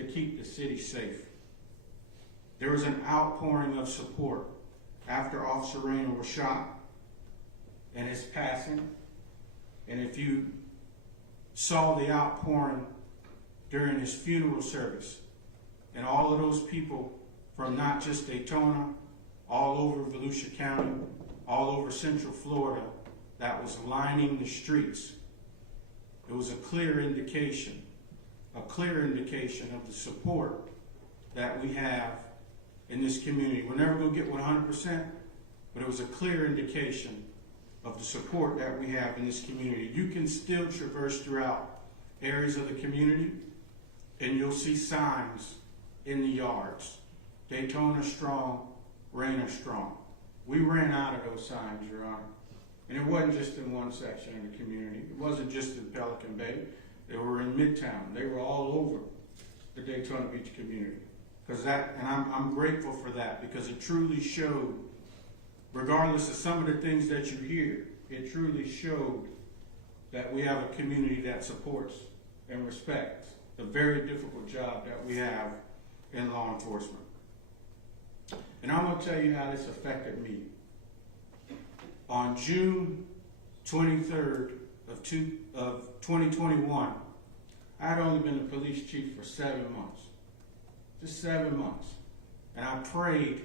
to keep the city safe. There was an outpouring of support after Officer Raynor was shot and his passing. And if you saw the outpouring during his funeral service, and all of those people from not just Daytona, all over Volusia County, all over Central Florida, that was lining the streets, it was a clear indication of the support that we have in this community. We're never going to get 100%, but it was a clear indication of the support that we have in this community. You can still traverse throughout areas of the community, and you'll see signs in the yards. Daytona strong, Raynor strong. We ran out of those signs, Your Honor. And it wasn't just in one section of the community. It wasn't just in Pelican Bay. They were in Midtown. They were all over the Daytona Beach community. I'm grateful for that, because it truly showed, regardless of some of the things that you hear, it truly showed that we have a community that supports and respects the very difficult job that we have in law enforcement. And I'm going to tell you how this affected me. On June 23rd of 2021, I had only been the police chief for 7 months. Just 7 months. And I prayed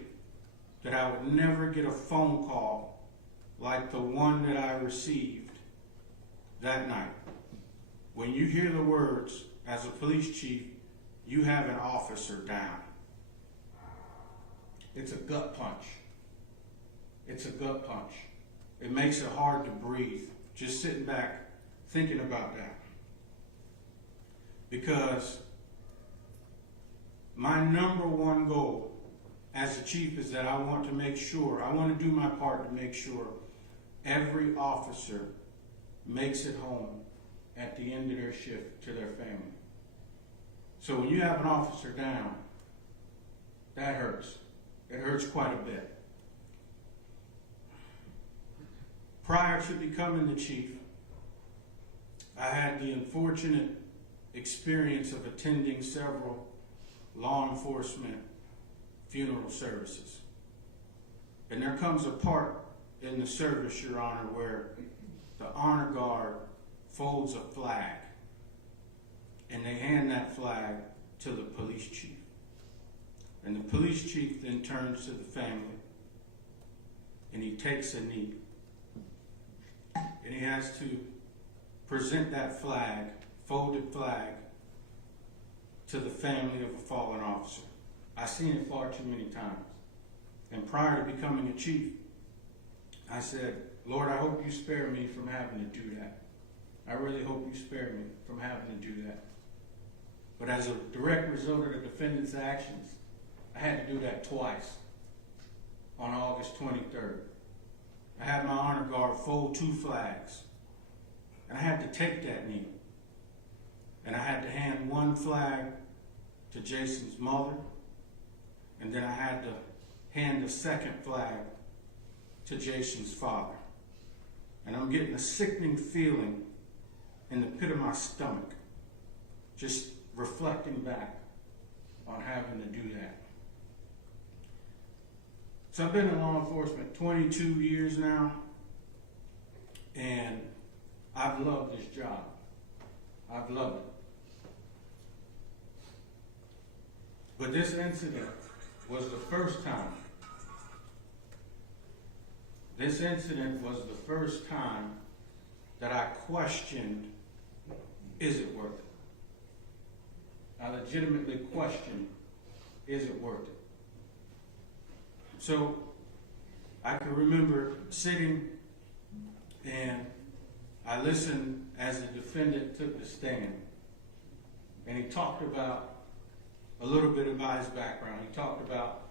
that I would never get a phone call like the one that I received that night. When you hear the words, as a police chief, you have an officer down. It's a gut punch. It's a gut punch. It makes it hard to breathe, just sitting back thinking about that. Because my number one goal as a chief is that I want to do my part to make sure every officer makes it home at the end of their shift to their family. So when you have an officer down, that hurts. It hurts quite a bit. Prior to becoming the chief, I had the unfortunate experience of attending several law enforcement funeral services. And there comes a part in the service, Your Honor, where the honor guard folds a flag, and they hand that flag to the police chief. And the police chief then turns to the family, and he takes a knee. And he has to present that flag, folded flag, to the family of a fallen officer. I've seen it far too many times. And prior to becoming a chief, I said, Lord, I hope you spare me from having to do that. I really hope you spare me from having to do that. But as a direct result of the defendant's actions, I had to do that twice on August 23rd. I had my honor guard fold 2 flags, and I had to take that knee. And I had to hand 1 flag to Jason's mother, and then I had to hand the 2nd flag to Jason's father. And I'm getting a sickening feeling in the pit of my stomach, just reflecting back on having to do that. So I've been in law enforcement 22 years now, and I've loved this job. I've loved it. But this incident was the first time. This incident was the first time that I questioned, is it worth it? I legitimately questioned, is it worth it? So I can remember sitting, and I listened as the defendant took the stand. And he talked about a little bit about his background. He talked about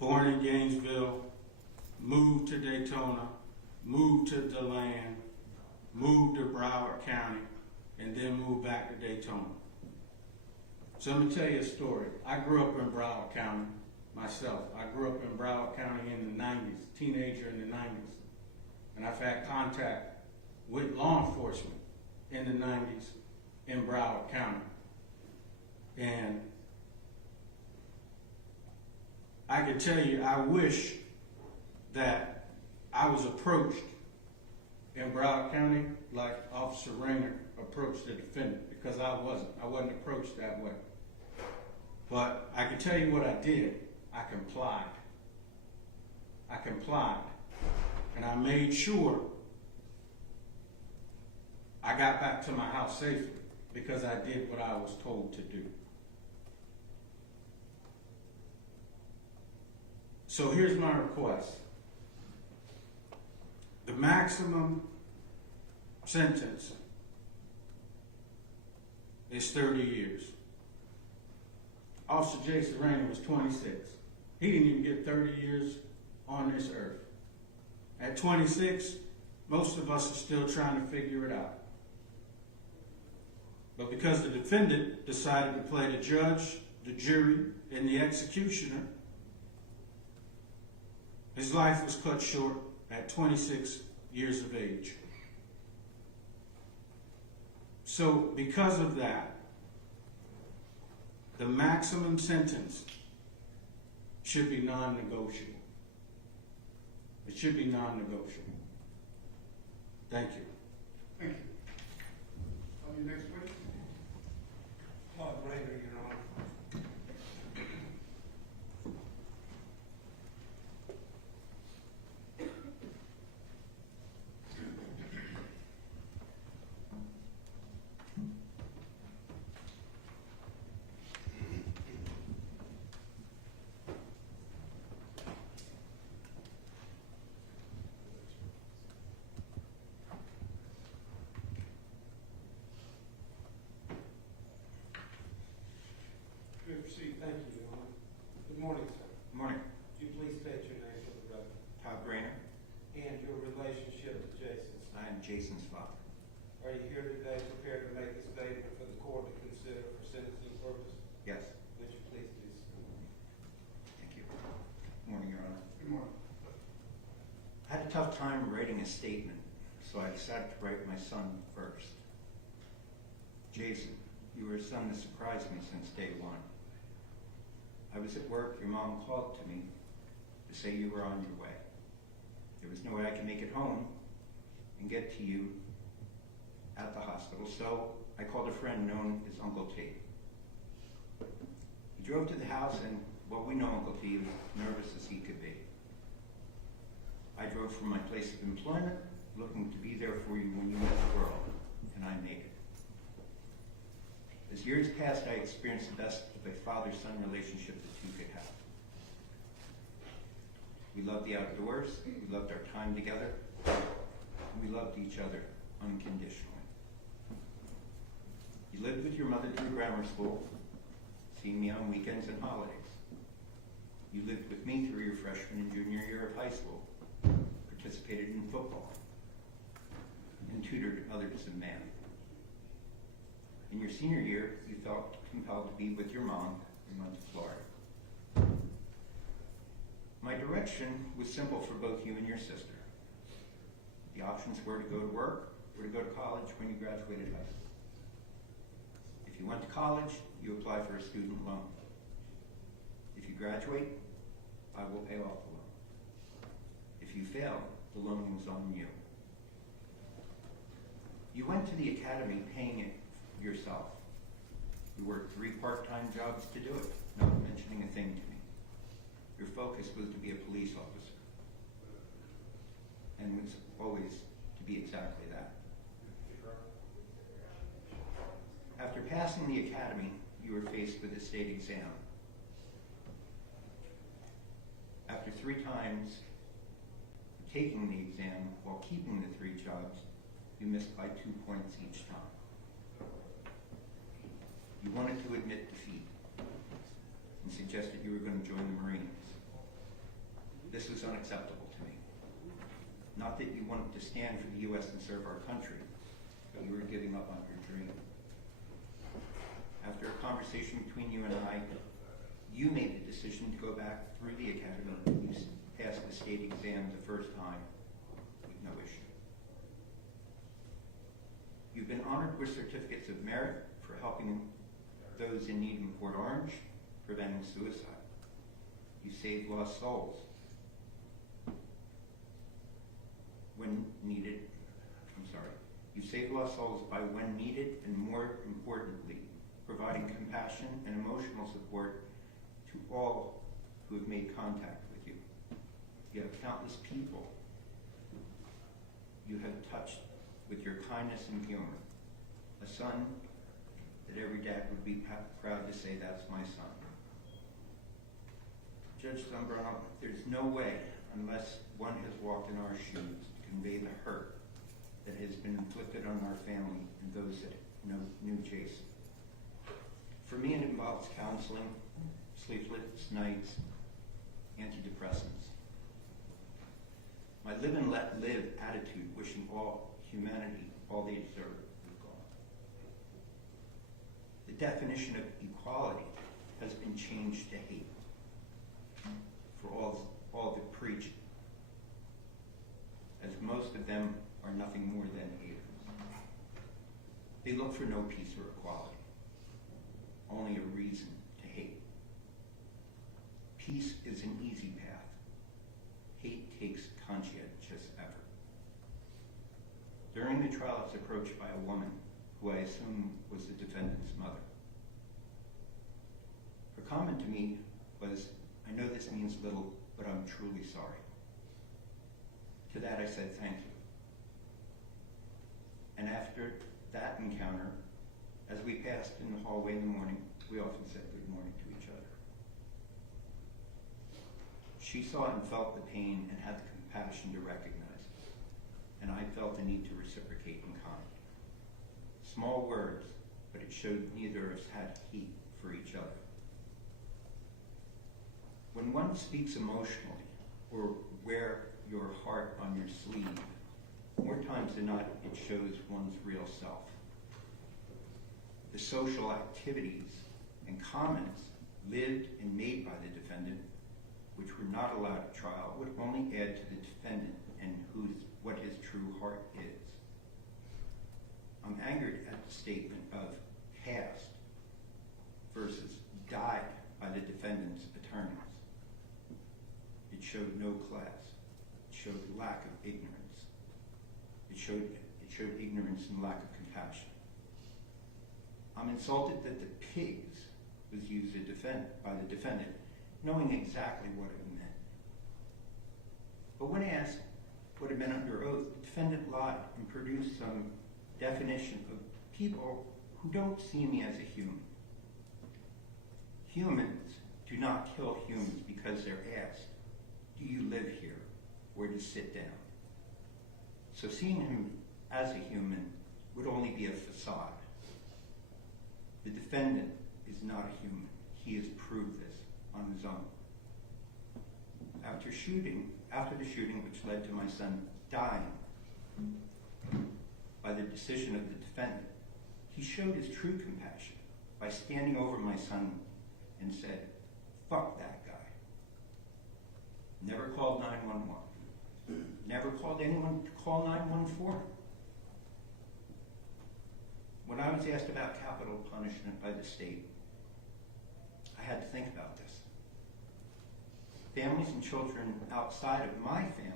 born in Gainesville, moved to Daytona, moved to DeLand, moved to Broward County, and then moved back to Daytona. So let me tell you a story. I grew up in Broward County myself. I grew up in Broward County in the 90s, teenager in the 90s. And I've had contact with law enforcement in the 90s in Broward County. And I can tell you, I wish that I was approached in Broward County like Officer Raynor approached the defendant, because I wasn't. I wasn't approached that way. But I can tell you what I did. I complied. I complied. And I made sure I got back to my house safely because I did what I was told to do. So here's my request. The maximum sentence is 30 years. Officer Jason Raynor was 26. He didn't even get 30 years on this earth. At 26, most of us are still trying to figure it out. But because the defendant decided to play the judge, the jury, and the executioner, his life was cut short at 26 years of age. So because of that, the maximum sentence should be non-negotiable. It should be non-negotiable. Thank you. Thank you. On your next witness. Othal Wallace, Your Honor. Proceed. Thank you, Your Honor. Good morning, sir. Good morning. Would you please state your name for the record Othal Raynor. and your relationship to Jason? I am Jason's father. Are you here today prepared to make a statement for the court to consider for sentencing purposes? Yes. Would you please do so? Thank you. Good morning, Your Honor. Good morning. I had a tough time writing a statement, so I decided to write my son first. Jason, you were a son that surprised me since day one. I was at work, your mom called to me to say you were on your way. There was no way I could make it home and get to you at the hospital, so I called a friend known as Uncle T. He drove to the house, and well, we know Uncle T was nervous as he could be. I drove from my place of employment, looking to be there for you when you met the world, and I made it. As years passed, I experienced the best of a father-son relationship that two could have. We loved the outdoors, we loved our time together, and we loved each other unconditionally. You lived with your mother through grammar school, seeing me on weekends and holidays. You lived with me through your freshman and junior year of high school, participated in football, and tutored others in math. In your senior year, you felt compelled to be with your mom and went to Florida. My direction was simple for both you and your sister. The options were to go to work or to go to college when you graduated high school. If you went to college, you apply for a student loan. If you graduate, I will pay off the loan. If you fail, the loan was on you. You went to the academy paying it yourself. You worked 3 part-time jobs to do it, not mentioning a thing to me. Your focus was to be a police officer, and was always to be exactly that. After passing the academy, you were faced with a state exam. After 3 times taking the exam while keeping the 3 jobs, you missed by 2 points each time. You wanted to admit defeat and suggested you were going to join the Marines. This was unacceptable to me. Not that you wanted to stand for the U.S. and serve our country, but you were giving up on your dream. After a conversation between you and I, you made the decision to go back through the academy. You passed the state exam the first time with no issue. You've been honored with certificates of merit for helping those in need in Port Orange, preventing suicide. You save lost souls. You save lost souls by when needed, and more importantly, providing compassion and emotional support to all who have made contact with you. You have countless people you have touched with your kindness and humor. A son that every dad would be proud to say, that's my son. Judge Zambrano, there's no way, unless one has walked in our shoes, to convey the hurt that has been inflicted on our family and those that knew Jason. For me, it involves counseling, sleepless nights, antidepressants. My live and let live attitude, wishing all humanity all they deserve, is gone. The definition of equality has been changed to hate for all the preaching, as most of them are nothing more than haters. They look for no peace or equality, only a reason to hate. Peace is an easy path. Hate takes conscientious effort. During the trial, I was approached by a woman who I assume was the defendant's mother. Her comment to me was, "I know this means little, but I'm truly sorry." To that I said, "Thank you." And after that encounter, as we passed in the hallway in the morning, we often said good morning to each other. She saw and felt the pain and had the compassion to recognize it, and I felt the need to reciprocate in kind. Small words, but it showed neither of us had hate for each other. When one speaks emotionally, or wear your heart on your sleeve, more times than not, it shows one's real self. The social activities and comments lived and made by the defendant, which were not allowed at trial, would only add to the defendant and what his true heart is. I'm angered at the statement of passed versus died by the defendant's attorneys. It showed no class. It showed lack of ignorance. It showed ignorance and lack of compassion. I'm insulted that the pigs was used by the defendant, knowing exactly what it meant. But when asked what it meant under oath, the defendant lied and produced some definition of people who don't see me as a human. Humans do not kill humans because they're asked, "Do you live here?" or to sit down. So seeing him as a human would only be a facade. The defendant is not a human. He has proved this on his own. After the shooting, which led to my son dying by the decision of the defendant, he showed his true compassion by standing over my son and said, "Fuck that guy." Never called 911. Never called anyone to call 914. When I was asked about capital punishment by the state, I had to think about this. Families and children outside of my family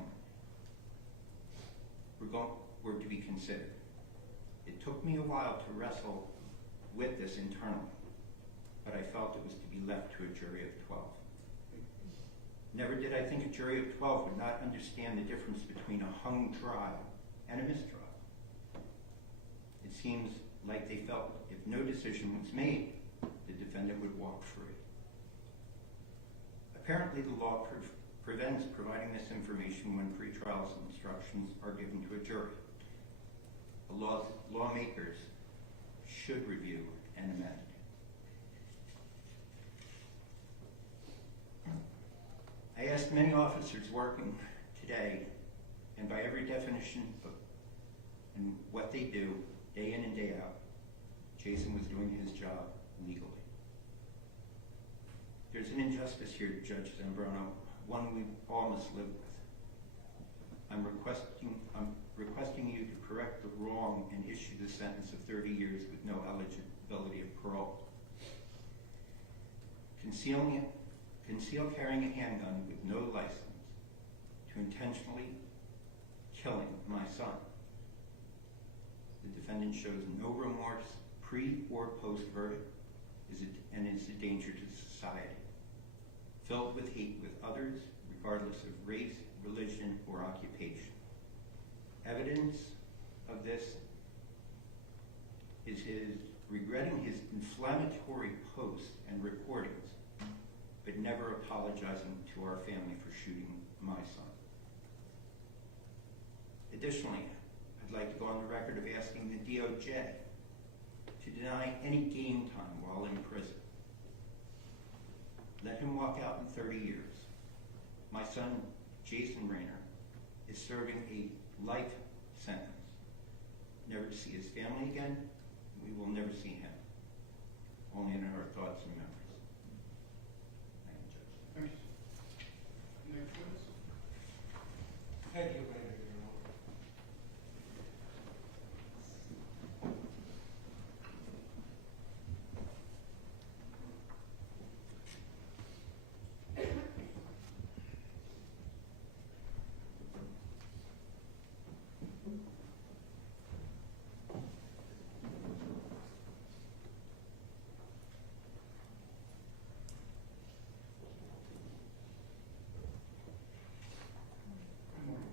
were to be considered. It took me a while to wrestle with this internally, but I felt it was to be left to a jury of 12. Never did I think a jury of 12 would not understand the difference between a hung trial and a mistrial. It seems like they felt if no decision was made, the defendant would walk free. Apparently the law prevents providing this information when pretrials and instructions are given to a jury. Lawmakers should review and amend. I asked many officers working today, and by every definition of and what they do, day in and day out, Jason was doing his job legally. There's an injustice here, Judge Zambrano, one we all must live with. I'm requesting you to correct the wrong and issue the sentence of 30 years with no eligibility of parole. conceal carrying a handgun with no license, to intentionally killing my son. The defendant shows no remorse pre or post verdict and is a danger to society, filled with hate with others, regardless of race, religion, or occupation. Evidence of this is his regretting his inflammatory posts and recordings, but never apologizing to our family for shooting my son. Additionally, I'd like to go on the record of asking the DOJ to deny any game time while in prison. Let him walk out in 30 years. My son, Jason Raynor, is serving a life sentence, never to see his family again. We will never see him, only in our thoughts and memories. Thank you, Judge. Thank you. Next witness. Thank you, Raynor, Your Honor. Good morning.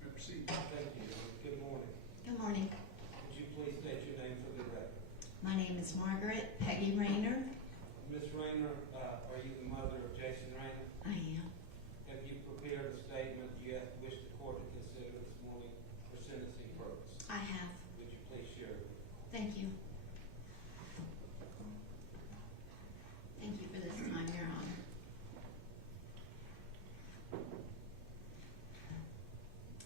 May I proceed? Thank you. Good morning. Good morning. Would you please state your name for the record? My name is Margaret Peggy Raynor. Ms. Raynor, are you the mother of Jason Raynor? I am. Have you prepared a statement you wish the court to consider this morning for sentencing purposes? I have. Would you please share it? Thank you. Thank you for this time, Your Honor.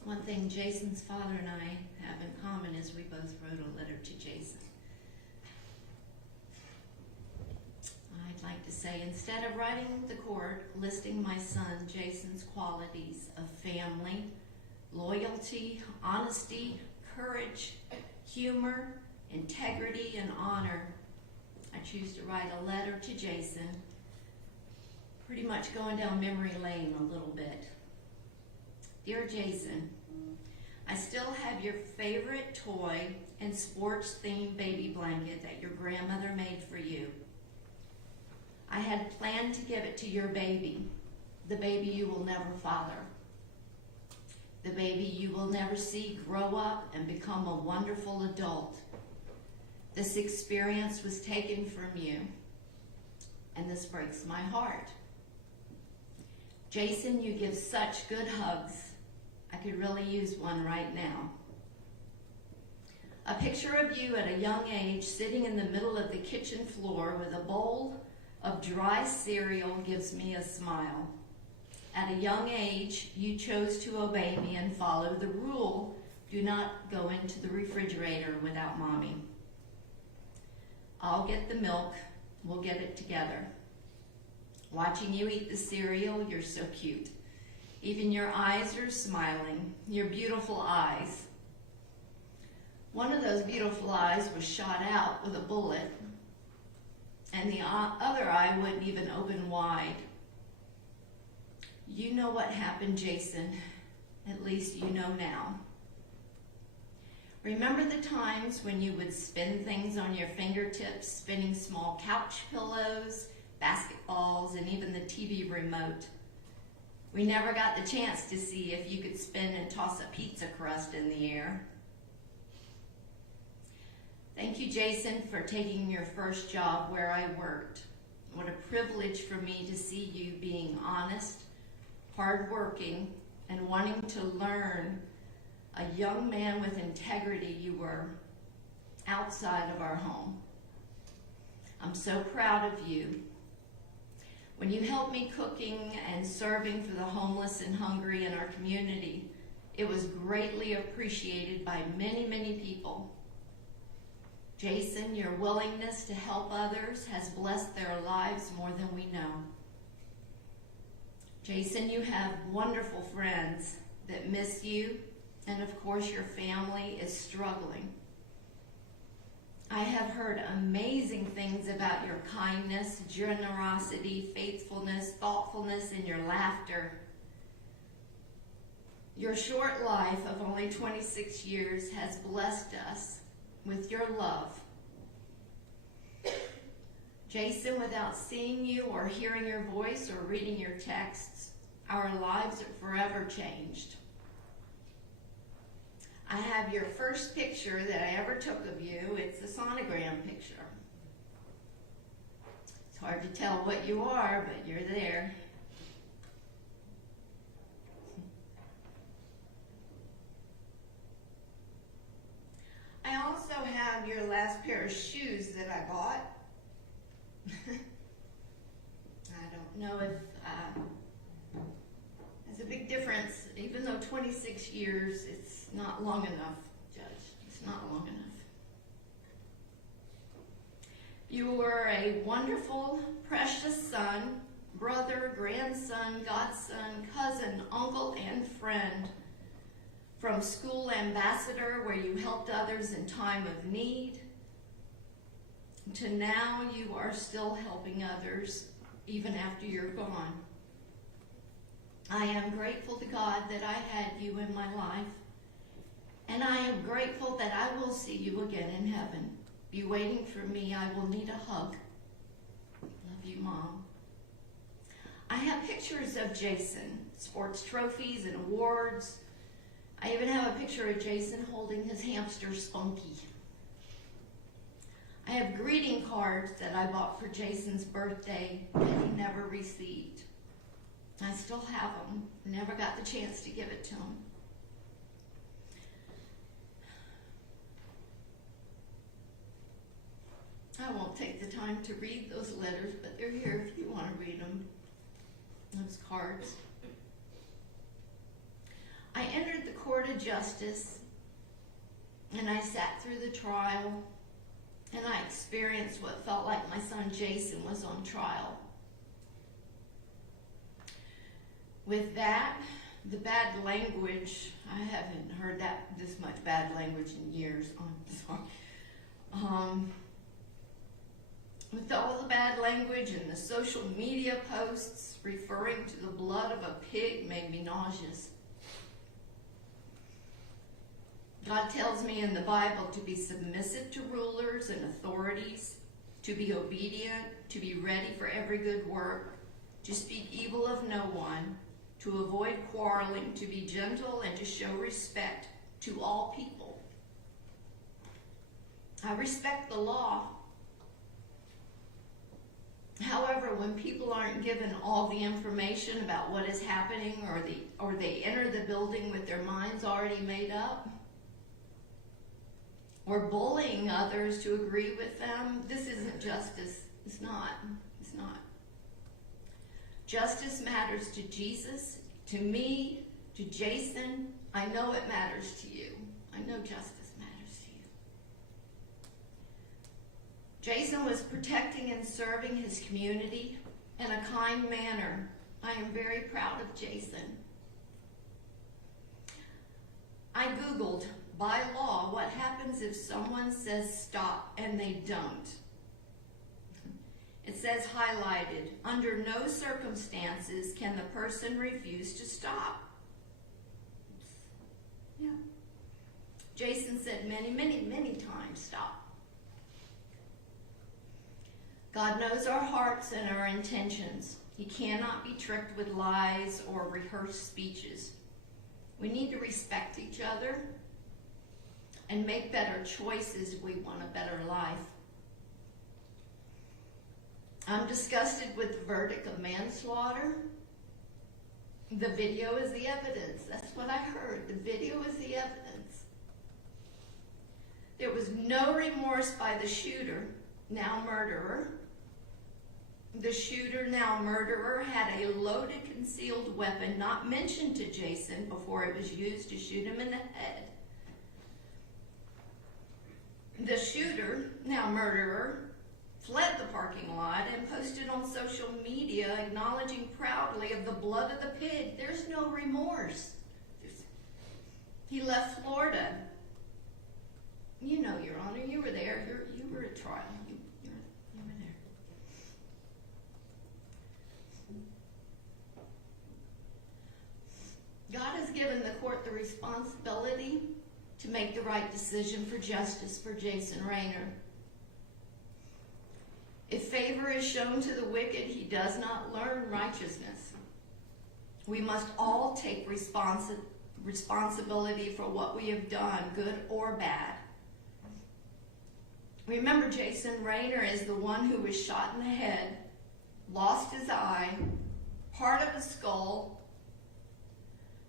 One thing Jason's father and I have in common is we both wrote a letter to Jason. I'd like to say, instead of writing the court listing my son Jason's qualities of family, loyalty, honesty, courage, humor, integrity, and honor, I choose to write a letter to Jason, pretty much going down memory lane a little bit. Dear Jason, I still have your favorite toy and sports-themed baby blanket that your grandmother made for you. I had planned to give it to your baby, the baby you will never father, the baby you will never see grow up and become a wonderful adult. This experience was taken from you, and this breaks my heart. Jason, you give such good hugs. I could really use one right now. A picture of you at a young age sitting in the middle of the kitchen floor with a bowl of dry cereal gives me a smile. At a young age, you chose to obey me and follow the rule, do not go into the refrigerator without mommy. I'll get the milk, we'll get it together. Watching you eat the cereal, you're so cute. Even your eyes are smiling, your beautiful eyes. One of those beautiful eyes was shot out with a bullet, and the other eye wouldn't even open wide. You know what happened, Jason. At least you know now. Remember the times when you would spin things on your fingertips, spinning small couch pillows, basketballs, and even the TV remote? We never got the chance to see if you could spin and toss a pizza crust in the air. Thank you, Jason, for taking your first job where I worked. What a privilege for me to see you being honest, hardworking, and wanting to learn. A young man with integrity you were outside of our home. I'm so proud of you. When you helped me cooking and serving for the homeless and hungry in our community, it was greatly appreciated by many, many people. Jason, your willingness to help others has blessed their lives more than we know. Jason, you have wonderful friends that miss you, and of course your family is struggling. I have heard amazing things about your kindness, generosity, faithfulness, thoughtfulness, and your laughter. Your short life of only 26 years has blessed us with your love. Jason, without seeing you or hearing your voice or reading your texts, our lives are forever changed. I have your first picture that I ever took of you. It's a sonogram picture. It's hard to tell what you are, but you're there. I also have your last pair of shoes that I bought. I don't know if there's a big difference. Even though 26 years, it's not long enough, Judge. It's not long enough. You were a wonderful, precious son, brother, grandson, godson, cousin, uncle, and friend. From school ambassador, where you helped others in time of need, to now you are still helping others even after you're gone. I am grateful to God that I had you in my life, and I am grateful that I will see you again in heaven. Be waiting for me. I will need a hug. Love you, Mom. I have pictures of Jason, sports trophies and awards. I even have a picture of Jason holding his hamster, Spunky. I have greeting cards that I bought for Jason's birthday that he never received. I still have them. Never got the chance to give it to him. I won't take the time to read those letters, but they're here if you want to read them. Those cards. I entered the court of justice, and I sat through the trial, and I experienced what felt like my son Jason was on trial. With that, the bad language, I haven't heard this much bad language in years. I'm sorry. With all the bad language and the social media posts referring to the blood of a pig made me nauseous. God tells me in the Bible to be submissive to rulers and authorities, to be obedient, to be ready for every good work, to speak evil of no one, to avoid quarreling, to be gentle, and to show respect to all people. I respect the law. However, when people aren't given all the information about what is happening, or they enter the building with their minds already made up, or bullying others to agree with them, this isn't justice. It's not. It's not. Justice matters to Jesus, to me, to Jason. I know it matters to you. I know justice matters to you. Jason was protecting and serving his community in a kind manner. I am very proud of Jason. I Googled, by law, what happens if someone says stop and they don't. It says highlighted, under no circumstances can the person refuse to stop. Yeah. Jason said many, many, many times, stop. God knows our hearts and our intentions. He cannot be tricked with lies or rehearsed speeches. We need to respect each other and make better choices if we want a better life. I'm disgusted with the verdict of manslaughter. The video is the evidence. That's what I heard. The video is the evidence. There was no remorse by the shooter, now murderer. The shooter, now murderer, had a loaded concealed weapon not mentioned to Jason before it was used to shoot him in the head. The shooter, now murderer, fled the parking lot and posted on social media acknowledging proudly of the blood of the pig. There's no remorse. He left Florida. You know, Your Honor, you were there. You were at trial. You were there. God has given the court the responsibility to make the right decision for justice for Jason Raynor. If favor is shown to the wicked, he does not learn righteousness. We must all take responsibility for what we have done, good or bad. Remember, Jason Raynor is the one who was shot in the head, lost his eye, part of his skull,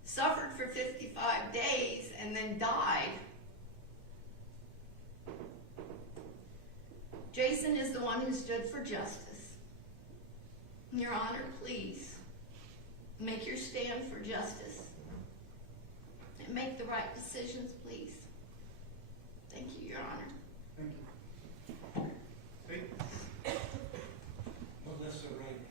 suffered for 55 days, and then died. Jason is the one who stood for justice. Your Honor, please, make your stand for justice. And make the right decisions, please. Thank you, Your Honor. Thank you. State. Melissa Raynor.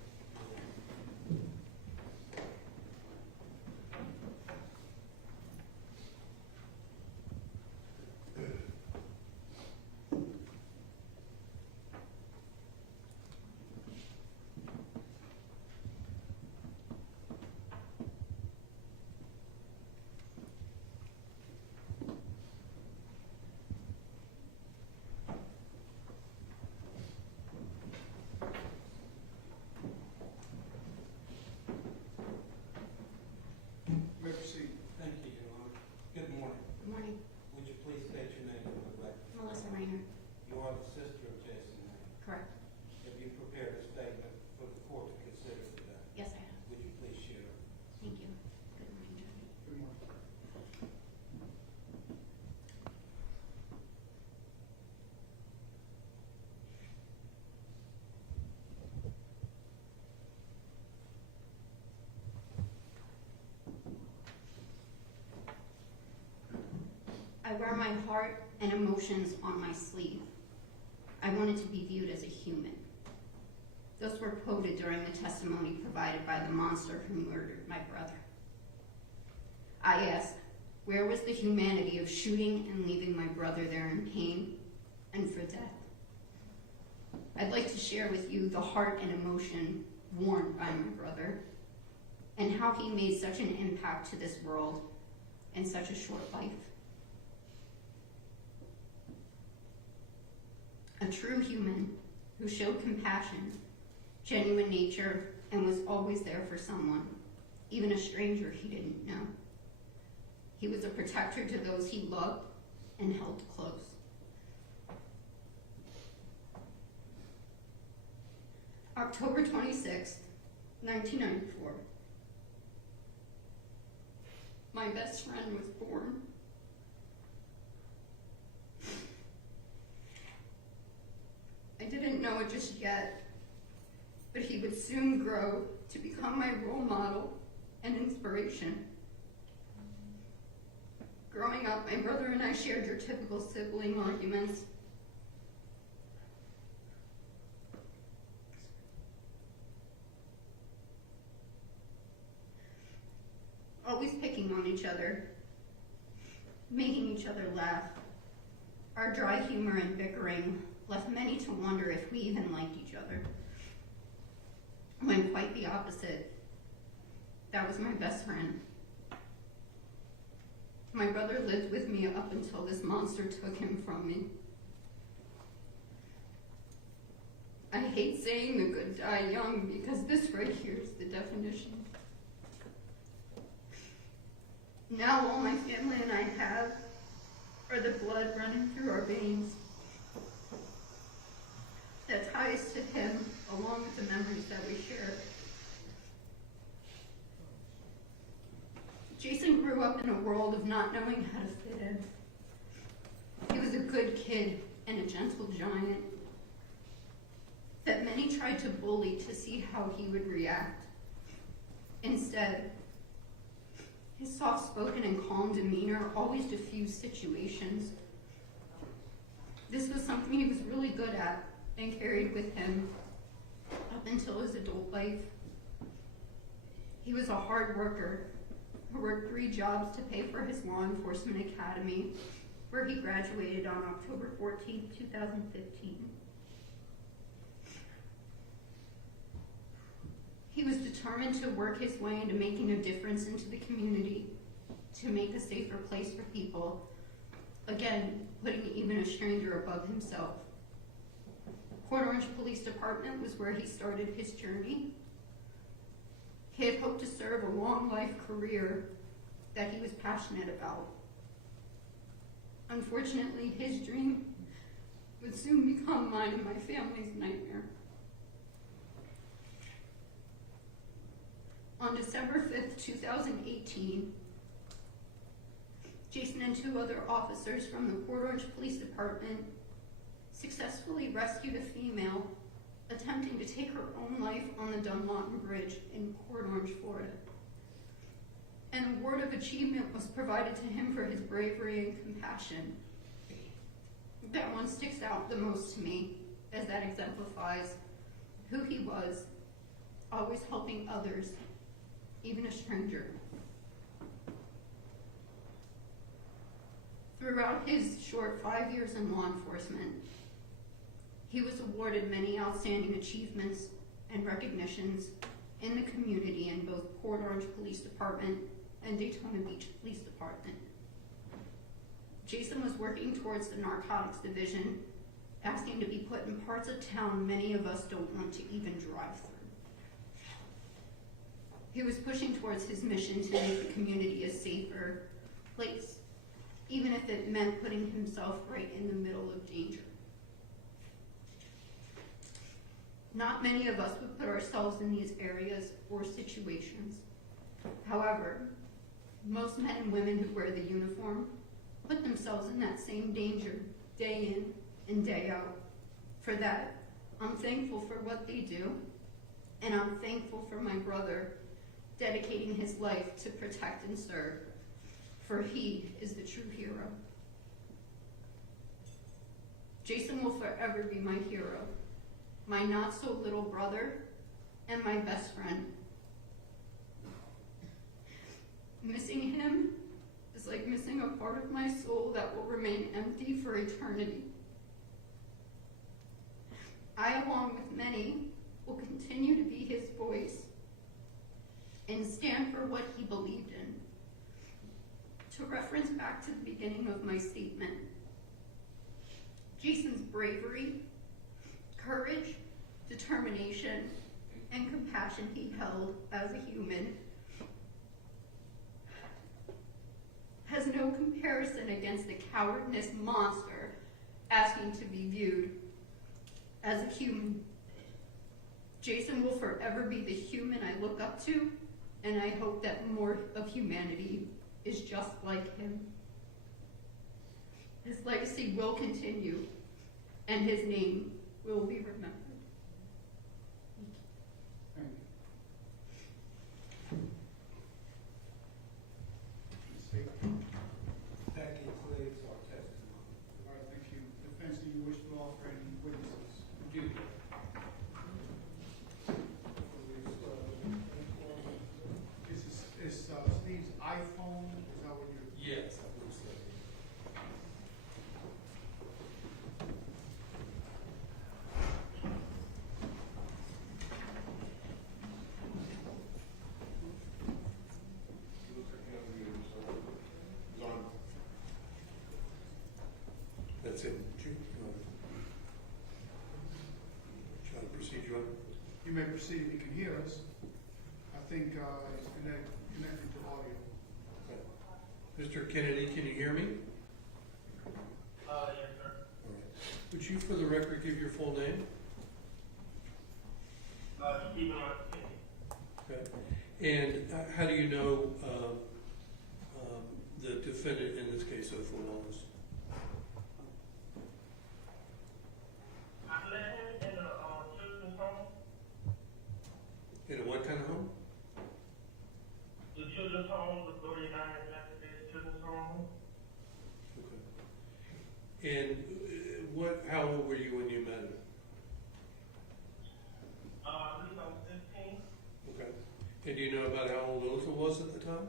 May I proceed? Thank you, Your Honor. Good morning. Good morning. Would you please state your name for the record? Melissa Raynor. You are the sister of Jason Raynor. Correct. Have you prepared a statement for the court to consider today? Yes, I have. Would you please share? Thank you. Good morning, Judge. Good morning. I wear my heart and emotions on my sleeve. I wanted to be viewed as a human. Those were quoted during the testimony provided by the monster who murdered my brother. I asked, where was the humanity of shooting and leaving my brother there in pain and for death? I'd like to share with you the heart and emotion worn by my brother and how he made such an impact to this world in such a short life. A true human who showed compassion, genuine nature, and was always there for someone, even a stranger he didn't know. He was a protector to those he loved and held close. October 26th, 1994. My best friend was born. I didn't know it just yet, but he would soon grow to become my role model and inspiration. Growing up, my brother and I shared your typical sibling arguments. Always picking on each other, making each other laugh. Our dry humor and bickering left many to wonder if we even liked each other. When quite the opposite, that was my best friend. My brother lived with me up until this monster took him from me. I hate saying the good die young because this right here is the definition. Now all my family and I have are the blood running through our veins that ties to him along with the memories that we share. Jason grew up in a world of not knowing how to fit in. He was a good kid and a gentle giant that many tried to bully to see how he would react. Instead, his soft-spoken and calm demeanor always diffused situations. This was something he was really good at and carried with him up until his adult life. He was a hard worker who worked 3 jobs to pay for his law enforcement academy where he graduated on October 14, 2015. He was determined to work his way into making a difference into the community, to make a safer place for people, again, putting even a stranger above himself. Port Orange Police Department was where he started his journey. He had hoped to serve a long life career that he was passionate about. Unfortunately, his dream would soon become mine and my family's nightmare. On December 5th, 2018, Jason and 2 other officers from the Port Orange Police Department successfully rescued a female attempting to take her own life on the Dunlawton Bridge in Port Orange, Florida. An award of achievement was provided to him for his bravery and compassion. That one sticks out the most to me, as that exemplifies who he was, always helping others, even a stranger. Throughout his short 5 years in law enforcement, he was awarded many outstanding achievements and recognitions in the community in both Port Orange Police Department and Daytona Beach Police Department. Jason was working towards the narcotics division, asking to be put in parts of town many of us don't want to even drive through. He was pushing towards his mission to make the community a safer place, even if it meant putting himself right in the middle of danger. Not many of us would put ourselves in these areas or situations. However, most men and women who wear the uniform put themselves in that same danger day in and day out. For that, I'm thankful for what they do, and I'm thankful for my brother dedicating his life to protect and serve, for he is the true hero. Jason will forever be my hero, my not-so-little brother, and my best friend. Missing him is like missing a part of my soul that will remain empty for eternity. I, along with many, will continue to be his voice and stand for what he believed in. To reference back to the beginning of my statement, Jason's bravery, courage, determination, and compassion he held as a human has no comparison against the cowardness monster asking to be viewed as a human. Jason will forever be the human I look up to, and I hope that more of humanity is just like him. His legacy will continue, and his name will be remembered. Thank you. Stay. That concludes our testimony. All right, thank you. Defense, do you wish to offer any witnesses? Do you? Is Steve's iPhone, is that what you're? Yes, I believe so. That's it. Shall I proceed, Your Honor? You may proceed if you can hear us. I think it's connected to audio. Mr. Kennedy, can you hear me? Yes, sir. All right. Would you, for the record, give your full name? Stephen Martin. Okay. And how do you know the defendant in this case, Othal Wallace? I met him in a children's home. In a what kind of home? The children's home, the 39 Methodist Children's Home. Okay. And how old were you when you met him? I believe I was 15. Okay. And do you know about how old Othal was at the time?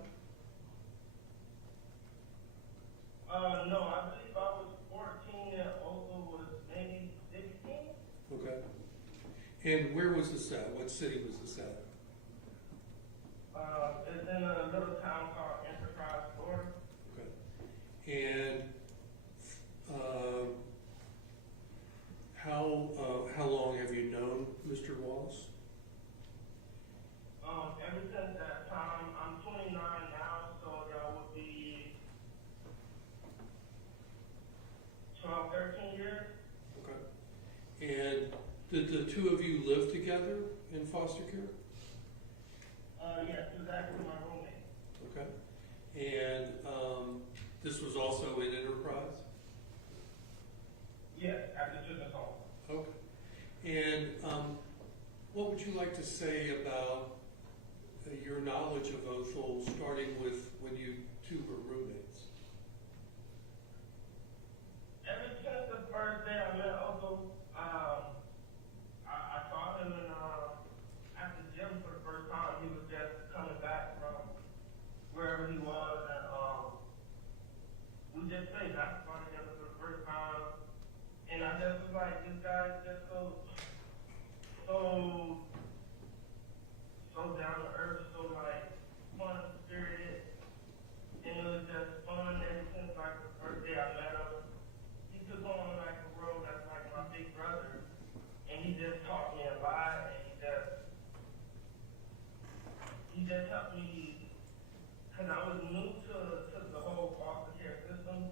No, I believe I And where was this at? What city was this at? It's in a little town called Enterprise, Florida. Okay. And how long have you known Mr. Wallace? Ever since that time, I'm 29 now, so that would be 12, 13 years. Okay. And did the two of you live together in foster care? Yes, he was actually my roommate. Okay. And this was also in Enterprise? Yes, at the children's home. Okay. And what would you like to say about your knowledge of Othal, starting with when you two were roommates? Ever since the first day I met Othal, I saw him at the gym for the first time. He was just coming back from wherever he was, and we just played basketball together for the first time. And I just was like, this guy's just so down to earth, so like fun spirited, and it was just fun ever since like the first day I met him. He took on like a role that's like my big brother, and he just taught me a lot, and he just helped me, cause I was new to the whole foster care system,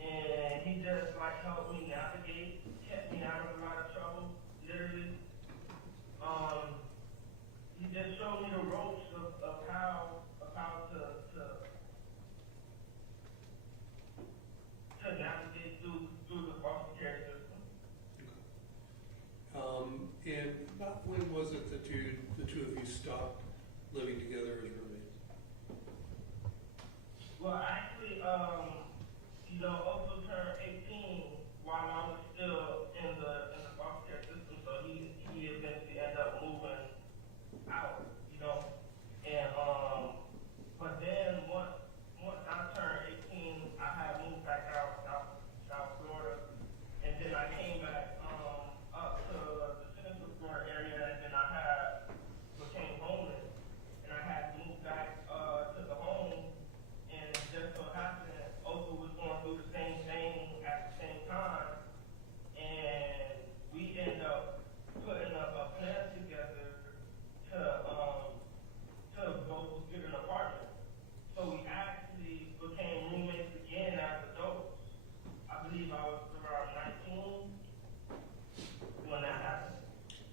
and he just like helped me navigate, kept me out of a lot of trouble, literally. He just showed me the ropes of how to navigate through the foster care system. And about when was it that the two of you stopped living together as roommates? Well, actually, Othal turned 18 while I was still in the foster care system, so he eventually ended up moving out, and but then once I turned 18, I had moved back out South Florida, and then I came back up to the Central Florida area, and then I became homeless, and I had moved back to the home, and it just so happened Othal was going through the same thing at the same time, and we ended up putting a plan together to both get an apartment. So we actually became roommates again as adults. I believe I was around 19 when that happened.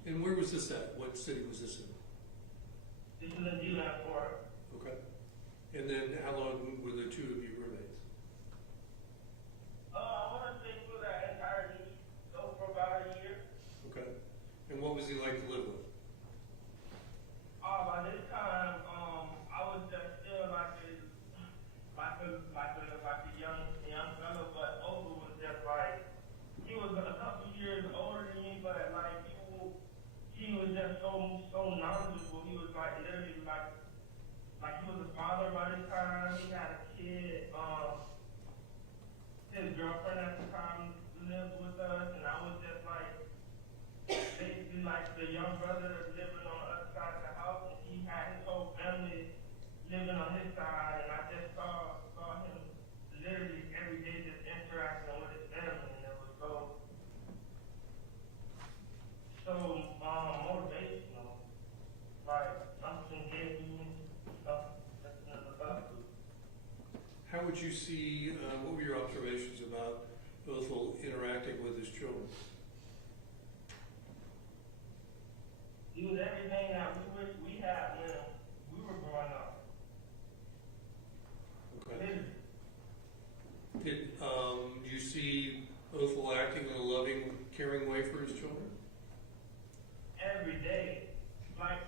And where was this at? What city was this in? This is in D-Land, Florida. Okay. And then how long were the two of you roommates? I want to say for that entire year, so for about a year. Okay. And what was he like to live with? By this time, I was just still like a young fellow, but Othal was just like, he was a couple years older than me, but like he was just so knowledgeable. He was like literally like he was a father by this time. He had a kid. His girlfriend at the time lived with us, and I was just like basically like the young brother living on the other side of the house, and he had his whole family living on his side, and I just saw him literally every day just interacting with his family, and it was so motivational. Like something gave me something to look up to. How would you see, what were your observations about Othal interacting with his children? He was everything that we wish we had when we were growing up. Okay. Did you see Othal acting in a loving, caring way for his children? Every day. Like,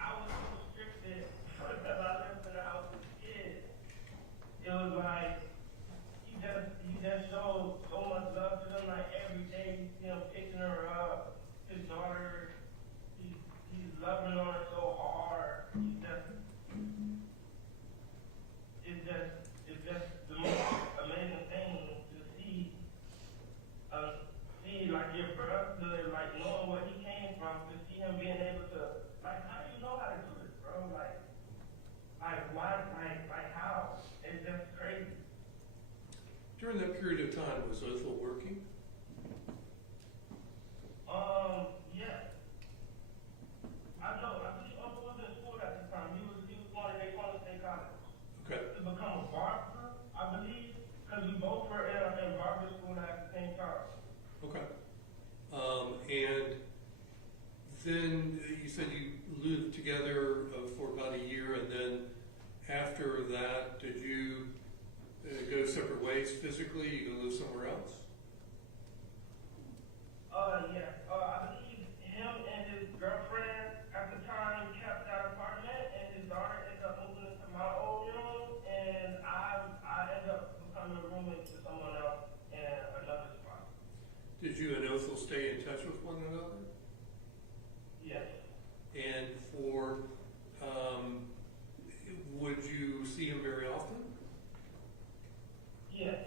I was so restricted because I lived in the house with kids. It was like, he just showed so much love to them. Like, every day, you see him picking her up. His daughter, he's loving on her so hard. It's just the most amazing thing to see like your brother, like knowing what he came during that period of time, was Othel working? Yeah. I know. I think Uncle was in school at the time. He was going to Daytona State College Okay. to become a barber, I believe, because we both were in barber school at the same time. Okay. And then you said you lived together for about a year, and then after that, did you go separate ways physically? You go live somewhere else? Yeah. I believe him and his girlfriend at the time kept that apartment, and his daughter ended up moving into my old room, and I ended up becoming a roommate to someone else in another spot. Did you and Othel stay in touch with one another? Yes. And would you see him very often? Yes.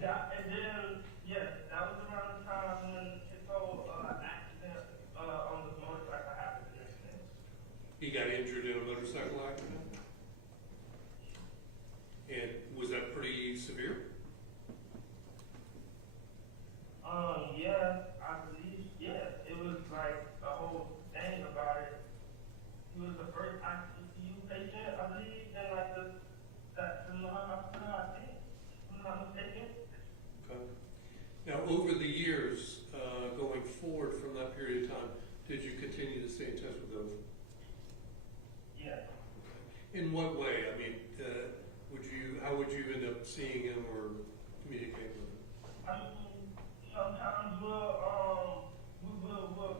That, and then, yes, that was around the time when his whole accident on the motorcycle happened and everything. He got injured in a motorcycle accident? And was that pretty severe? Yeah, I believe, yes. It was like a whole thing about it. He was the first ICU patient, I believe, in like that similar hospital, I think, if I'm not mistaken. Okay. Now, over the years, going forward from that period of time, did you continue to stay in touch with Othel? Yes. In what way? I mean, how would you end up seeing him or communicating with him? I mean, sometimes we'll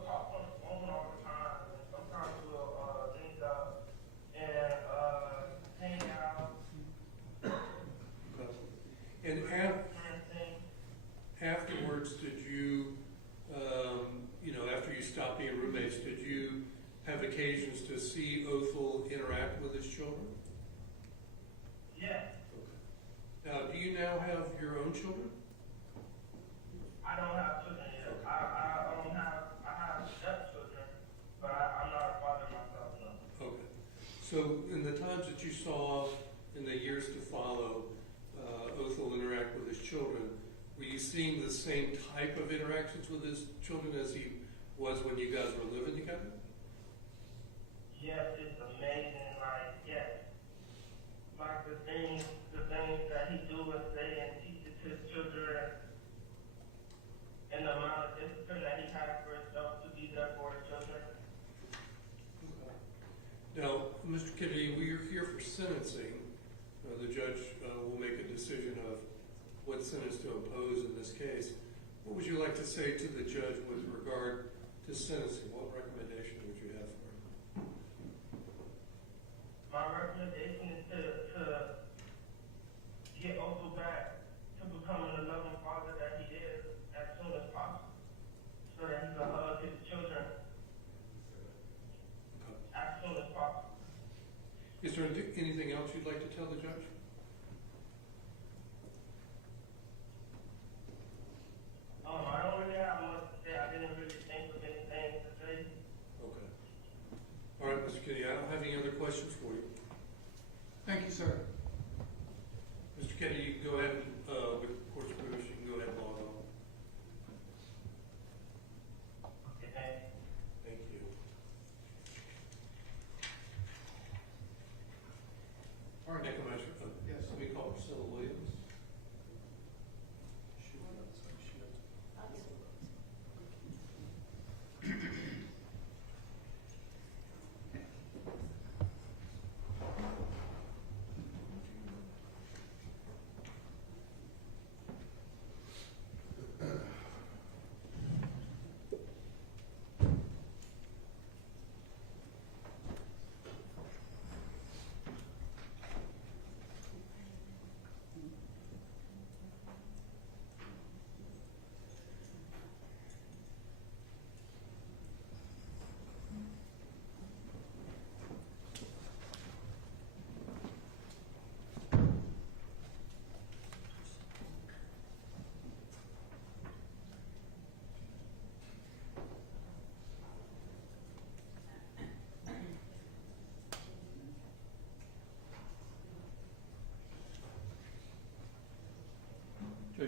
talk on the phone all the time, and sometimes we'll link up and hang out. Okay. And afterwards, did you, after you stopped being roommates, did you have occasions to see Othel interact with his children? Yes. Okay. Now, do you now have your own children? I don't have children yet. I have stepchildren, but I'm not a father myself, no. Okay. So in the times that you saw in the years to follow Othel interact with his children, were you seeing the same type of interactions with his children as he was when you guys were living together? Yes, it's amazing. Like, yes. Like the things that he do and say and teaches his children, and the amount of discipline that he has for himself to be there for his children. Now, Mr. Kennedy, we are here for sentencing. The judge will make a decision of what sentence to impose in this case. What would you like to say to the judge with regard to sentencing? What recommendation would you have for him? My recommendation is to get Othel back to becoming the loving father that he is as soon as possible, so that he can hug his children as soon as possible. Is there anything else you'd like to tell the judge? I don't really have much to say. I didn't really think of anything to say. Okay. All right, Mr. Kennedy, I don't have any other questions for you. Thank you, sir. Mr. Kennedy, you can go ahead, with the court's permission, you can go ahead and log on. Okay. Thank you. All right. Thank you, Commissioner. Yes. Let me call Priscilla Williams.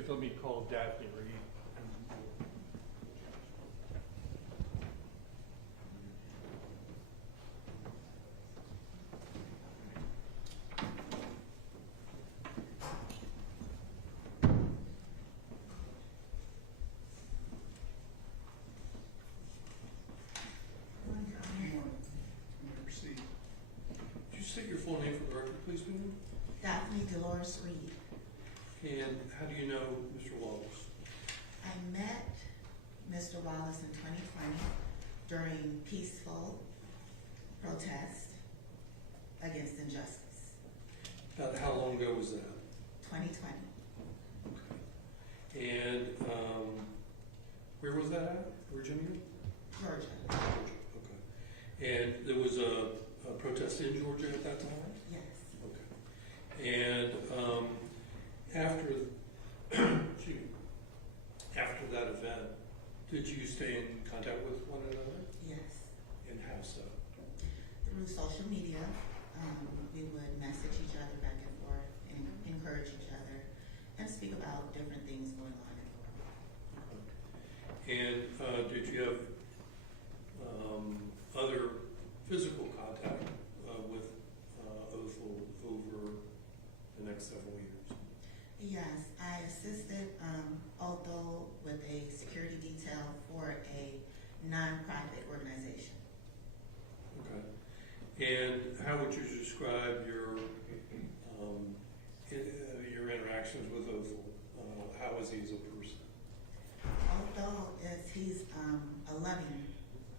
is, let me call Daphne Reed. Good morning. You may proceed. Could you state your full name for the record, please, ma'am? Daphne Dolores Reed. And how do you know Mr. Wallace? I met Mr. Wallace in 2020 during peaceful protest against injustice. How long ago was that? 2020. And where was that at? Virginia? Georgia. Georgia, okay. And there was a protest in Georgia at that time? Yes. Okay. And after, excuse me, after that event, did you stay in contact with one another? Yes. And how so? Through social media, we would message each other back and forth and encourage each other and speak about different things going on in the world. And did you have other physical contact with Othal over the next several years? Yes, I assisted Othal with a security detail for a nonprofit organization. Okay. And how would you describe your interactions with Othal? How is he as a person? Othal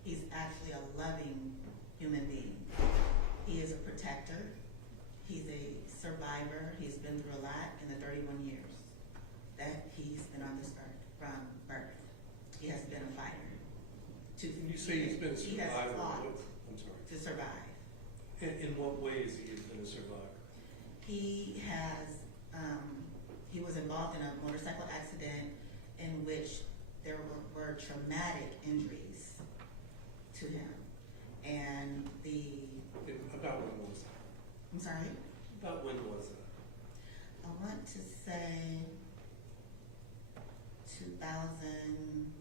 he's actually a loving human being. He is a protector. He's a survivor. He's been through a lot in the 31 years that he's been on this earth from birth. He has been a fighter. When you say he's been a He has survivor, fought I'm sorry. to survive. In what ways he has been a survivor? He has, he was involved in a motorcycle accident in which there were traumatic injuries to him. And About when was that? I'm sorry? About when was that? I want to say 2000,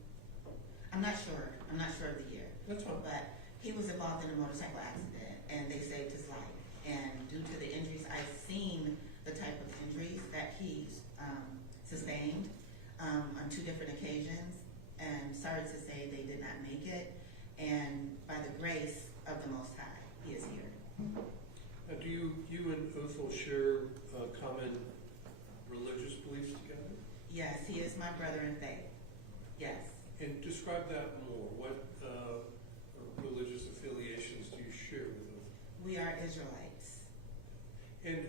I'm not sure of the year. That's fine. But he was involved in a motorcycle accident and they saved his life. And due to the injuries, I've seen the type of injuries that he's sustained on 2 different occasions. And sorry to say they did not make it. And by the grace of the Most High, he is here. Do you and Othal share common religious beliefs together? Yes, he is my brother in faith. Yes. And describe that more. What religious affiliations do you share with Othal? We are Israelites. And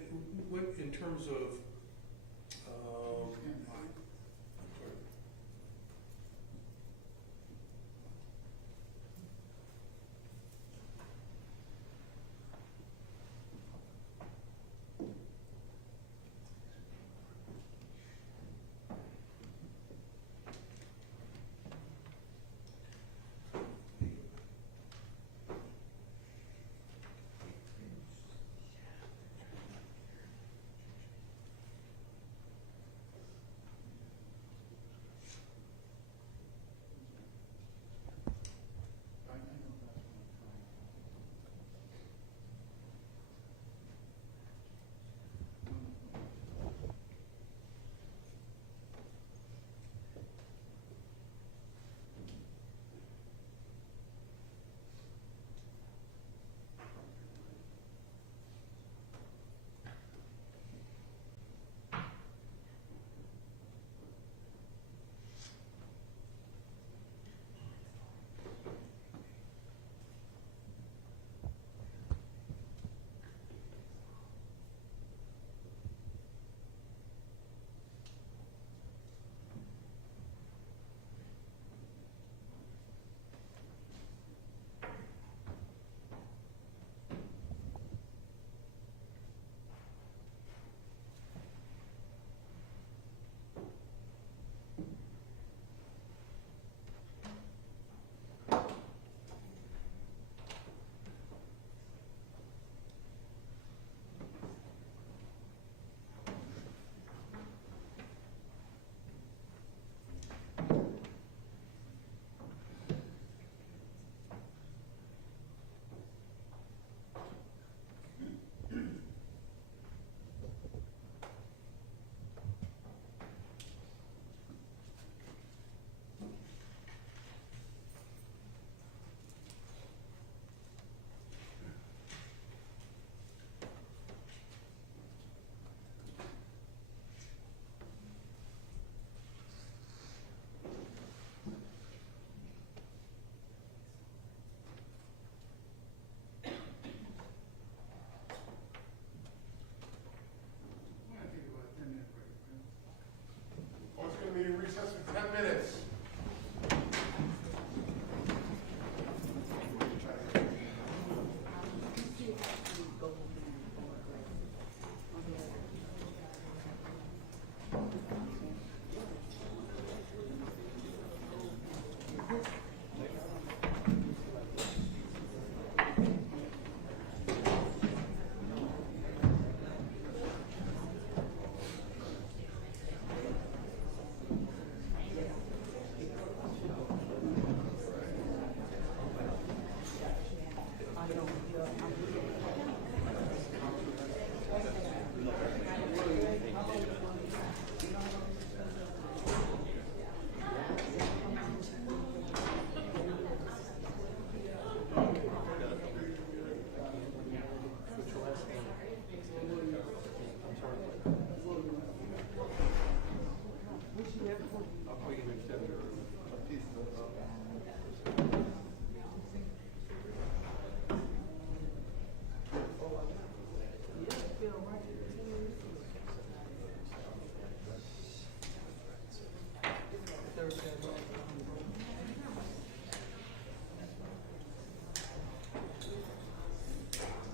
what, in terms of,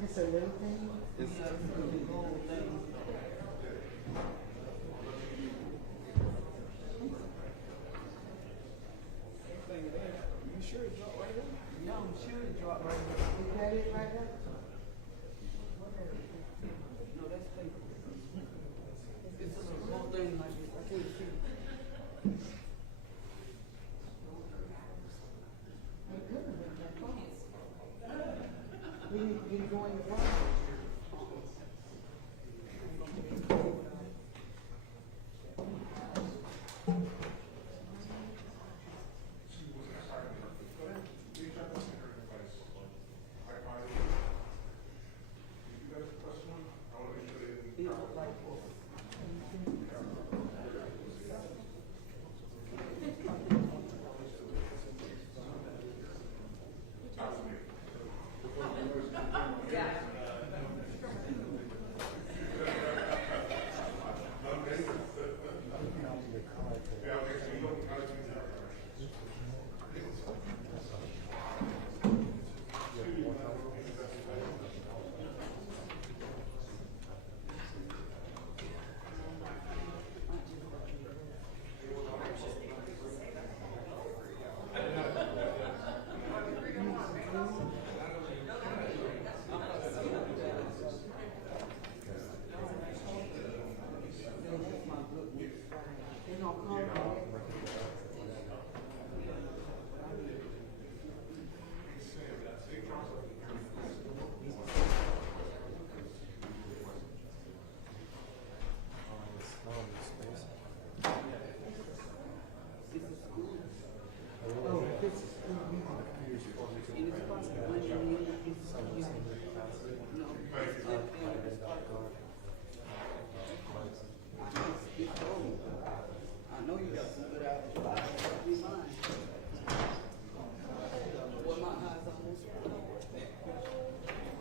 It's a little thing? You sure it dropped right there? Yeah, I'm sure it dropped right there. Is that it right there? No, that's paper. It's just a small thing like this. I can't see it. They could have been that far. We need to get going to work. I know you got some good apples. Be mine. What my eyes almost.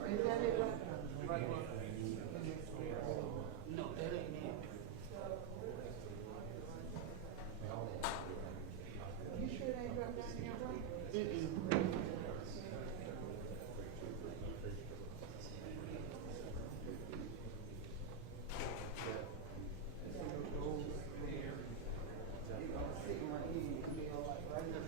Is that it right? Right. No, that ain't it. You sure they dropped down there right? Sitting right here, you can be all right right now.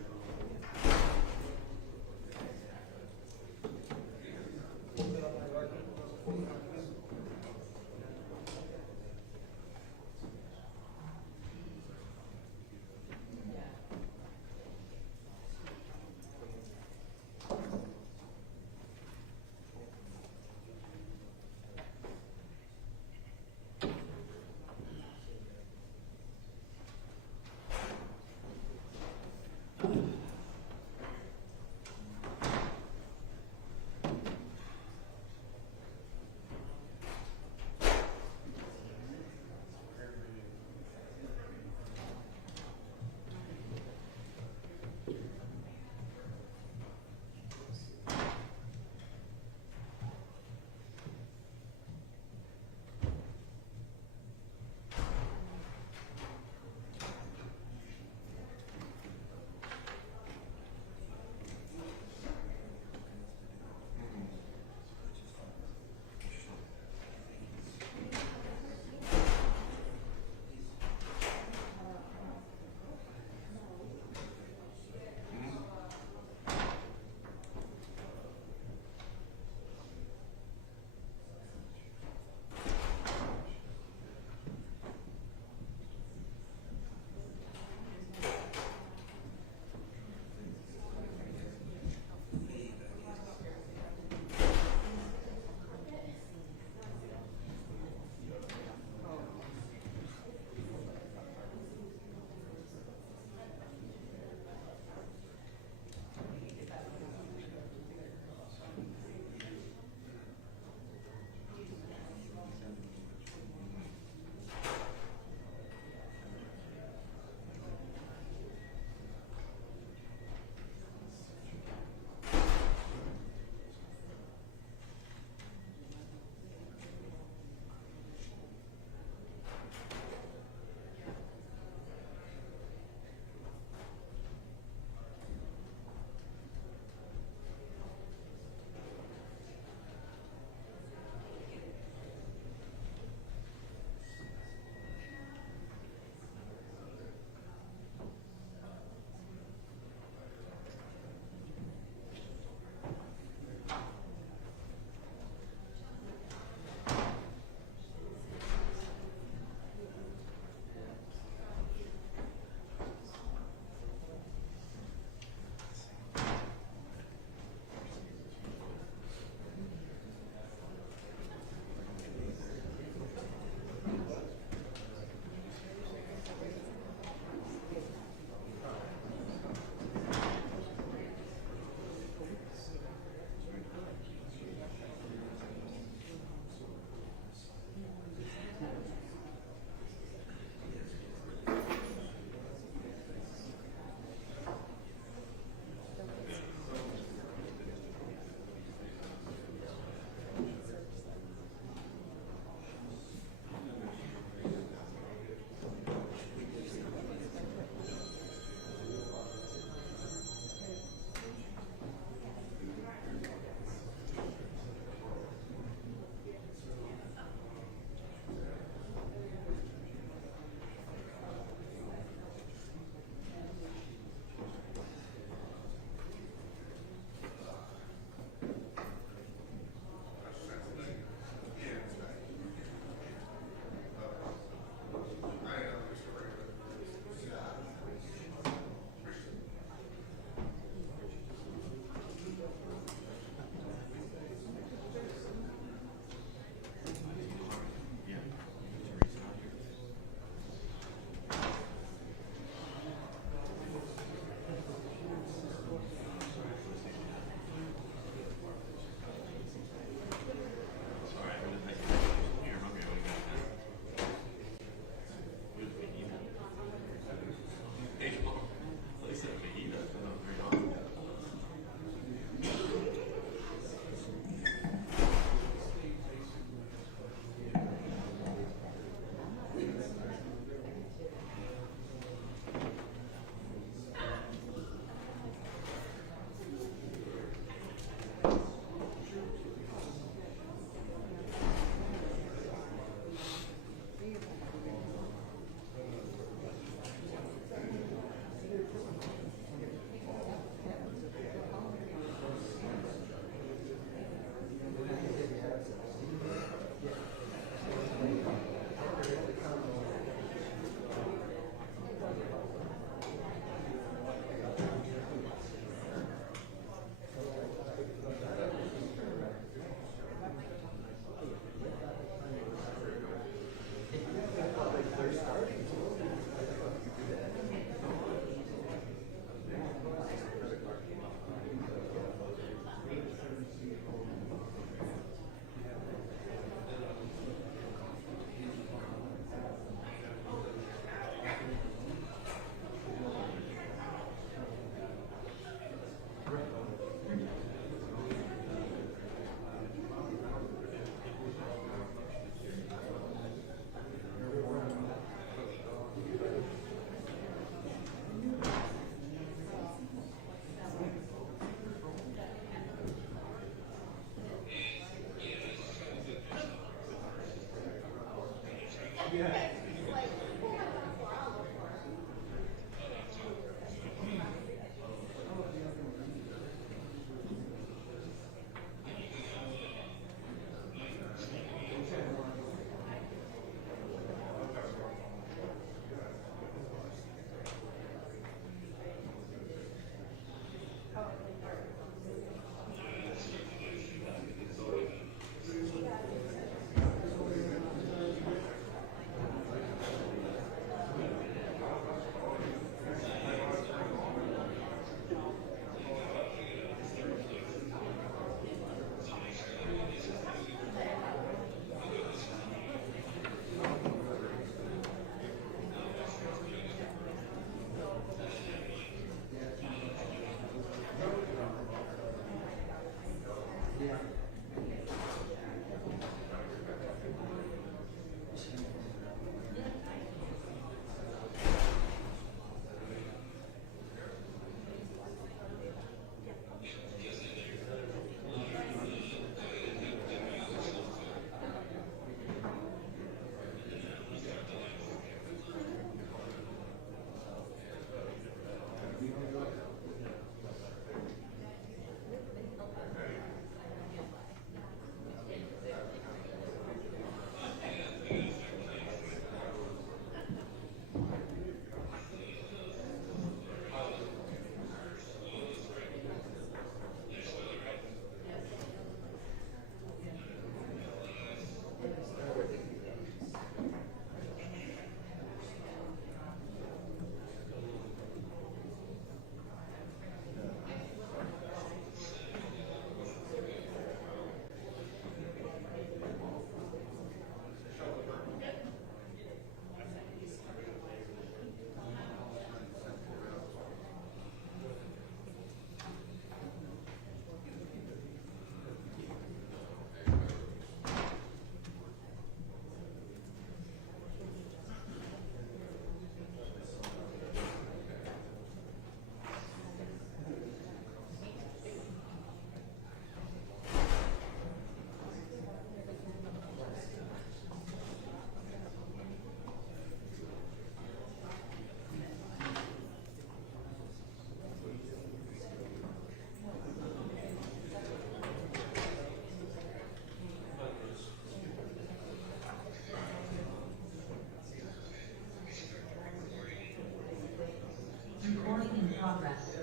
Recording in progress.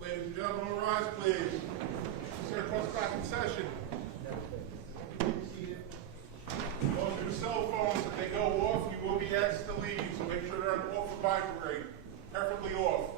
Ladies and gentlemen, all rise, please. Consider course back in session. Those with cell phones, if they go off, you will be asked to leave, so make sure they're off the vibrate, preferably off.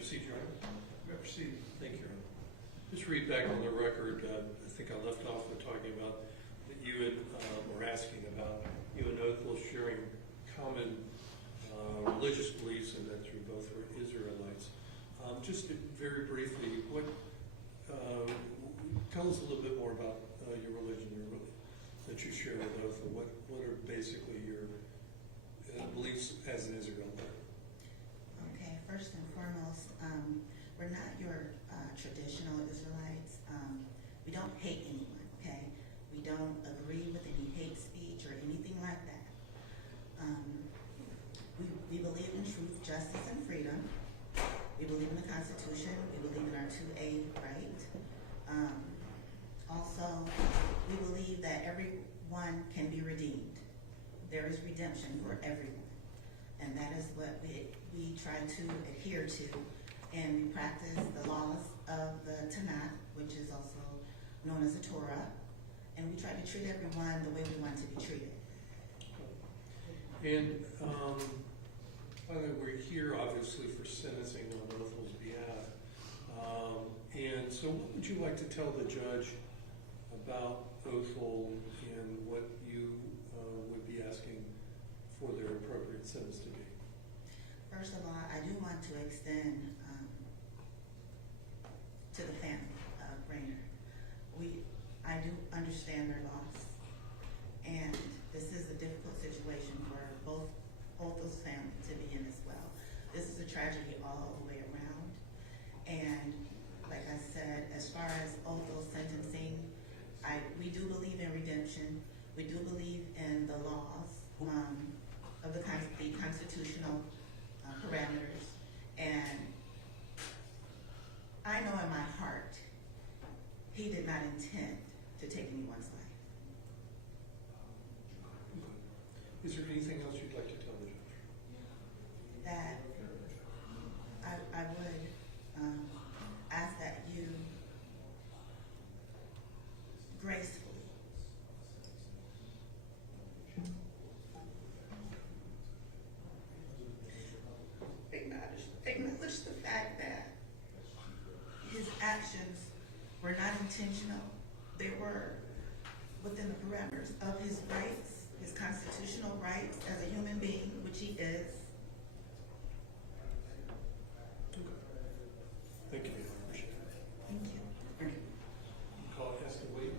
Proceed, Your Honor. You may proceed. Thank you, Your Honor. Just read back on the record, I think I left off with talking about that you and, were asking about you and Othal sharing common religious beliefs and that you both were Israelites. Just very briefly, what, tell us a little bit more about your religion that you share with Othal. What are basically your beliefs as an Israelite? Okay, first and foremost, we're not your traditional Israelites. We don't hate anyone, okay? We don't agree with any hate speech or anything like that. is redemption for everyone. And that is what we try to adhere to. And we practice the laws of the Tanakh, which is also known as the Torah. And we try to treat everyone the way we want to be treated. And finally, we're here obviously for sentencing on Othal's behalf. And so what would you like to tell the judge about Othal and what you would be asking for their appropriate sentence to be? First of all, I do want to extend to the family of Raynor. I do understand their loss, and this is a difficult situation for both Othal's family to be in as well. This is a tragedy all the way around, and like I said, as far as Othal's sentencing, we do believe in redemption. We do believe in the laws of the constitutional parameters, and I know in my heart he did not intend to take anyone's life. Is there anything else you'd like to tell the judge? That I would ask that you gracefully acknowledge the fact that his actions were not intentional. They were within the parameters of his rights, his constitutional rights as a human being, which he is. Thank you, I appreciate it. Thank you. Call it Esther Williams.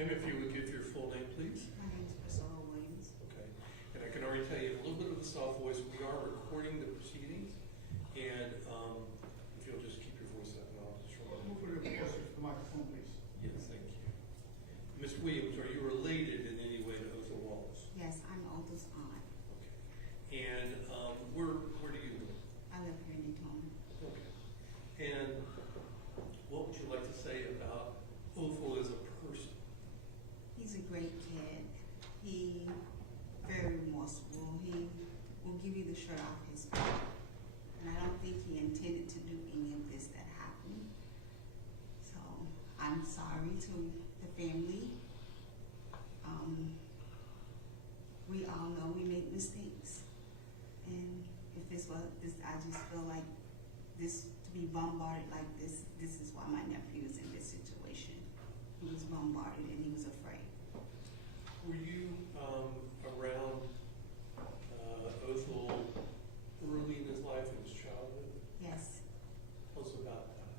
And if you would give your full name, please. My name is Othal Williams. Okay. And I can already tell you a little bit of the soft voice. We are recording the proceedings, and if you'll just keep your voice up, and I'll just remember. Move a little closer to the microphone, please. Yes, thank you. Ms. Williams, are you related in any way to Othal Wallace? Yes, I'm Othal's aunt. Okay. And where do you live? I live here in Daytona. Okay. And what would you like to say about Othal as a person? He's a great kid. He very remorseful. He will give you the shirt off his back. And I don't think he intended to do any of this that happened. So I'm sorry to the family. We all know we make mistakes. And if this was this, I just feel like this to be bombarded like this is why my nephew is in this situation. He was bombarded and he was afraid. Were you around Othal early in his life, in his childhood? Yes, Tell us about that.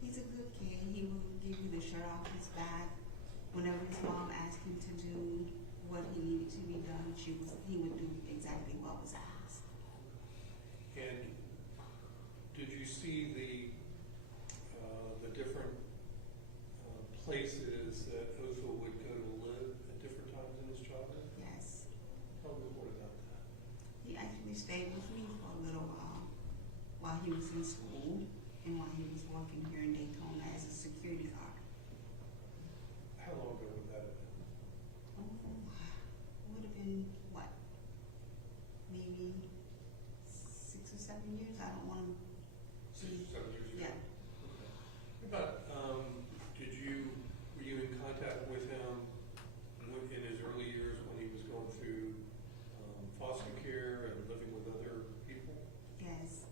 he's a good kid. He will give you the shirt off his back. Whenever his mom asked him to do what he needed to be done, he would do exactly what was asked. And did you see the different places that Othal would go to live at different times in his childhood? Yes, Tell me more about that. he actually stayed with me for a little while he was in school and while he was working here in Daytona as a security guard. How long ago would that have been? It would have been, what, maybe 6 or 7 years? I don't want to. 6 or 7 years ago? Yeah. Okay. But were you in contact with him in his early years when he was going through foster care and living with other people? Yes.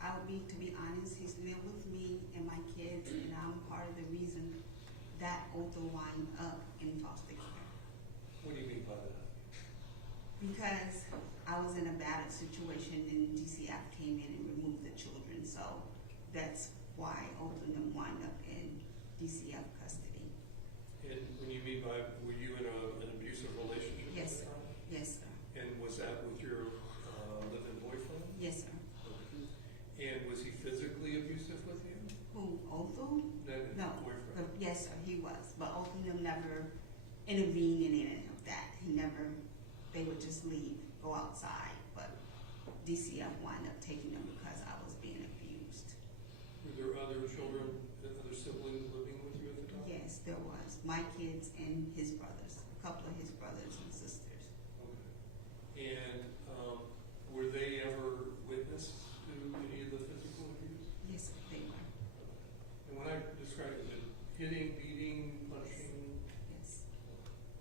I would be, to be honest, he's lived with me and my kids, and I'm part of the reason that Othal wound up in foster care. What do you mean by that? Because I was in a battered situation and DCF came in and removed the children, so that's why Othal wound up in DCF custody. And when you mean by, were you in an abusive relationship? Yes, but Othal never intervened in any of that. They would just leave, go outside, but DCF wound up taking them because I was being abused. Were there other children, other siblings living with you at the time? Yes, there was. My kids and his brothers, a couple of his brothers and sisters. Okay. And were they ever witness to any of the physical abuse? Yes, they were. And when I described it, was it hitting, beating, punching Yes,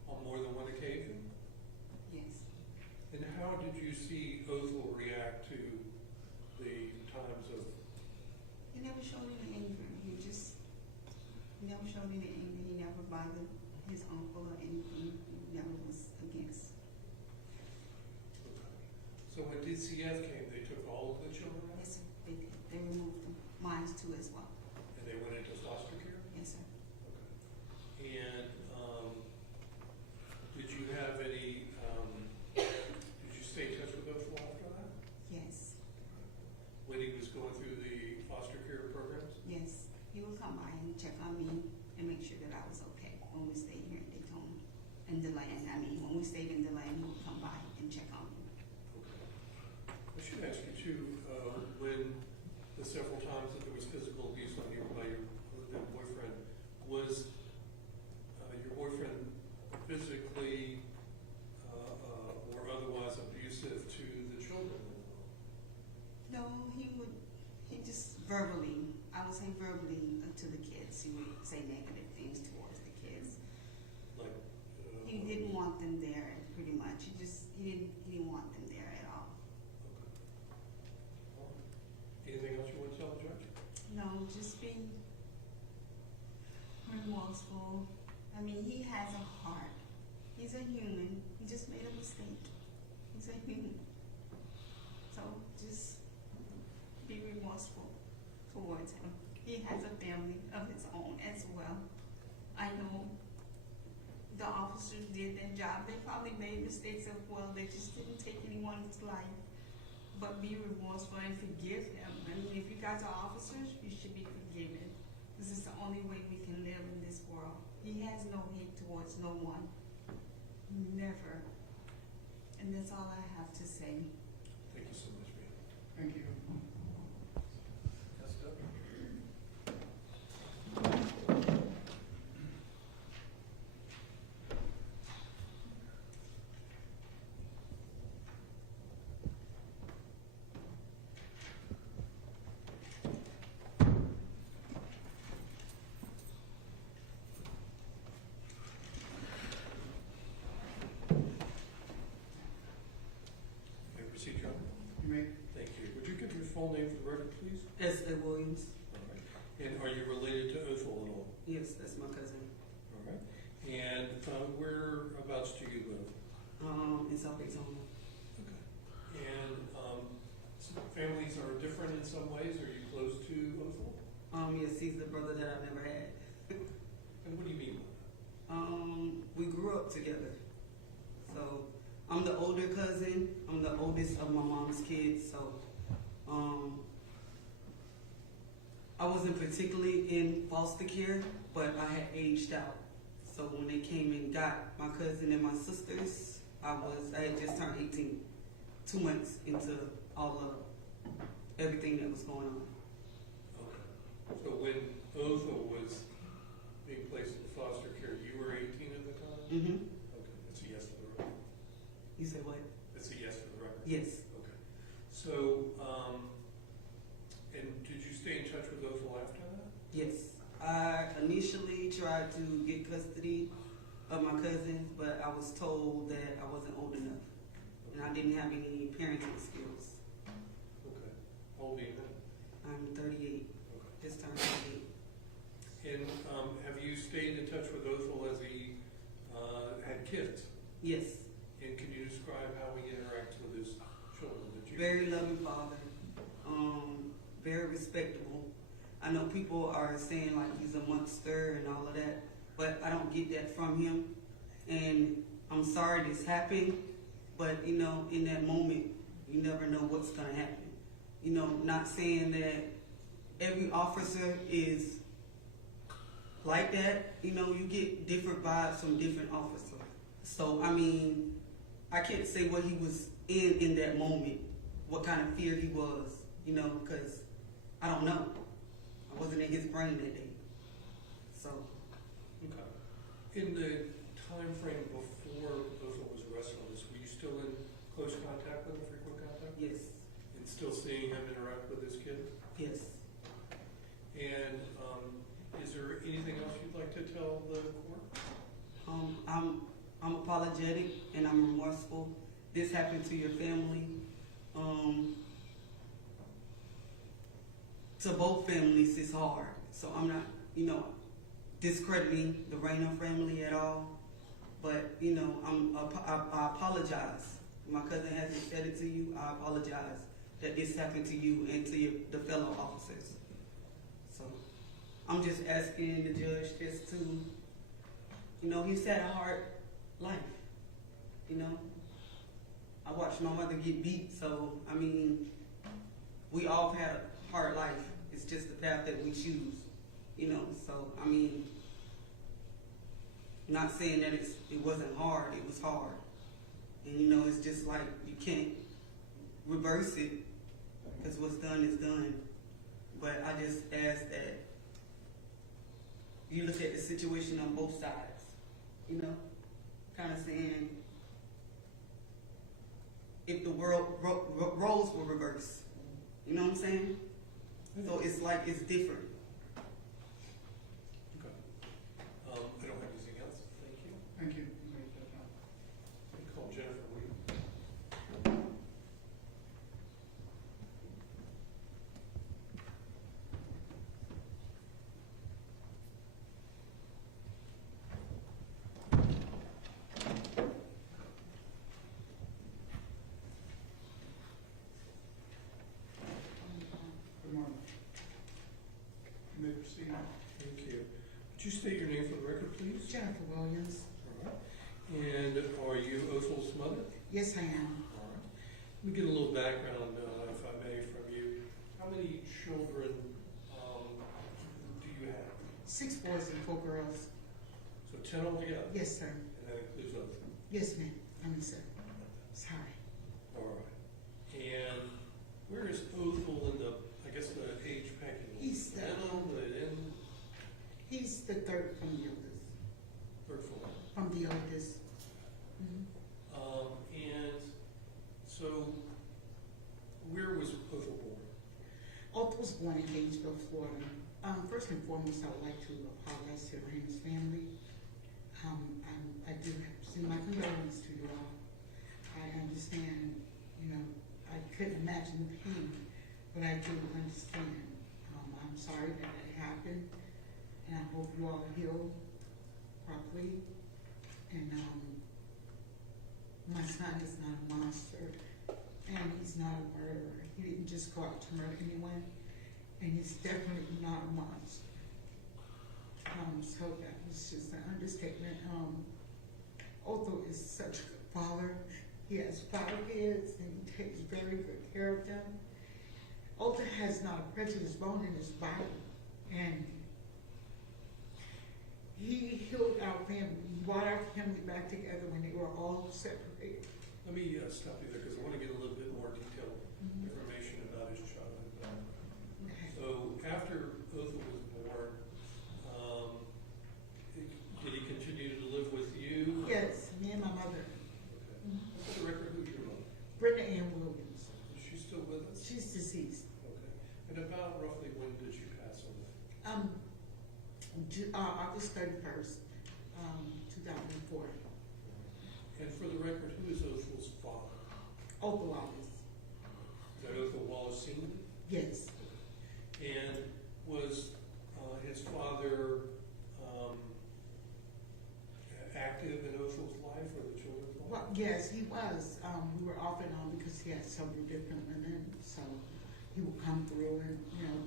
on more than one occasion? yes. And how did you see Othal react to the times of? He never showed any anger. He never showed any anger. He never bothered his uncle or anything. He never was against. So when DCF came, they took all of the children out? Yes, sir. They did. They removed them. Mine too as well. And they went into foster care? Yes, sir. Okay. And did you have any, did you stay in touch with Othal after that? Yes. When he was going through the foster care programs? Yes. He would come by and check on me and make sure that I was okay when we stayed here in Daytona. And DeLand, when we stayed in DeLand, he would come by and check on me. Okay. I should ask you too, when the several times that there was physical abuse on you by your boyfriend, was your boyfriend physically or otherwise abusive to the children? No, he just verbally, I would say verbally to the kids. He would say negative things towards the kids. Like He didn't want them there, pretty much. He didn't want them there at all. Okay. Anything else you want to tell the judge? No, just being remorseful. I mean, he has a heart. He's a human. He just made a mistake. He's a human. So just be remorseful towards him. He has a family of his own as well. I know the officers did their job. They probably made mistakes as well. They just didn't take anyone's life. But be remorseful and forgive him. I mean, if you guys are officers, you should be forgiven. This is the only way we can live in this world. He has no hate towards no one. Never. And that's all I have to say. Thank you so much, ma'am. Thank you. Yes, sir. May I proceed, John? You may. Thank you. Would you give your full name for the record, please? S.A. Williams. All right. And are you related to Othal at all? Yes, that's my cousin. All right. And whereabouts do you live? In South Daytona. Okay. And some families are different in some ways. Are you close to Othal? Yes, he's the brother that I never had. And what do you mean by that? We grew up together. So I'm the older cousin. I'm the oldest of my mom's kids. So I wasn't particularly in foster care, but I had aged out. So when they came and got my cousin and my sisters, I had just turned 18, 2 months into all of everything that was going on. Okay. So when Othal was being placed in foster care, you were 18 at the time? Mm-hmm. Okay. That's a yes for the record. You said what? That's a yes for the record? Yes. Okay. So, and did you stay in touch with Othal after that? Yes. I initially tried to get custody of my cousins, but I was told that I wasn't old enough and I didn't have any parenting skills. Okay. How old are you now? I'm 38. Okay. Just turned 38. And have you stayed in touch with Othal as he had kids? Yes. And can you describe how he interacts with his children? Very loving father. Very respectable. I know people are saying like he's a monster and all of that, but I don't get that from him. And I'm sorry this happened, but you know, in that moment, you never know what's gonna happen. You know, not saying that every officer is like that. You know, you get different vibes from different officers. So, I mean, I can't say what he was in that moment, what kind of fear he was, you know, because I don't know. I wasn't in his brain that day. So. Okay. In the time frame before Othal was arrested on this, were you still in close contact with him, frequent contact? Yes. And still seeing him interact with his kid? Yes. And is there anything else you'd like to tell the court? I'm apologetic and I'm remorseful. This happened to your family. To both families, it's hard. So I'm not, you know, discrediting the Raynor family at all. But, you know, I apologize. My cousin hasn't said it to you. I apologize that this happened to you and to the fellow officers. So I'm just asking the judge just to, you know, he's had a hard life. You know, I watched my mother get beat. So, I mean, we all had a hard life. It's just the path that we choose, you know. So, I mean, not saying that it wasn't hard. It was hard. And, you know, it's just like you can't reverse it because what's done is done. But I just ask that you look at the situation on both sides, you know, kind of saying if the roles were reversed, you know what I'm saying? So it's like it's different. Okay. I don't have anything else. Thank you. Thank you. Call Jennifer, will you? Good morning. You may proceed. Thank you. Would you state your name for the record, please? Jennifer Williams. All right. And are you Othal's mother? Yes, I am. All right. Let me get a little background, if I may, from you. How many children do you have? 6 boys and 4 girls. So 10 altogether? Yes, sir. And that includes Othal? Yes, ma'am. Sir. Sorry. All right. And where is Othal in the, I guess, the age pecking order? He's the, middle, the end? He's the third from the oldest. Third from From the oldest. and so, where was Othal born? Othal was born in Gainesville, Florida. First and foremost, I would like to apologize to Raymond's family. I do have to send my condolences to you all. I understand, you know, I couldn't imagine the pain, but I do understand. I'm sorry that it happened, and I hope you all heal properly. And my son is not a monster, and he's not a murderer. He didn't just go out to murder anyone, and he's definitely not a monster. So that was just an understatement. Othal is such a good father. He has 5 kids, and he takes very good care of them. Othal has not a precious bone in his body, and he healed our family. He brought our family back together when they were all separated. Let me stop you there because I want to get a little bit more detailed information about his childhood background. Okay. So after Othal was born, did he continue to live with you? Yes, me and my mother, Okay. What's the record of your mother? Brenda Ann Williams. Is she still with us? She's deceased. Okay. And about roughly when did she pass away? August 31st, 2004. And for the record, who is Othal's father? Othal Wallace. Is that Othal Wallace Sr.? Yes. And was his father active in Othal's life or the children's life? Well, yes, he was. We were off and on because he had several different women. So he would come through and, you know,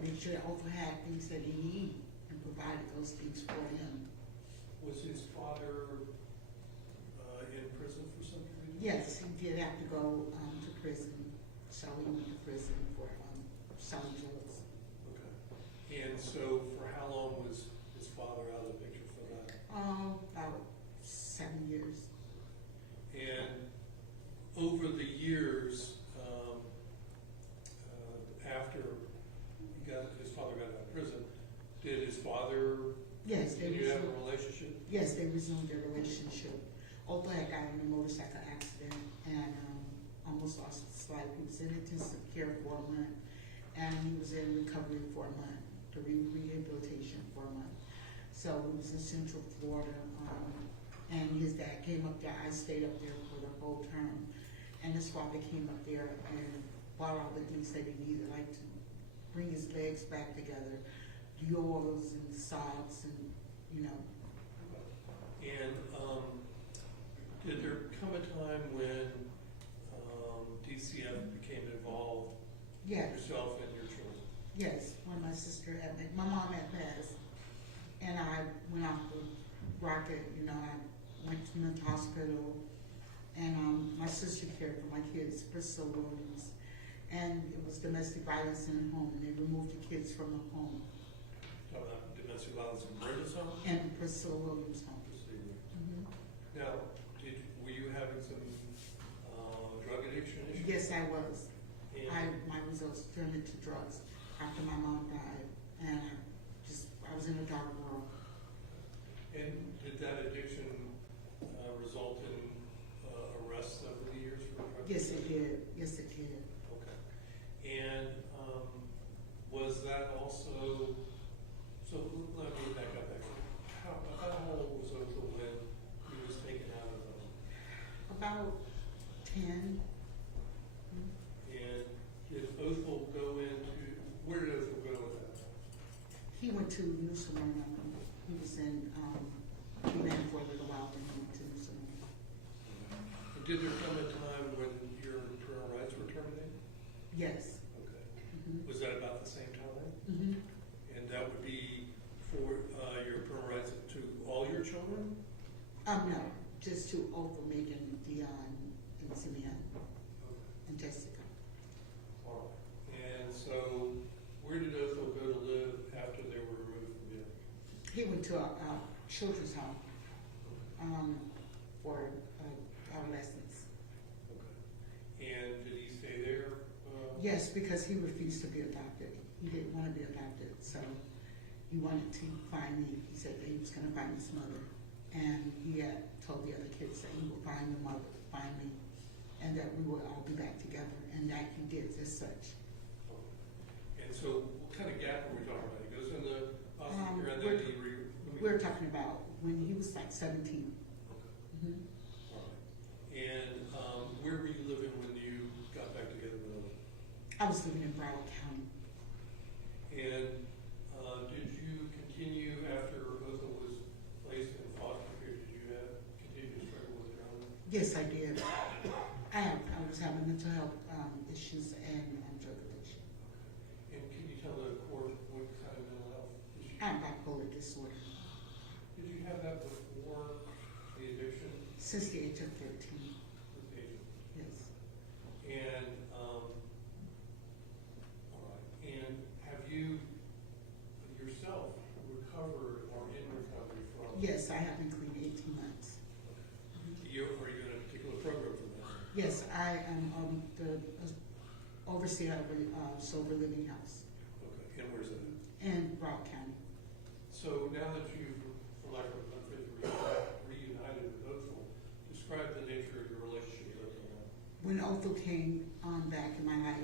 make sure that Othal had things that he needed and provided those things for him. Was his father in prison for some period? Yes, he did have to go to prison. So he went to prison for selling drugs. Okay. And so for how long was his they resumed their relationship. Othal had gotten in a motorcycle accident and almost lost his life. He was in intensive care for a month, and he was in recovery for a month, to rehabilitation for a month. So he was in Central Florida, and his dad came up there. I stayed up there for the whole term, and his father came up there and bought all the things that he needed, like to bring his legs back together, yours and socks, and you know. And did there come a time when DCF became involved? Yes. Yourself and your children? Yes, when my sister had, my mom had passed, and I went off the rocket, you know, I went to the hospital, and my sister cared for my kids, Priscilla Williams, and it was domestic violence in the home, and they removed the kids from the home. Talking about domestic violence in Brenda's home? And Priscilla Williams' home. Mm-hmm. Now, were you having some drug addiction issues? Yes, I was. And My results turned into drugs after my mom died, and I was in a dark world. And did that addiction result in arrests over the years for drug Yes, addiction? it did. Yes, it did. Okay. And was that also, so let me back up actually. How old was Othal when he was taken out of the home? About 10. And did Othal go into, where did Othal go with that? He went to New Smyrna. He was in, he ran for a little while, then he went to New Smyrna. And did there come a time when your parental rights were terminated? Yes. Okay. Mm-hmm. Was that about the same time? Mm-hmm. And that would be for your parental rights to all your children? No, just to Othal, Megan, Dion, and Simeon, and Jessica. All right. And so, where did Othal go to live after they were removed from you? He went to a children's home for adolescents. Okay. And did he stay there? Yes, because he refused to be adopted. He didn't want to be adopted, so he wanted to find me. He said that he was going to find his mother, and he had told the other kids that he would find the mother, find me, and that we would all be back together, and that he did as such. And so, what kind of gap are we talking about? He goes in the hospital here and then he we're talking about when he was like 17. Okay. Mm-hmm. All right. And where were you living when you got back together with him? I was living in Broward County. And did you continue after Othal was placed in foster care? Did you continue to struggle with your own? Yes, I did. I was having mental health issues and drug addiction. And can you tell the court what kind of mental health issues? I have bipolar disorder. Did you have that before the addiction? Since the age of 13. With the agent? Yes. And all right. And have you yourself recovered or in recovery from? Yes, I have been clean 18 months. Okay. Are you in a particular program for that? Yes, I am the overseer of a sober living house Okay. And where's that? in Broward County. So now that you've, for lack of a better phrase, reunited with Othal, describe the nature of your relationship with Othal. When Othal came back in my life,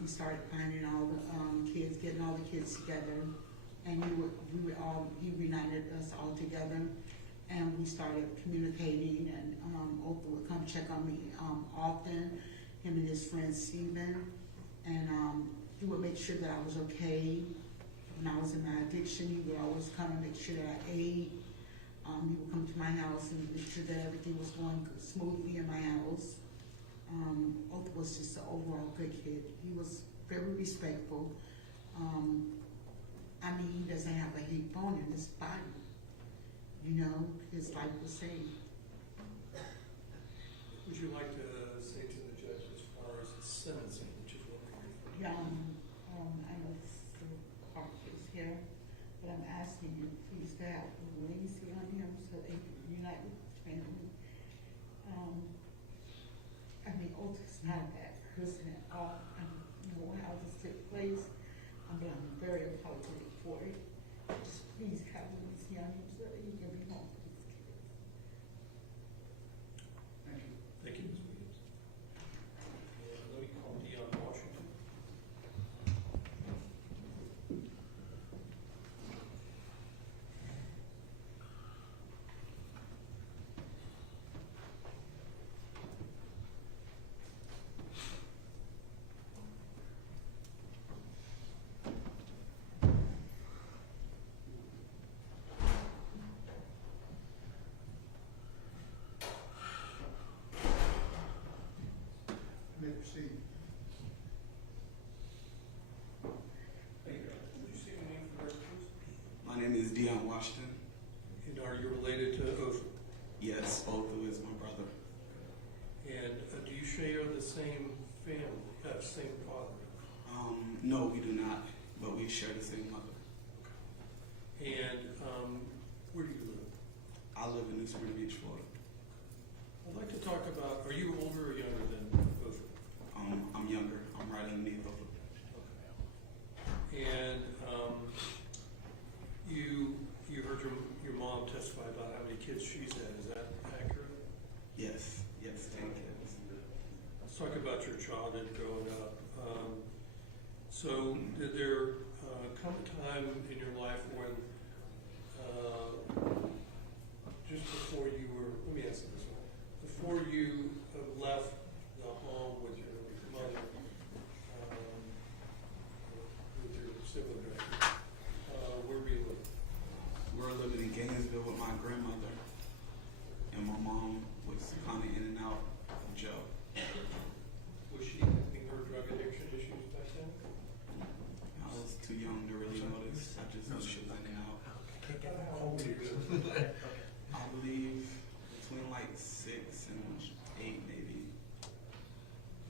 he started finding all the kids, getting all the kids together, and he reunited us all together, and we started communicating, and Othal would come check on me often, him and his friend Stephen, and he would make sure that I was okay. When I was in my addiction, he would always come and make sure that I ate. He would come to my house and make sure that everything was going smoothly in my house. Othal was just an overall good kid. He was very respectful. I mean, he doesn't have a hate bone in his body. You know, his life was saved. Would you like to say to the judge as far as sentencing, which is what we're here for? Yeah, I know the court is here, but I'm asking you please to have leniency on him so they can unite with his family. I mean, Othal's not a bad person at all. I don't know how this took place, but I'm very apologetic for it. Just please have leniency on him so that he can be home with his Washington. And are you related to Othal? Yes, Othal is my brother. And do you share the same family, same father? No, we do not, but we share the same mother. And where do you live? I live in Daytona Beach, Florida. I'd like to talk about, are you older or younger than Othal? I'm younger. I'm right underneath Othal. And you heard your mom testify about how many kids she's had. Is that accurate? Yes, 10 kids. Let's talk about your childhood growing up. So did there come a time in your life when, just before you were, let me answer this one, before you left the home with your mother, with your sibling, where were you living? We're living in Gainesville with my grandmother, and my mom was kind of in and out of jail. Was she having her drug addiction issues back then? I was too young to really notice. I just knew she was in and out. How old were you? I believe between like 6 and 8 maybe.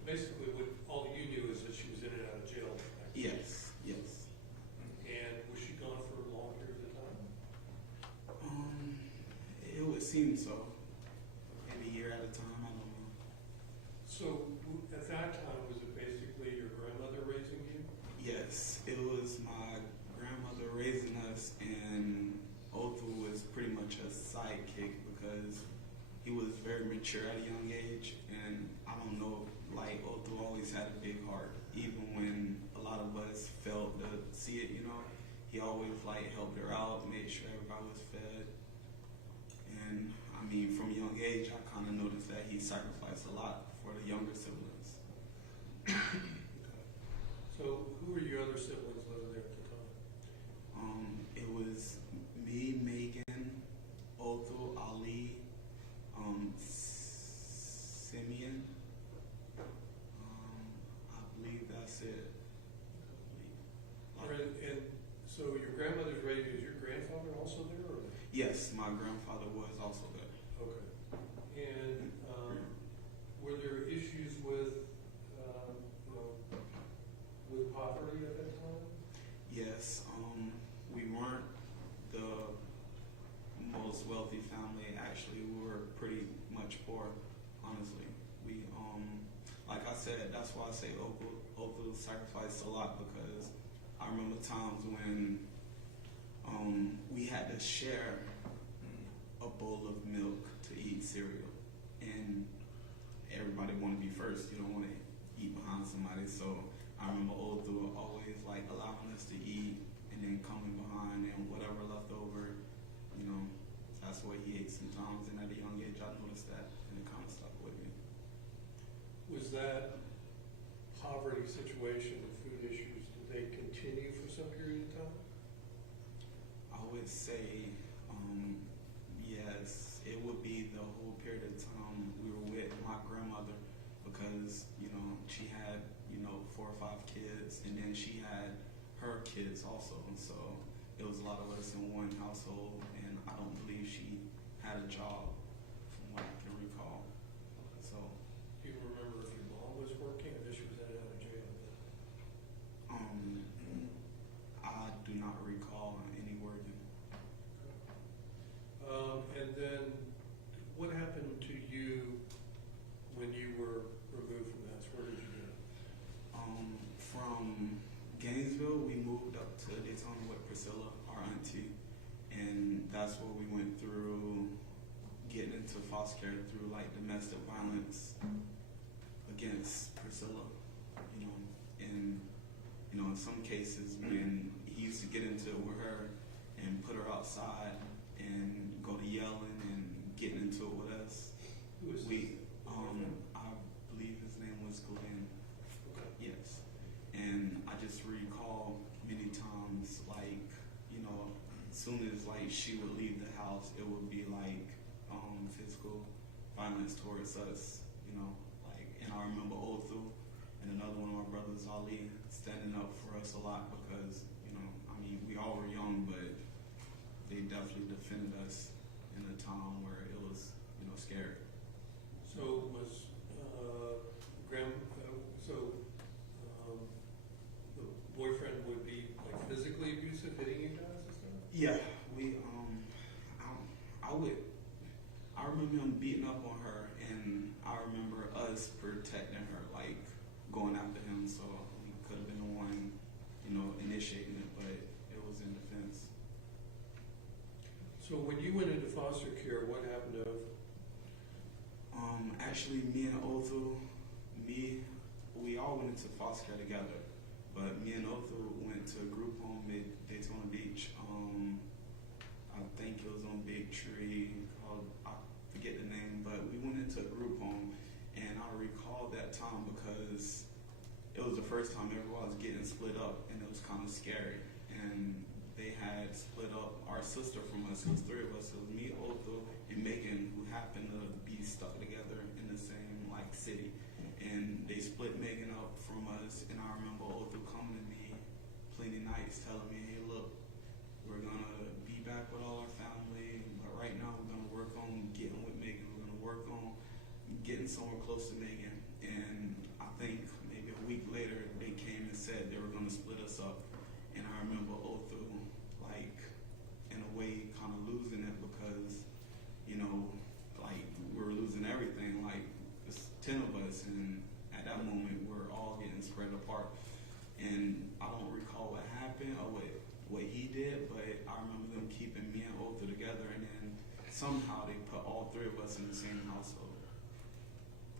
Basically, all you knew is that she was in and out of jail. Yes. And was she gone for long periods of time? It would seem so. Maybe a year at a time, I don't know. So at that time, was it basically your grandmother raising you? Yes, it was my grandmother raising us, and Othal was pretty much a sidekick because he was very mature at a young age, and I don't know, like Othal always had a big heart, even when a lot of us failed to see it, he always like helped her out, made sure everybody was fed. And I mean, from a young age, I kind of noticed that he sacrificed a lot for the younger siblings. So who were your other siblings living there at the time? It was me, Megan, Othal, Ali, Simeon. I believe that's it. And so your grandmother's raising you. Is your grandfather also there? Or? Yes, my grandfather was also there. Okay. And were there issues with with poverty at that time? Yes, we weren't the most wealthy family. Actually, we were pretty much poor, honestly. We, like I said, that's why I say Othal sacrificed a lot, because I remember times when we had to share a bowl of milk to eat cereal, and everybody wanted to be first. You don't want to eat behind somebody, so I remember Othal always like allowing us to eat and then coming behind, and whatever left over, that's what he ate sometimes. And at a young age, I noticed that, and it kind of stuck with me. Was that poverty situation and food issues, did they continue for some period of time? I would say, yes, it would be the whole period of time we were with my grandmother, because, she had, 4 or 5 kids, and then she had her kids also, and so it was a lot of us in one household, and I don't believe she had a job, from what I can recall. So, Do you remember if your mom was working or if she was out of jail? I do not recall any working. And then what happened to you when you were removed from that? Where did you go? From Gainesville, we moved up to Daytona with Priscilla, our auntie, and that's where we went through getting into foster care through like domestic violence against Priscilla, and in some cases when he used to get into it with her and put her outside and go to yelling and getting into it with us. Who was I believe his name was Glenn. Okay. Yes. And I just recall many times, like, as soon as like she would leave the house, it would be like physical violence towards us, and I remember Othal and another one of my brothers, Ali, standing up for us a lot, because, we all were young, but they definitely defended us in a time where it was, scary. So was the boyfriend would be like physically abusive, hitting you guys and stuff? Yeah, we I remember him beating up on her, and I remember us protecting her, like going after him. So we could have been the one, initiating it, but it was in defense. So when you went into foster care, what happened to Othal? Actually, me and Othal, we all went into foster care together, but me and Othal went to a group home at Daytona Beach. I think it was on Big Tree, called, I forget the name, but we went into a group home, and I recall that time because it was the first time everyone was getting split up, and it was kind of scary. And they had split up our sister from us. It was three of us. It was me, Othal, and Megan, who happened to be stuck together in the same city. And they split Megan up from us. And I remember Othal coming to me plenty nights, telling me, "Hey, look, we're gonna be back with all our family, but right now we're gonna work on getting with Megan. We're gonna work on getting somewhere close to Megan." And I think maybe a week later, they came and said they were gonna split us up. And I remember Othal, like, in a way, kind of losing it because, like, we were losing everything. Like, there's 10 of us, and at that moment, we're all getting spread apart. And I don't recall what happened or what he did, but I remember them keeping me and Othal together, and then somehow they put all three of us in the same household.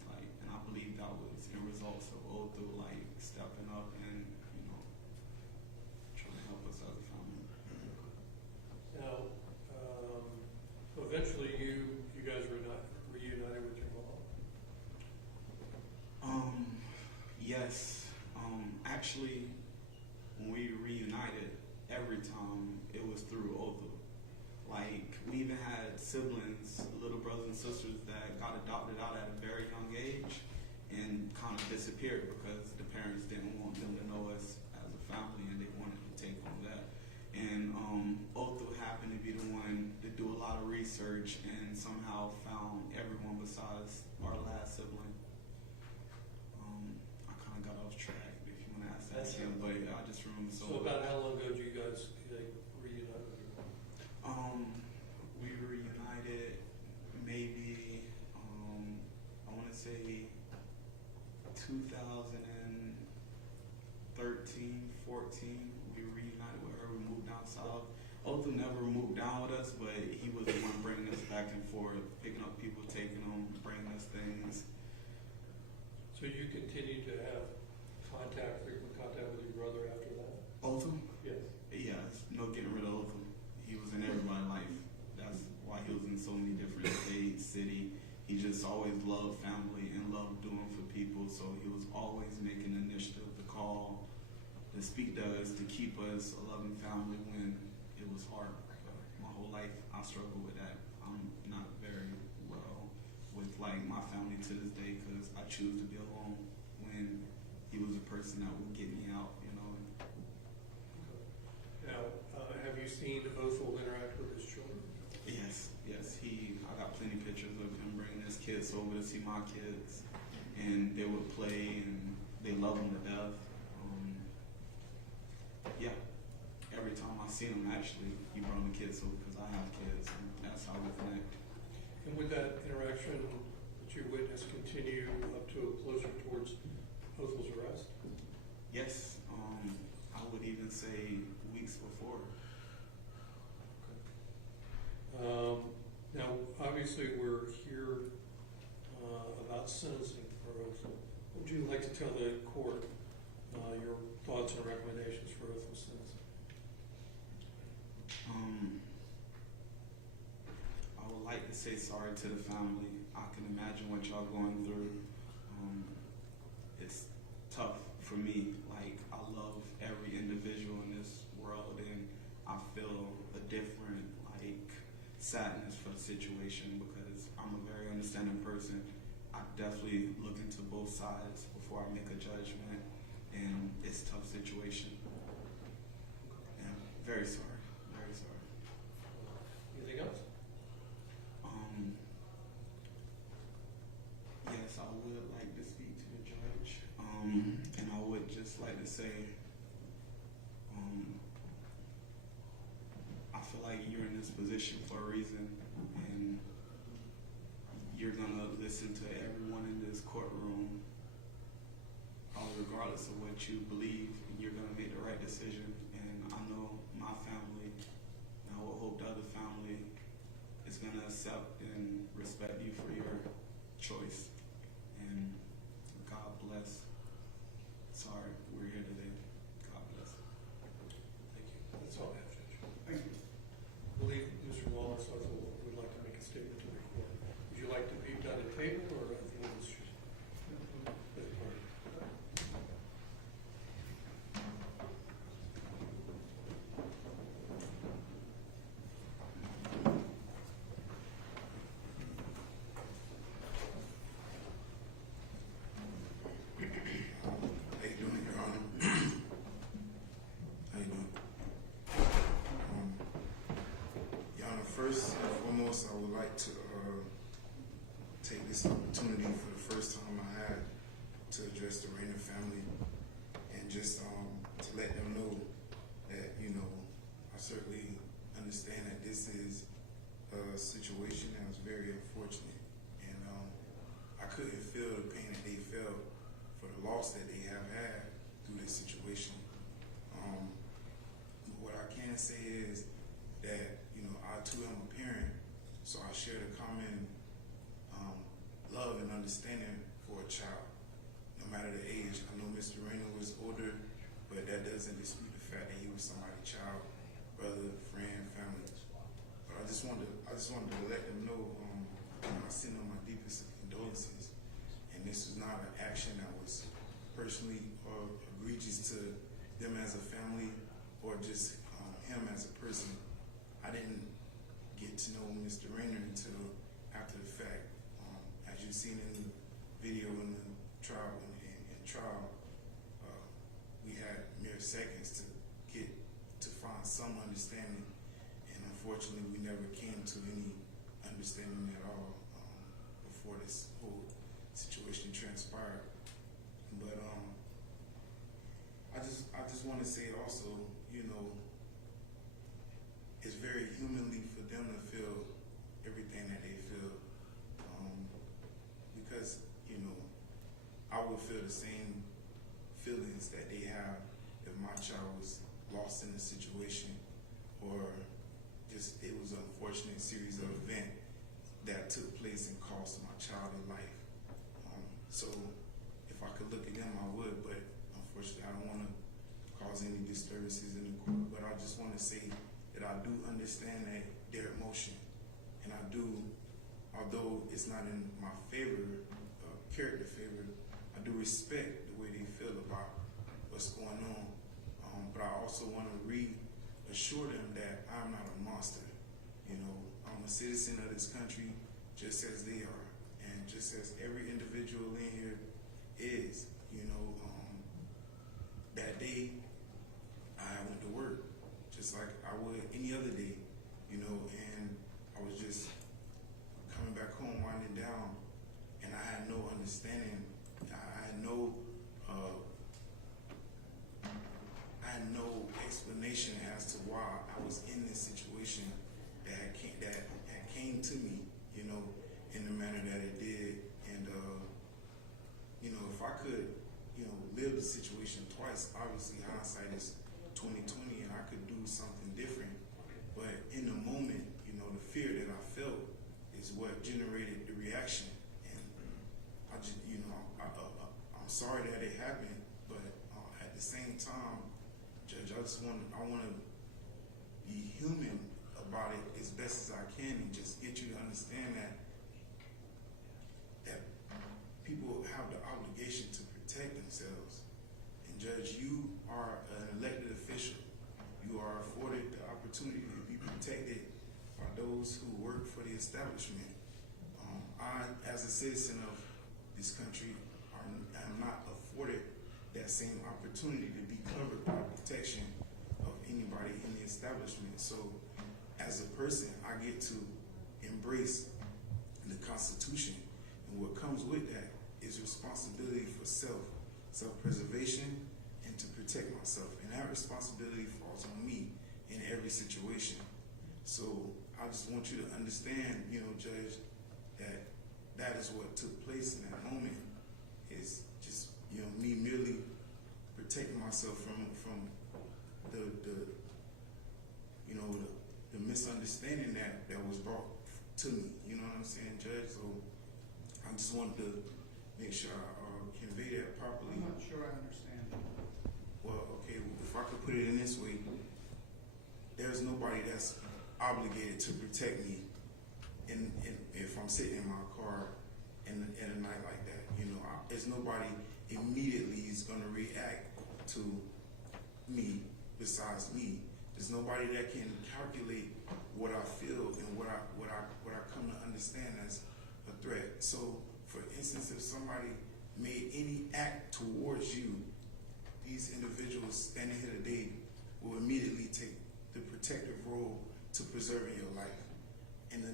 Like, and I believe that was in results of Othal, like, stepping up and, trying to help us as a family. Now, eventually you guys were not reunited with your mom? Yes. Actually, when we reunited, every time it was through Othal. Like, we even had siblings, little brothers and sisters that got adopted out at a very young age and kind of disappeared because the parents didn't want them to know us as a family, and they wanted to take on that. And Othal happened to be the one to do a lot of research and somehow found everyone besides our last sibling. I kind of got off track if you want to ask that again, but I just remember So about how long ago did you guys reunite with your mom? We reunited maybe, I want to say 2013, 14. We reunited with her. We moved down south. Othal never moved down with us, but he was the one bringing us back and forth, picking up people, taking them, bringing us things. So you continued to have frequent contact with your brother after that? Othal? Yes. Yeah, no getting rid of Othal. He was in everybody's life. That's why he was in so many different states, city. He just always loved family and loved doing for people, so he was always making the initiative to call, to speak to us, to keep us a loving family when it was hard. My whole life, I struggle with that. I'm not very well with, like, my family to this day because I choose to be alone when he was a person that would get me out, Now, have you seen Othal interact with his children? Yes. I got plenty of pictures of him bringing his kids over to see my kids, and they would play, and they love him to death. Yeah, every time I see him, actually, he brought the kids over because I have kids, and that's how we connect. And would that interaction that you witnessed continue up to closer towards Othal's arrest? Yes, I would even say weeks before. Now, obviously, we're here about sentencing for Othal. Would you like to tell the court your thoughts and recommendations for Othal's sentencing? I would like to say sorry to the family. I can imagine what y'all going through. It's tough for me. Like, I love every individual in this world, and I feel a different, sadness for the situation because I'm a very understanding person. I definitely look into both sides before I make a judgment, and it's a tough situation. And very sorry, very sorry. would like to speak to the judge, and I would just like to say, I feel like you're in this position for a reason, and you're gonna listen to everyone in this courtroom, regardless of what you believe, and you're gonna make the right decision. And I know my family, and I would hope the other family is gonna accept and respect you for your choice. And God bless. Sorry, we're here today. God bless. Thank you. That's all I have, Judge. Thank you. I believe Mr. Wallace also would like to make a statement to the court. Would you like to leave that at table or at the end? First and foremost, I would like to take this opportunity for the first time I had to address the Raynor family and just to let them know that, you know, I certainly understand that this is a situation that was very unfortunate, and I couldn't feel the pain that they felt for the loss that they have had through this situation. What I can say is that, you know, I too am a parent, so I share the common love and understanding for a child, no matter the age. I know Mr. Raynor was older, but that doesn't dispute the fact that he was somebody's child, brother, friend, family. But I just wanted to let them know, I send them my deepest condolences, and this was not an action that was personally egregious to them as a family or just him as a person. I didn't get to know Mr. Raynor until after the fact. As you've seen in the video in the trial, we had mere seconds to find some understanding, and unfortunately, we never came to any understanding at all before this whole situation transpired. But I just want to say also, you know, it's very humanly for them to feel everything that they feel, because, you know, I would feel the same feelings that they have if my child was lost in a situation, or just it was an unfortunate series of events that took place and cost my child a life. So if I could look at them, I would, but unfortunately I don't want to cause any disturbances in the court. But I just want to say that I do understand that their emotion, and I do, although it's not in my favor, character favor, I do respect the way they feel about what's going on. But I also want to reassure them that I'm not a monster. You know, I'm a citizen of this country just as they are, and just as every individual in here is. You know, that day I went to work just like I would any other day, you know, and I was just coming back home, winding down, and I had no understanding. I had no explanation as to why I was in this situation that came to me, you know, in the manner that it did. And you know, if I could, you know, live the situation twice, obviously hindsight is 20/20, and I could do something different. But in the moment, you know, the fear that I felt is what generated the reaction. And I just, you know, I'm sorry that it happened, but at the same time, Judge, I want to be human about it as best as I can, and just get you to understand that people have the obligation to protect themselves. And Judge, you are an elected official. You are afforded the opportunity to be protected by those who work for the establishment. I, as a citizen of this country, am not afforded that same opportunity to be covered by protection of anybody in the establishment. So as a person, I get to embrace the Constitution, and what comes with that is responsibility for self-preservation, and to protect myself. And that responsibility falls on me in every situation. So I just want you to understand, Judge, that that is what took place in that moment. Is just, me merely protecting myself from the misunderstanding that was brought to me. You know what I'm saying, Judge? So I just wanted to make sure I convey that properly. I'm not sure I understand. Well, okay, if I could put it in this way, there's nobody that's obligated to protect me if I'm sitting in my car in a night like that. There's nobody immediately is going to react to me besides me. There's nobody that can calculate what I feel and what I come to understand as a threat. So, for instance, if somebody made any act towards you, these individuals standing here today will immediately take the protective role to preserving your life. In the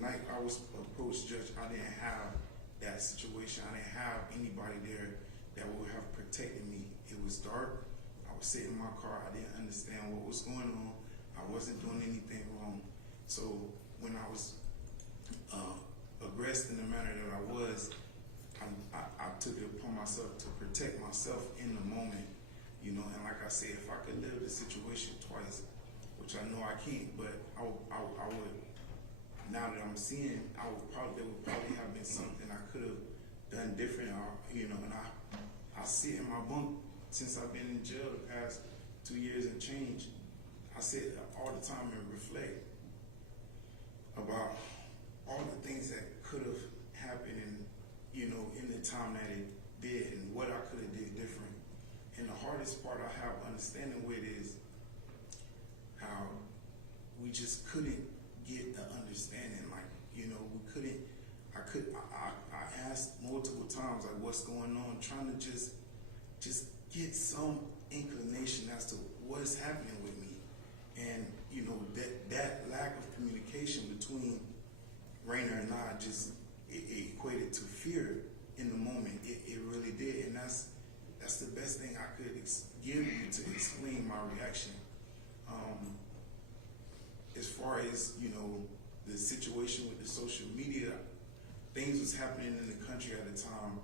night I was approached, Judge, I didn't have that situation. I didn't have anybody there that would have protected me. It was dark. I was sitting in my car. I didn't understand what was going on. I wasn't doing anything wrong. So when I was aggressed in the manner that I was, I took it upon myself to protect myself in the moment. And like I said, if I could live the situation twice, which I know I can't, but I would. Now that I'm seeing, there would probably have been something I could have done different. And I sit in my bunk since I've been in jail the past 2 years and change. I sit all the time and reflect about all the things that could have happened in the time that it did and what I could have did different. And the hardest part I have understanding with is how we just couldn't get the understanding. I asked multiple times, like, what's going on, trying to just get some inclination as to what's happening with me. And, that lack of communication between Raynor and I it equated to fear in the moment. It really did. And that's the best thing I could give you to explain my reaction. As far as, the situation with the social media, things was happening in the country at the time.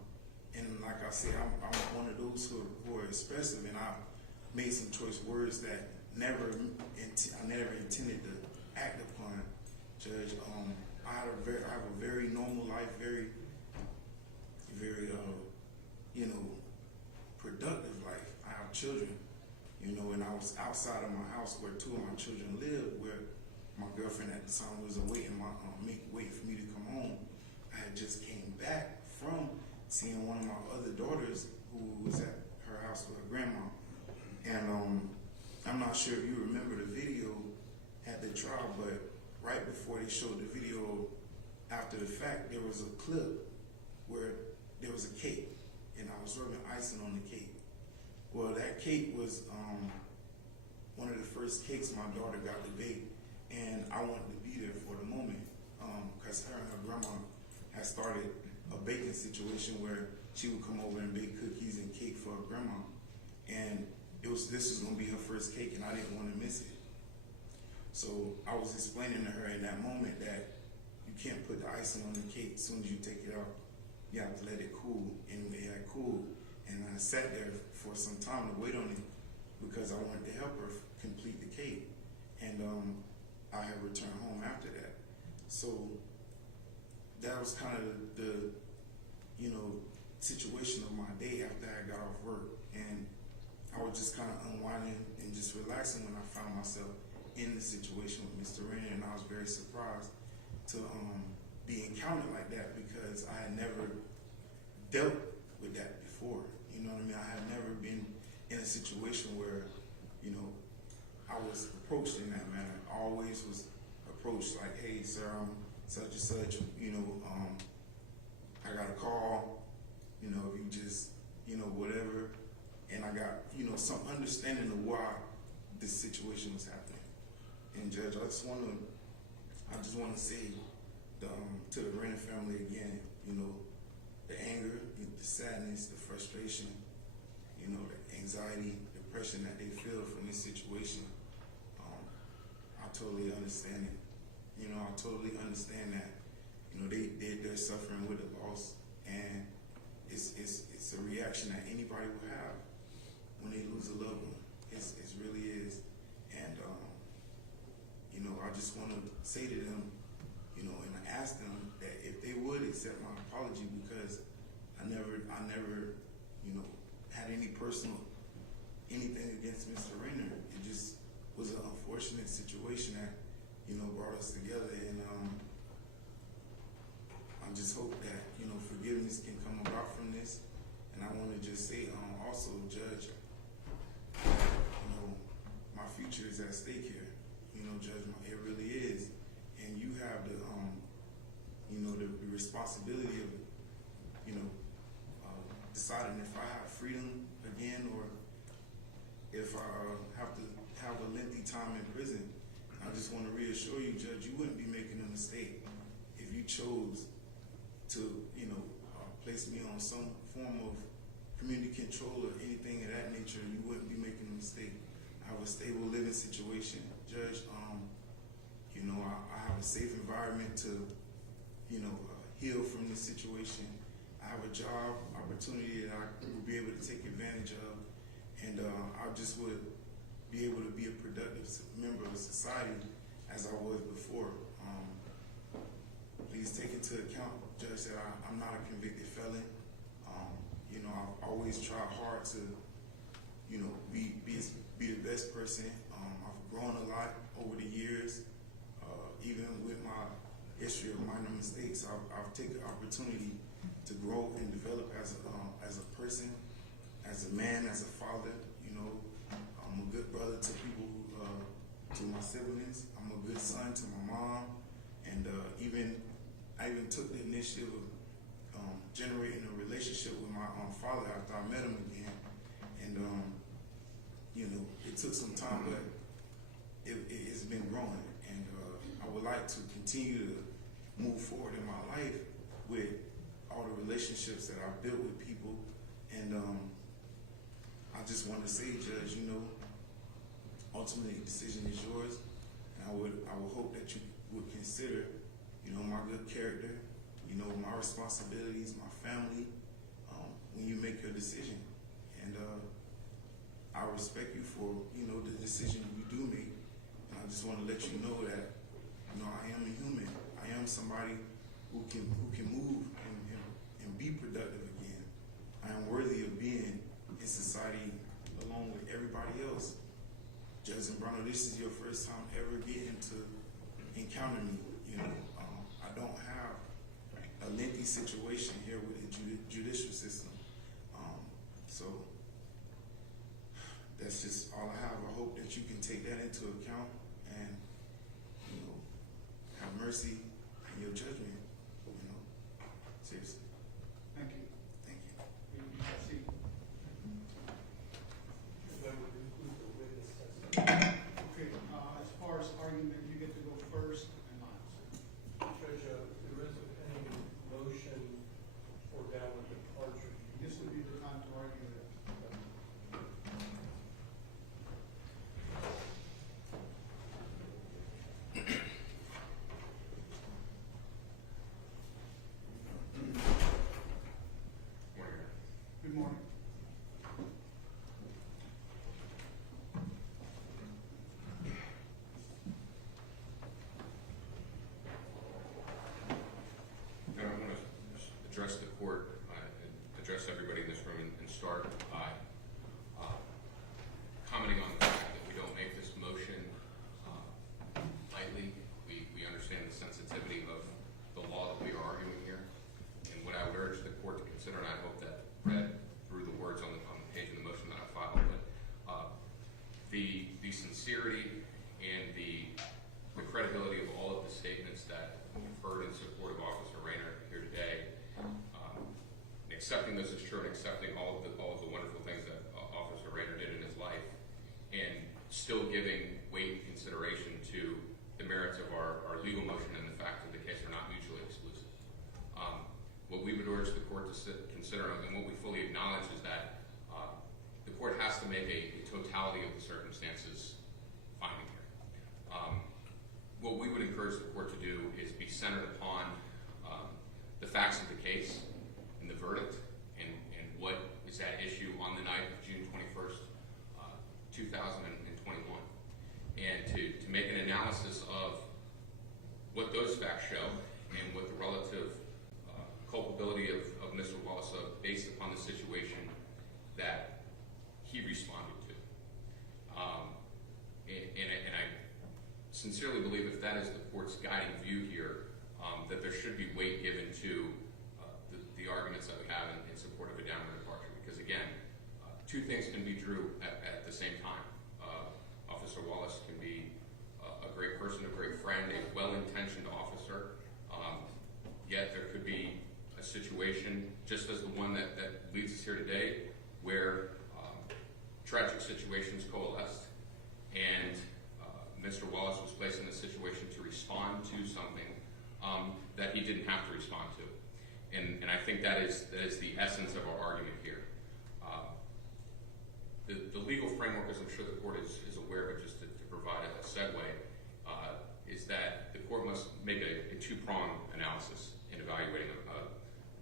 And like I said, I'm one of those who are expressive, and I made some choice words that I never intended to act upon, Judge. I have a very normal life, very, very, productive life. I have children, and I was outside of my house where 2 of my children lived, where my girlfriend at the time was waiting for me to come home. I had just came back from seeing one of my other daughters who was at her house with her grandma. And I'm not sure if you remember the video at the trial, but right before they showed the video after the fact, there was a clip where there was a cake, and I was rubbing icing on the cake. Well, that cake was one of the first cakes my daughter got to bake, and I wanted to be there for the moment because her and her grandma had started a baking situation where she would come over and bake cookies and cake for her grandma, and this was going to be her first cake, and I didn't want to miss it. So I was explaining to her in that moment that you can't put the icing on the cake. As soon as you take it out, you have to let it cool, and it had cooled. And I sat there for some time to wait on it because I wanted to help her complete the cake. And I had returned home after that. So that was kind of the situation of my day after I got off work. And I was just kind of unwinding and just relaxing when I found myself in the situation with Mr. Raynor, and I was very surprised to be encountered like that because I had never dealt with that before. You know what I mean? I had never been in a situation where, I was approached in that manner. I always was approached like, hey, sir, I'm such and such, I got a call, if you just, whatever. And I got, some understanding of why this situation was happening. And Judge, I just want to say to the Raynor family again, the anger, the sadness, the frustration, you know, the anxiety, depression that they feel from this situation. I totally understand it. You know, I totally understand that. You know, they're suffering with a loss, and it's a reaction that anybody will have when they lose a loved one. It really is. And you know, I just want to say to them, you know, and I ask them that if they would accept my apology, because I never, you know, had any personal anything against Mr. Raynor. It just was an unfortunate situation that, you know, brought us together, and I just hope that, you know, forgiveness can come about from this. And I want to just say, also, Judge, you know, my future is at stake here. You know, Judge, it really is, and you have the, you know, the responsibility of, you know, deciding if I have freedom again or if I have to have a lengthy time in prison. I just want to reassure you, Judge, you wouldn't be making a mistake if you chose to, you know, place me on some form of community control or anything of that nature. You wouldn't be making a mistake. I have a stable living situation, Judge. You know, I have a safe environment to, you know, heal from this situation. I have a job opportunity that I will be able to take advantage of, and I just would be able to be a productive member of society as I was before. Please take into account, Judge, that I'm not a convicted felon. You know, I've always tried hard to, you know, be the best person. I've grown a lot over the years, even with my history of minor mistakes. I've taken the opportunity to grow and develop as a person, as a man, as a father. You know, I'm a good brother to people, to my siblings. I'm a good son to my mom, and I even took the initiative of generating a relationship with my father after I met him again. And you know, it took some time, but it's been growing, and I would like to continue to move forward in my life with all the relationships that I've built with people. And I just want to say, Judge, you know, ultimately the decision is yours, and I would hope that you would consider, you know, my good character, you know, my responsibilities, my family, when you make your decision. And I respect you for, you know, the decision you do make. And I just want to let you know that, you know, I am a human. I am somebody who can move and be productive again. I am worthy of being in society along with everybody else. Judge Zambrano, this is your first time ever getting to encounter me. You know, I don't have a lengthy situation here with the judicial system. So that's just all I have. I hope that you can take that into account and, you know, have mercy in your judgment. You know, seriously. Thank you. Thank you. You can see. That would include the witness testimony. Okay, as far as argument, you get to go first and last. Judge, there is a pending motion for downward departure. This would be the time to argue that. Good morning. I want to address the court and address everybody in this room and start by commenting on the fact that we don't make this motion lightly. We understand the sensitivity of the law that we are arguing here. And what I would urge the court to consider, and I hope that read through the words on the page of the motion that I filed, but the sincerity and the credibility of all of the statements that we've heard in support of Officer Raynor here today, accepting those as true and accepting all of the wonderful things that Officer Raynor did in his life, and still giving weight and consideration to the merits of our legal motion and the fact that the case are not mutually exclusive. What we would urge the court to should be weight given to the arguments that we have in support of a downward departure. Because again, two things can be true at the same time. Officer Wallace can be a great person, a great friend, a well-intentioned officer, yet there could be a situation, just as the one that leads us here today, where tragic situations coalesced, and Mr. Wallace was placed in a situation to respond to something that he didn't have to respond to. And I think that is the essence of our argument here. The legal framework, as I'm sure the court is aware of, just to provide a segue, is that the court must make a two-pronged analysis in evaluating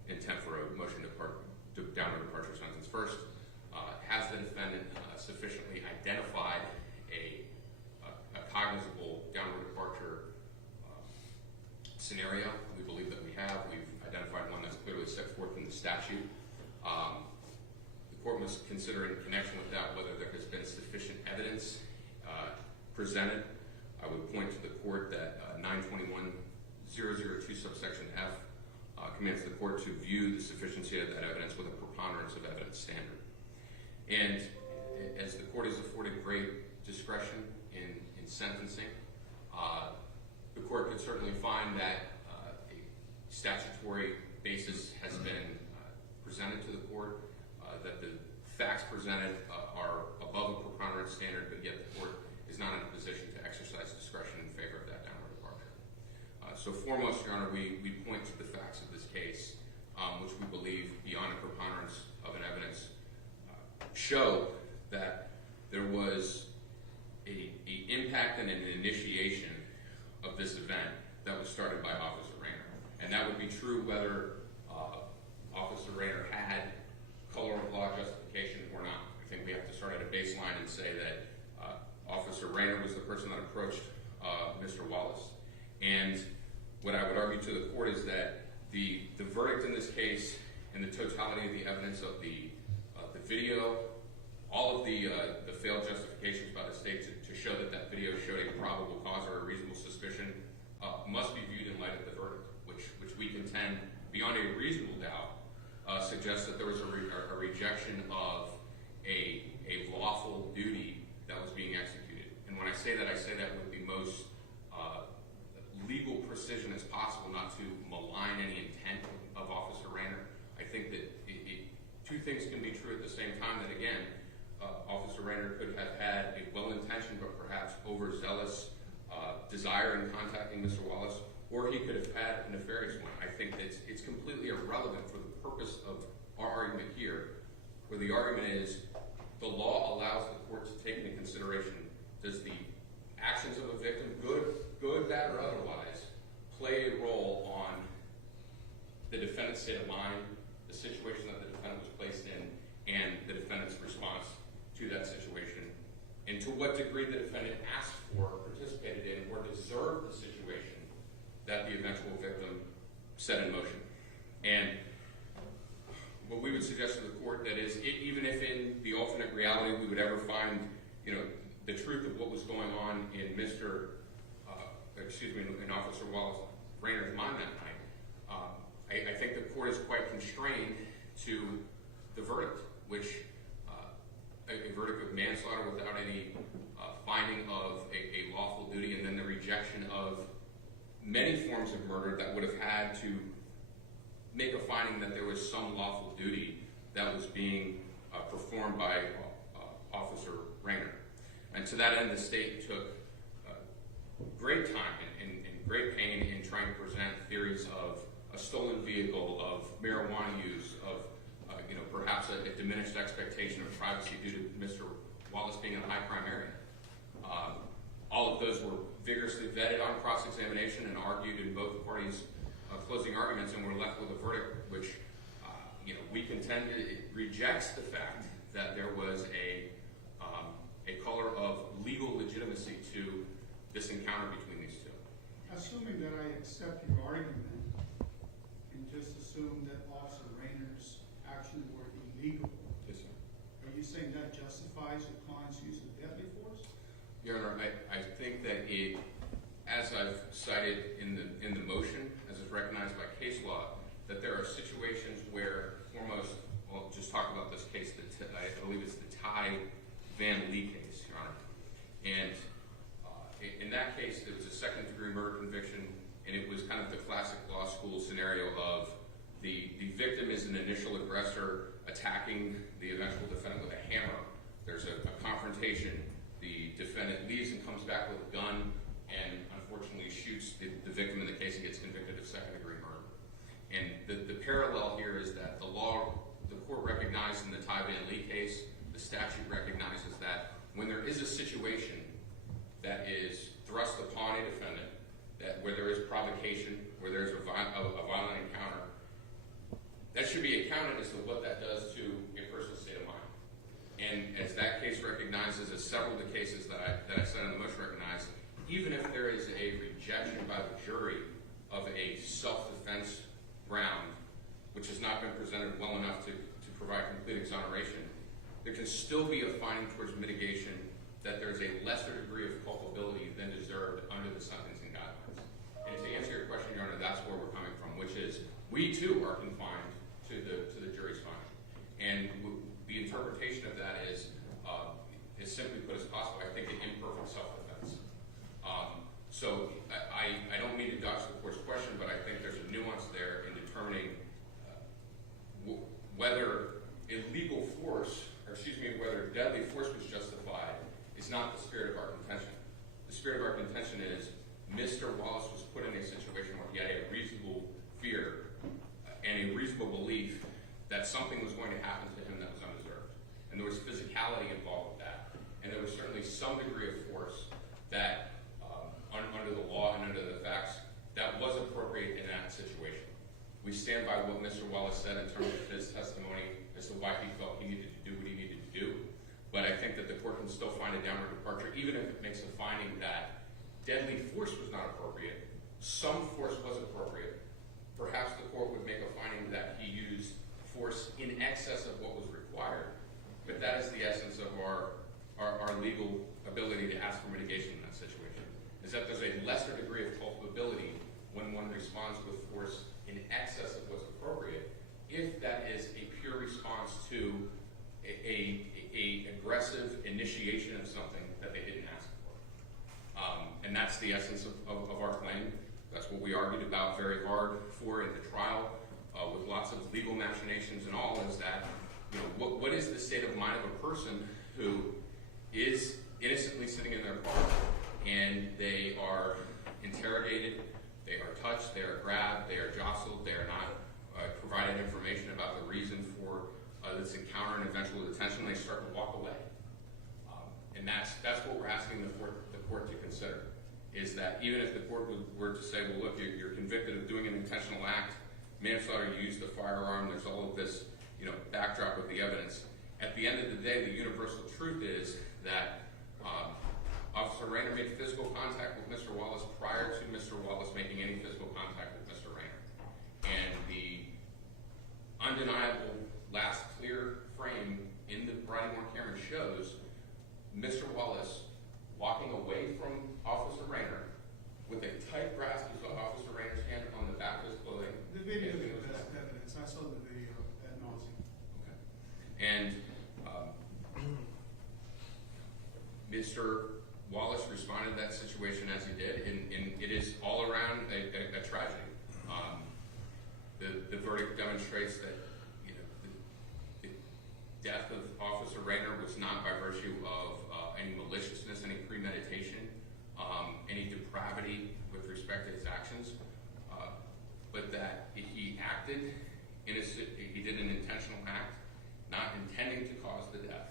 intent for a motion to downward departure sentence. First, has the defendant sufficiently identified a cognizable downward departure scenario? We believe that we have. We've identified one that's clearly set forth in the statute. The court must consider in connection with that whether there has been sufficient evidence presented. I would point to the court that 921.002 subsection F commands the court to view the sufficiency of that evidence with a preponderance of evidence standard. And as the court has afforded great discretion in sentencing, the court could certainly find that a statutory basis has been presented to the court, that the facts presented are above a preponderance standard, but yet the court is not in a position to exercise discretion in favor of that downward departure. So foremost, Your Honor, we point to the facts of this case, which we believe, beyond a preponderance of an evidence, show that there was a impact and an initiation of this event that was started by Officer Raynor. And that would be true whether Officer Raynor had color of law justification or not. I think we have to start at a baseline and say that Officer Raynor was the person that approached Mr. Wallace. And what I would argue to the court is that the verdict in this case and the totality of the evidence of the video, all of the failed justifications by the state to show that video showed a probable cause or a reasonable suspicion must be viewed in light of the verdict, which we contend, beyond a reasonable doubt, suggests that there was a rejection of a lawful duty that was being executed. And when I say that with the most legal precision as possible, not to malign any intent of Officer Raynor. I think that two things can be true at the same time. That again, Officer Raynor could have had a well-intentioned but perhaps overzealous desire in contacting Mr. Wallace, or he could have had a nefarious one. I think that it's completely irrelevant for the purpose of our argument here, where the argument is the law allows the court to take into consideration, does the actions of a victim, good, bad, or otherwise, play a role on the defendant's state of mind, the situation that the defendant was placed in, and the defendant's response to that situation, and to what degree the defendant asked for, participated in, or deserved the situation that the eventual victim set in motion. And what we would suggest to the court, that is, even if in the alternate reality we would ever find, the truth of what was going on in in Officer Wallace Raynor's mind that night, I think the court is quite constrained to the verdict, which a verdict of manslaughter without any finding of a lawful duty, and then the rejection of many forms of murder that would have had to make a finding that there was some lawful duty that was being performed by Officer Raynor. And to that end, the state took great time and great pain in trying to present theories of a stolen vehicle, of marijuana use, of perhaps a diminished expectation of privacy due to Mr. Wallace being in a high crime area. All of those were vigorously vetted on cross-examination and argued in both parties' closing arguments, and we're left with a verdict which we contend it rejects the fact that there was a color of legal legitimacy to this encounter between these two. Assuming that I accept your argument and just assume that Officer Raynor's actions were illegal, Yes, sir. are you saying that justifies your client's use of deadly force? Your Honor, I think that as I've cited in the motion, as is is recognized by case law that there are situations where, foremost, I'll just talk about this case, I believe it's the Ty Van Lee case, Your Honor. And in that case, there was a second-degree murder conviction, and it was kind of the classic law school scenario of the victim is an initial aggressor attacking the eventual defendant with a hammer. There's a confrontation. The defendant leaves and comes back with a gun and unfortunately shoots the victim in the case and gets convicted of second-degree murder. And the parallel here is that the court recognized in the Ty Van Lee case, the statute recognizes that when there is a situation that is thrust upon a defendant, where there is provocation, where there is a violent encounter, that should be accounted as to what that does to a person's state of mind. And as that case recognizes, as several of the cases that I said in the motion recognize, even if there is a rejection by the jury of a self-defense ground, which has not been presented well enough to provide complete exoneration, there can still be a finding towards mitigation that there's a lesser degree of culpability than deserved under the sentencing guidelines. And to answer your question, Your Honor, that's where we're coming from, which is we too are confined to the jury's finding. And the interpretation of that is simply put as possible, I think, an imperfect self-defense. So I don't mean to dodge the court's question, but I think there's a nuance there in determining whether illegal force, whether deadly force was justified is not the spirit of our contention. The spirit of our contention is Mr. Wallace was put in a situation where he had a reasonable fear and a reasonable belief that something was going to happen to him that was undeserved. And there was physicality involved with that. And there was certainly some degree of force that, under the law and under the facts, that was appropriate in that situation. We stand by what Mr. Wallace said in terms of his testimony as to why he felt he needed to do what he needed to do. But I think that the court can still find a downward departure, even if it makes a finding that deadly force was not appropriate, some force was appropriate. Perhaps the court would make a finding that he used force in excess of what was required. But that is the essence of our legal ability to ask for mitigation in that situation, is that there's a lesser degree of culpability when one responds with force in excess of what's appropriate, if that is a pure response to a aggressive initiation of something that they didn't ask for. And that's the essence of our claim. That's what we argued about very hard for in the trial, with lots of legal machinations and all, is that, what is the state of mind of a person who is innocently sitting in their car and they are interrogated, they are touched, they are grabbed, they are jostled, they are not provided information about the reason for this encounter and eventual detention, they start to walk away. And that's what we're asking the court to consider, is that even if the court were to say, well, look, you're convicted of doing an intentional act, manslaughter, you used a firearm, there's all of this, backdrop of the evidence. At the end of the day, the universal truth is that Officer Raynor made physical contact with Mr. Wallace prior to Mr. Wallace making any physical contact with Mr. Raynor. And the undeniable last clear frame in the body-worn camera shows Mr. Wallace walking away from Officer Raynor with a tight grasp of Officer Raynor's hand on the back of his clothing. The video is the best evidence. I saw the video ad nauseam. Okay. And Mr. Wallace responded to that situation as he did, and it is all around a tragedy. The verdict demonstrates that the death of Officer Raynor was not by virtue of any maliciousness, any premeditation, any depravity with respect to his actions, but that he acted he did an intentional act, not intending to cause the death.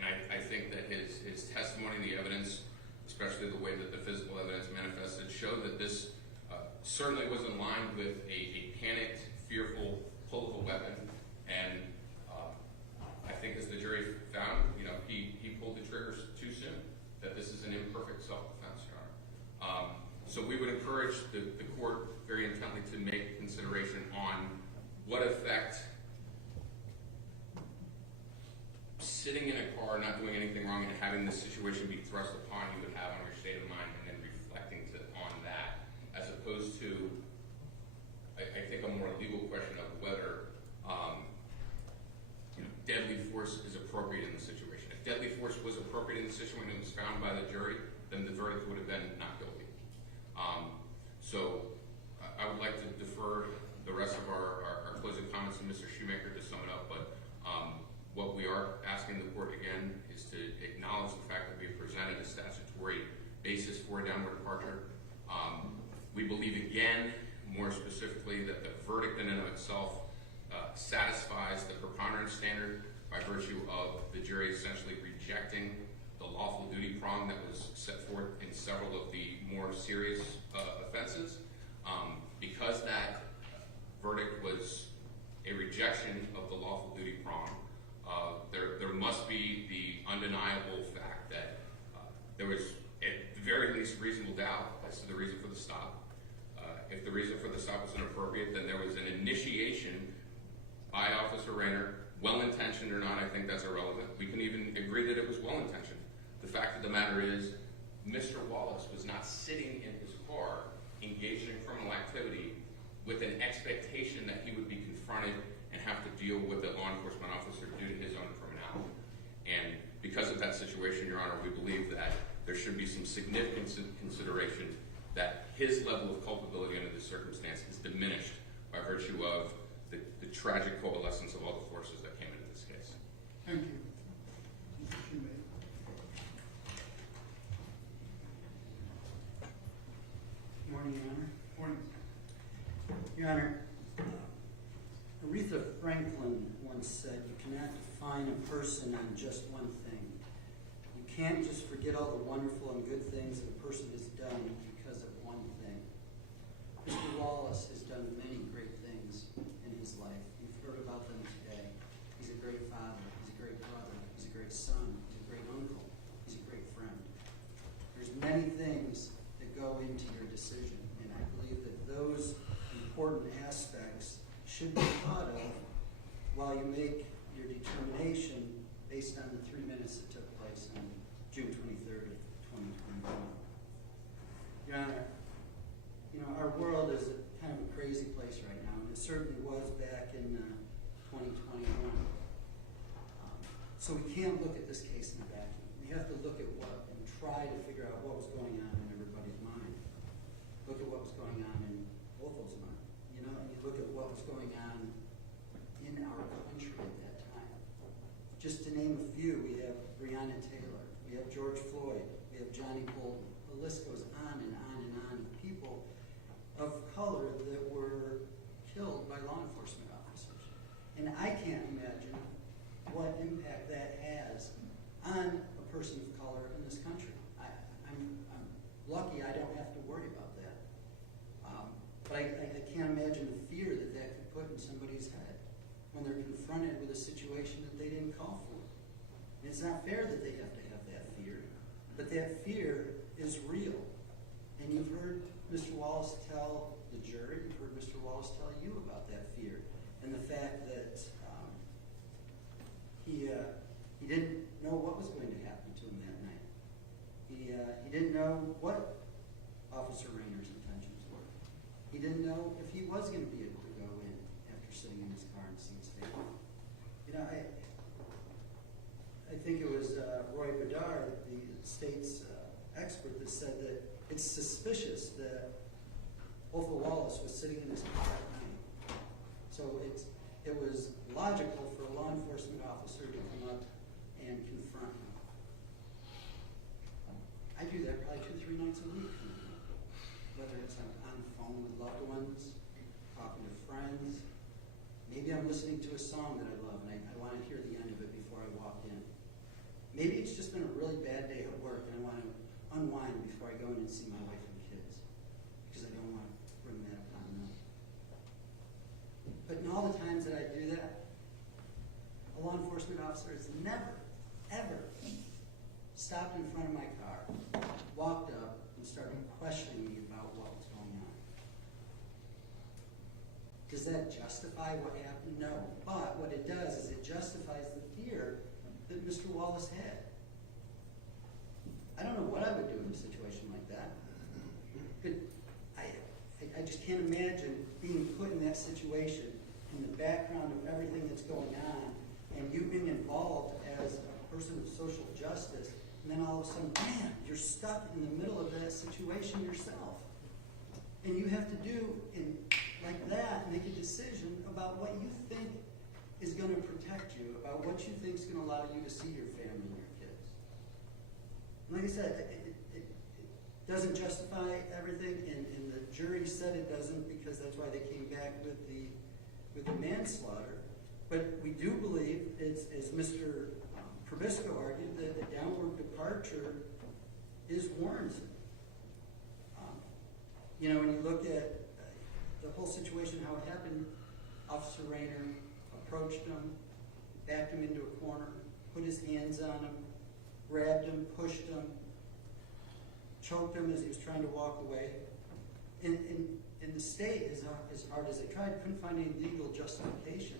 And I think that his testimony, the evidence, especially the way that the physical evidence manifested, showed that this certainly was in line with a panicked, fearful pull of a weapon. And I think, as the jury found, he pulled the triggers too soon, that this is an imperfect self-defense, Your Honor. So we would encourage the court very intently to make consideration on what effect sitting in a car, not doing anything wrong, and having this situation be thrust upon you would have on your state of mind, and then reflecting on that, as virtue of the jury essentially rejecting the lawful duty prong that was set forth in several of the more serious offenses. Because that verdict was a rejection of the lawful duty prong, there must be the undeniable fact that there was at the very least reasonable doubt as to the reason for the stop. If the reason for the stop was inappropriate, then there was an initiation by Officer Raynor, well-intentioned or not, I think that's irrelevant. We can even agree that it was well-intentioned. The fact of the matter is, Mr. Wallace was not sitting in his car engaged in criminal activity with an expectation that he would be confronted and have to deal with a law enforcement officer due to his own criminality. And because of that situation, Your Honor, we believe that there should be some significant consideration that his level of culpability under this circumstance is diminished by virtue of the tragic coalescence of all the forces that came into this case. Thank you. Mr. Shoemake. Morning, Your Honor. Morning. Your Honor, Aretha Franklin once said, "You cannot define a person on just one thing. You can't just forget all the wonderful and good things that a person has done because of one thing." Mr. Wallace has done many great things in his life. You've heard about them today. He's a great father. He's a great brother. He's a great son. He's a great uncle. He's a great friend. There's many things that go into your decision, and I believe that those important aspects should be thought of while you make your determination based on the 3 minutes that took place on June 23rd, 2021. Your Honor, our world is kind of a crazy place right now, and it certainly was back in 2021. So we can't look at this case in a vacuum. We have to look at and try to figure out what was going on in everybody's mind. Look at what was going on in Othal's mind. And you look at what was going on in our country at that time. Just to name a few, we have Breonna Taylor, we have George Floyd, we have Johnny Bolton. The list goes on and on and on of people of color that were killed by law enforcement officers. And I can't imagine what impact that has on a person of color in this country. I'm lucky I don't have to worry about that. But I can't imagine the fear that that could put in somebody's head when they're confronted with a situation that they didn't call for. And it's not fair that they have to have that fear, but that fear is real. And you've heard Mr. Wallace tell the jury, you've heard Mr. Wallace tell you about that fear and the fact that he didn't know what was going to happen to him that night. He didn't know what Officer Raynor's intentions were. He didn't know if he was going to be able to go in after sitting in his car and see his family. I think it was Roy Bedard, the state's expert, that said that it's suspicious that Othal Wallace was sitting in his car at night. So it was logical for a law enforcement officer to come up and confront him. I do that probably 2-3 nights a week. Whether it's on the phone with loved ones, talking to friends. Maybe I'm listening to a song that I love and I want to hear the end of it before I walk in. Maybe it's just been a really bad day at work and I want to unwind before I go in and see my wife and kids because I don't want to bring that upon them. But in all the times that I do that, a law enforcement officer has never, ever stopped in front of my car, walked up, and started questioning me about what was going on. Does that justify what happened? No. But what it does is it justifies the fear that Mr. Wallace had. I don't know what I would do in a situation like that. I just can't imagine being put in that situation in the background of everything that's going on and you being involved as a person of social justice, and then all of a sudden, man, you're stuck in the middle of that situation yourself. And you have to do, like that, make a decision about what you think is going to protect you, about what you think is going to allow you to see your family and your kids. And like I said, it doesn't justify everything, and the jury said it doesn't because that's why they came back with the manslaughter. But we do believe, as Mr. Probisco argued, that a downward departure is warranted. You know, when you look at the whole situation, how it happened, Officer Raynor approached him, backed him into a corner, put his hands on him, grabbed him, pushed him, choked him as he was trying to walk away. In the state, as hard as they tried, couldn't find any legal justification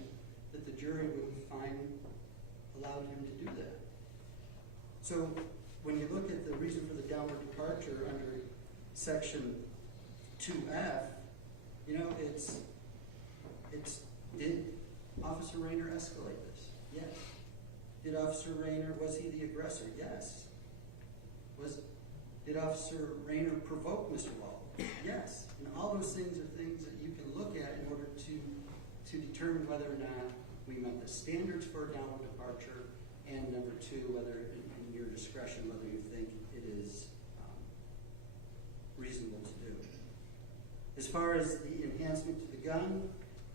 that the jury would find allowed him to do that. So when you look at the reason for the downward departure under Section 2F, you know, it's did Officer Raynor escalate this? Yes. Did Officer Raynor, was he the aggressor? Yes. Did Officer Raynor provoke Mr. Wallace? Yes. And all those things are things that you can look at in order to determine whether or not we met the standards for a downward departure, and number two, whether in your discretion, whether you think it is reasonable to do. As far as the enhancement to the gun,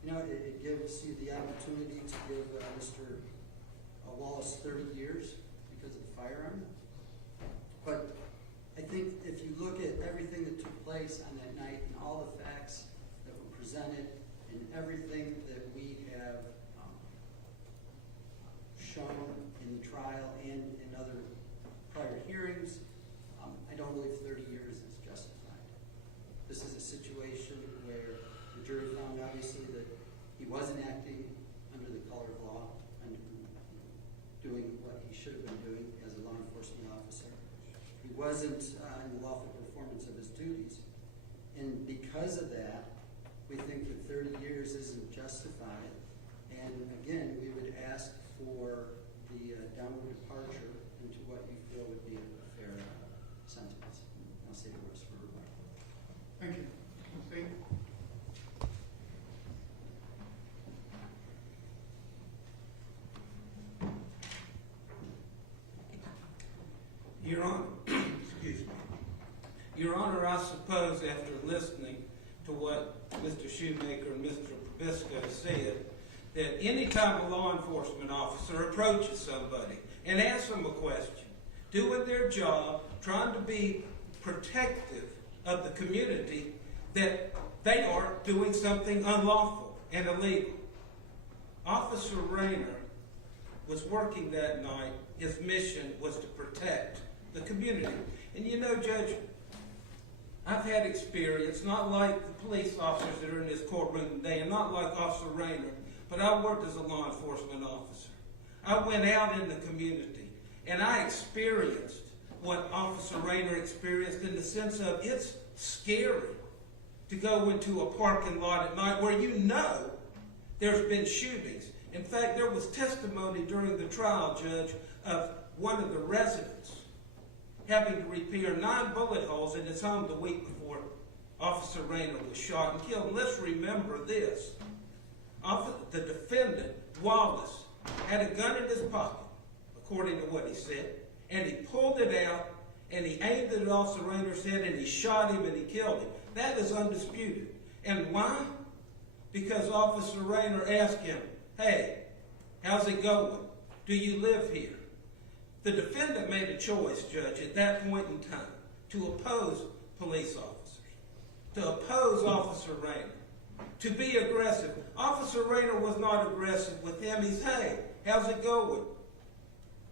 you know, it gives you the opportunity to give Mr. Wallace 30 years because of the firearm. But I think if you look at everything that took place on that night and all the facts that were presented and everything that we have shown in the trial and in other prior hearings, I don't believe 30 years is justified. This is a situation where the jury found obviously that he wasn't acting under the color of law and doing what he should have been doing as a law enforcement officer. He wasn't in the lawful performance of his duties. And because of that, we think that 30 years isn't justified. And again, we would ask for the downward departure into what you feel would be a fair sentence. I'll say the rest for rebuttal. Thank you. Steve? Your Honor, excuse me. Your Honor, I suppose after listening to what Mr. Shoemaker and Mr. Probisco said, that any time a law enforcement officer approaches somebody and asks them a question, doing their job, trying to be protective of the community, that they are doing something unlawful and illegal. Officer Raynor was working that night. His mission was to protect the community. And you know, Judge, I've had experience, not like the police officers that are in this courtroom today, and not like Officer Raynor, but I worked as a law enforcement officer. I went out in the community, and I experienced what Officer Raynor experienced in the sense of it's scary to go into a parking lot at night where you know there's been shootings. In fact, there was testimony during the trial, Judge, of one of the residents having to repair 9 bullet holes in his home the week before Officer Raynor was shot and killed. And let's remember this. The defendant, Wallace, had a gun in his pocket, according to what he said, and he pulled it out, and he aimed it at Officer Raynor's head, and he shot him, and he killed him. That is undisputed. And why? Because Officer Raynor asked him, hey, how's it going? Do you live here? The defendant made a choice, Judge, at that point in time, to oppose police officers, to oppose Officer Raynor, to be aggressive. Officer Raynor was not aggressive with him. He's, hey, how's it going?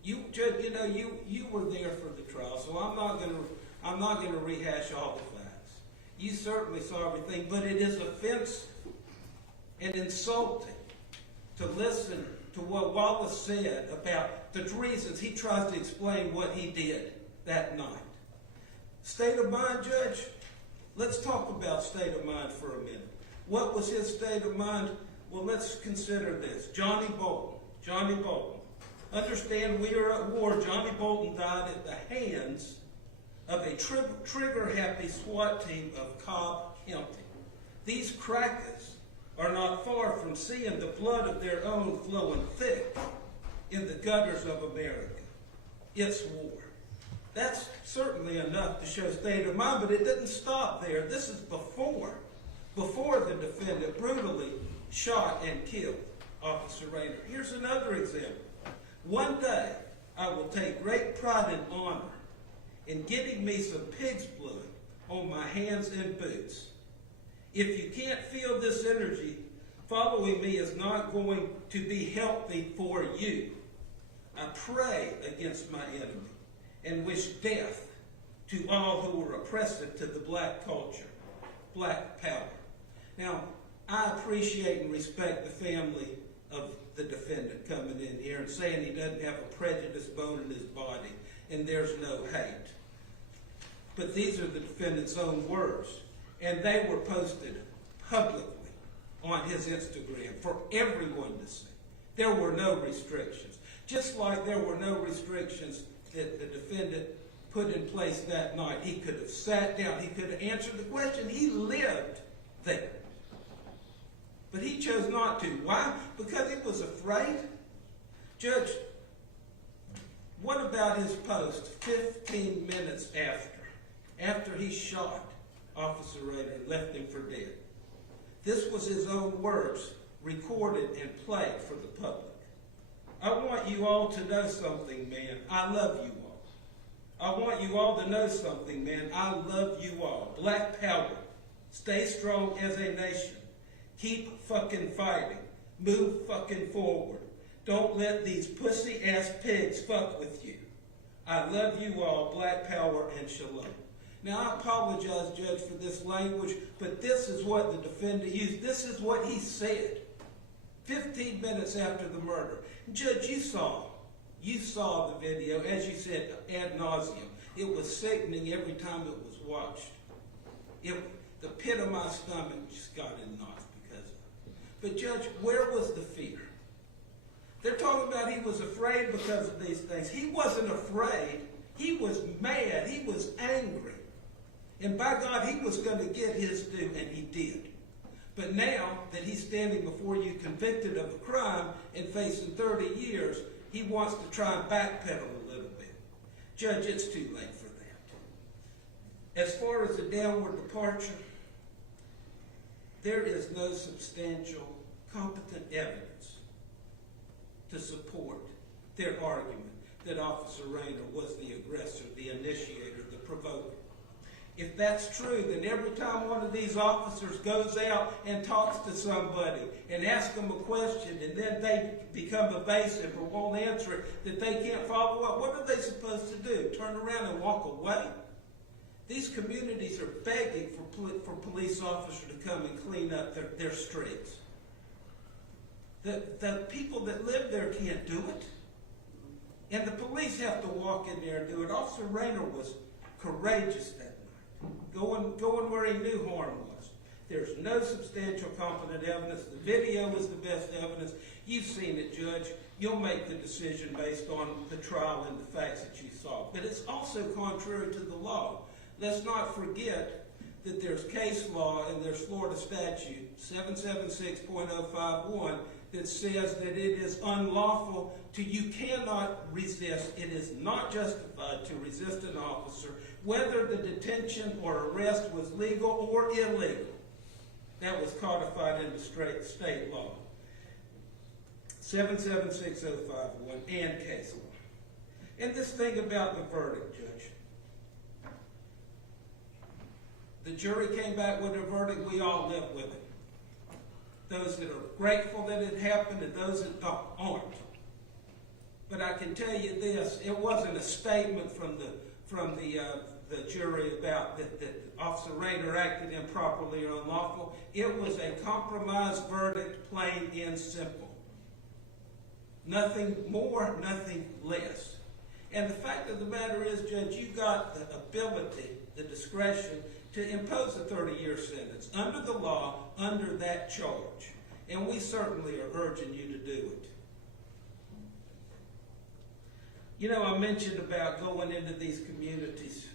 You, Judge, you know, you were there for the trial, so I'm not gonna rehash all the facts. You certainly saw everything, but it is offensive and insulting to listen to what Wallace said about the reasons he tries to explain what he did that night. State of mind, Judge? Let's talk about state of mind for a minute. What was his state of mind? Well, let's consider this. Johnny Bolton. Johnny Bolton. Understand we are at war. Johnny Bolton died at the hands of a trigger-happy SWAT team of Cobb County. These crackers are not far from seeing the blood of their own flowing thick in the gutters of America. It's war. That's certainly enough to show state of mind, but it didn't stop there. This is before the defendant brutally shot and killed Officer Raynor. Here's another example. One day, I will take great pride and honor in getting me some pig's blood on my hands and boots. If you can't feel this energy, following me is not going to be healthy for you. I pray against my enemy and wish death to all who are oppressive to the black culture, black power. Now, I appreciate and respect the family of the defendant coming in here and saying he doesn't have a prejudiced bone in his body and there's no hate. But these are the defendant's own words, and they were posted publicly on his Instagram for everyone to see. There were no restrictions. Just like there were no restrictions that the defendant put in place that night. He could have sat down. He could have answered the question. He lived there. But he chose not to. Why? Because he was afraid. Judge, what about his post 15 minutes after he shot Officer Raynor and left him for dead? This was his own words, recorded and played for the public. I want you all to know something, man. I love you all. I want you all to know something, man. I love you all. Black power. Stay strong as a nation. Keep fucking fighting. Move fucking forward. Don't let these pussy-ass pigs fuck with you. I love you all. Black power and shalom. Now, I apologize, Judge, for this language, but this is what the defendant used. This is what he said 15 minutes after the murder. Judge, you saw the video, as you said, ad nauseum. It was sickening every time it was watched. The pit of my stomach just got in knots because of it. But Judge, where was the fear? They're talking about he was afraid because of these things. He wasn't afraid. He was mad. He was angry. And by God, he was going to get his due, and he did. But now that he's standing before you convicted of a crime and facing 30 years, he wants to try and backpedal a little bit. Judge, it's too late for that. As far as the downward departure, there is no substantial, competent evidence to support their argument that Officer Raynor was the aggressor, the initiator, the provoker. If that's true, then every time one of these officers goes out and talks to somebody and asks them a question and then they become evasive or won't answer it, that they can't follow up, what are they supposed to do? Turn around and walk away? These communities are begging for police officers to come and clean up their streets. The people that live there can't do it. And the police have to walk in there and do it. Officer Raynor was courageous that night, going where he knew harm was. There's no substantial competent evidence. The video is the best evidence. You've seen it, Judge. You'll make the decision based on the trial and the facts that you saw. But it's also contrary to the law. Let's not forget that there's case law and there's Florida statute 776.051 that says that it is unlawful you cannot resist. It is not justified to resist an officer, whether the detention or arrest was legal or illegal. That was codified into state law. 776.051 and case law. And this thing about the verdict, Judge. The jury came back with a verdict. We all live with it. Those that are grateful that it happened and those that aren't. But I can tell you this: it wasn't a statement from the jury about that Officer Raynor acted improperly or unlawful. It was a compromised verdict, plain and simple. Nothing more, nothing less. And the fact of the matter is, Judge, you got the ability, the discretion to impose a 30-year sentence under the law, under that charge. And we certainly are urging you to do it. You know, I mentioned about going into these communities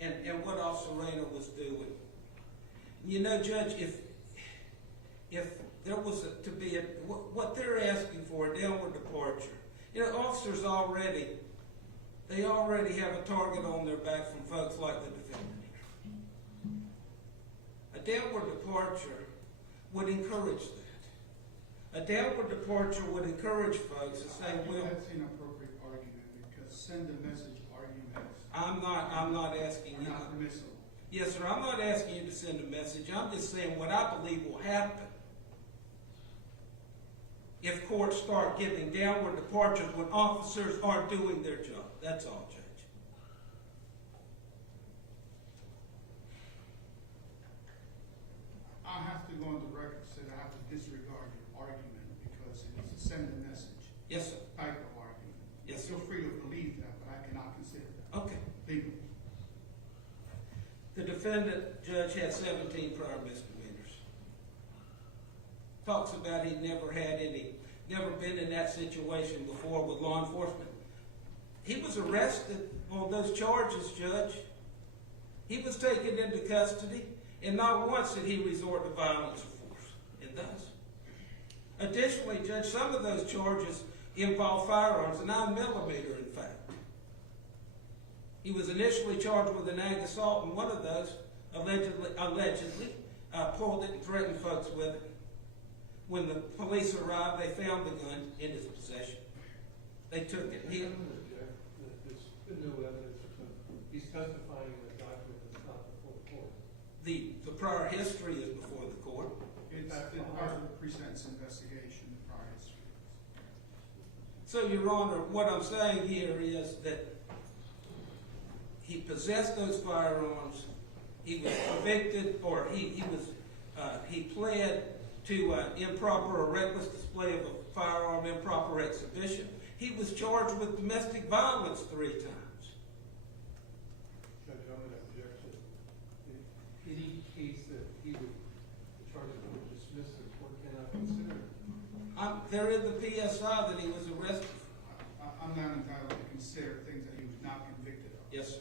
and what Officer Raynor was doing. You know, Judge, if there was to be what they're asking for, a downward departure. You know, officers already have a target on their back from folks like the defendant here. A downward departure would encourage that. A downward departure would encourage folks to say, I think well, that's an inappropriate argument, because send a message arguments I'm not asking are you. not permissible. Yes, sir, I'm not asking you to send a message. I'm just saying what I believe will happen if courts start giving downward departures when officers aren't doing their job. That's all, Judge. I have to go on the record and say that I have to disregard your argument because it is a send a message Yes, sir. type of argument. Yes, sir. Feel free to believe that, but I cannot consider that Okay. legally. The defendant, Judge, had 17 prior misdemeanors. Talks about he'd never been in that situation before with law enforcement. He was arrested on those charges, Judge. He was taken into custody, and not once did he resort to violence or force. And thus. Additionally, Judge, some of those charges involve firearms, a 9mm, in fact. He was initially charged with an ag assault, and one of those allegedly pulled it and threatened folks with it. When the police arrived, they found the gun in his possession. They took it. There's been no evidence of he's testifying in a document that's not before the court. The prior history is before the court. It's part of the pre-sentence investigation, the prior history. So, Your Honor, what I'm saying here is that he possessed those firearms. He was convicted, or he pled to improper or reckless display of a firearm, improper exhibition. He was charged with domestic violence 3 times. Judge, I'm going to object to any case that he would charge him with dismiss the court cannot consider. They're in the PSI that he was arrested. I'm not entitled to consider things that he was not convicted of. Yes, sir.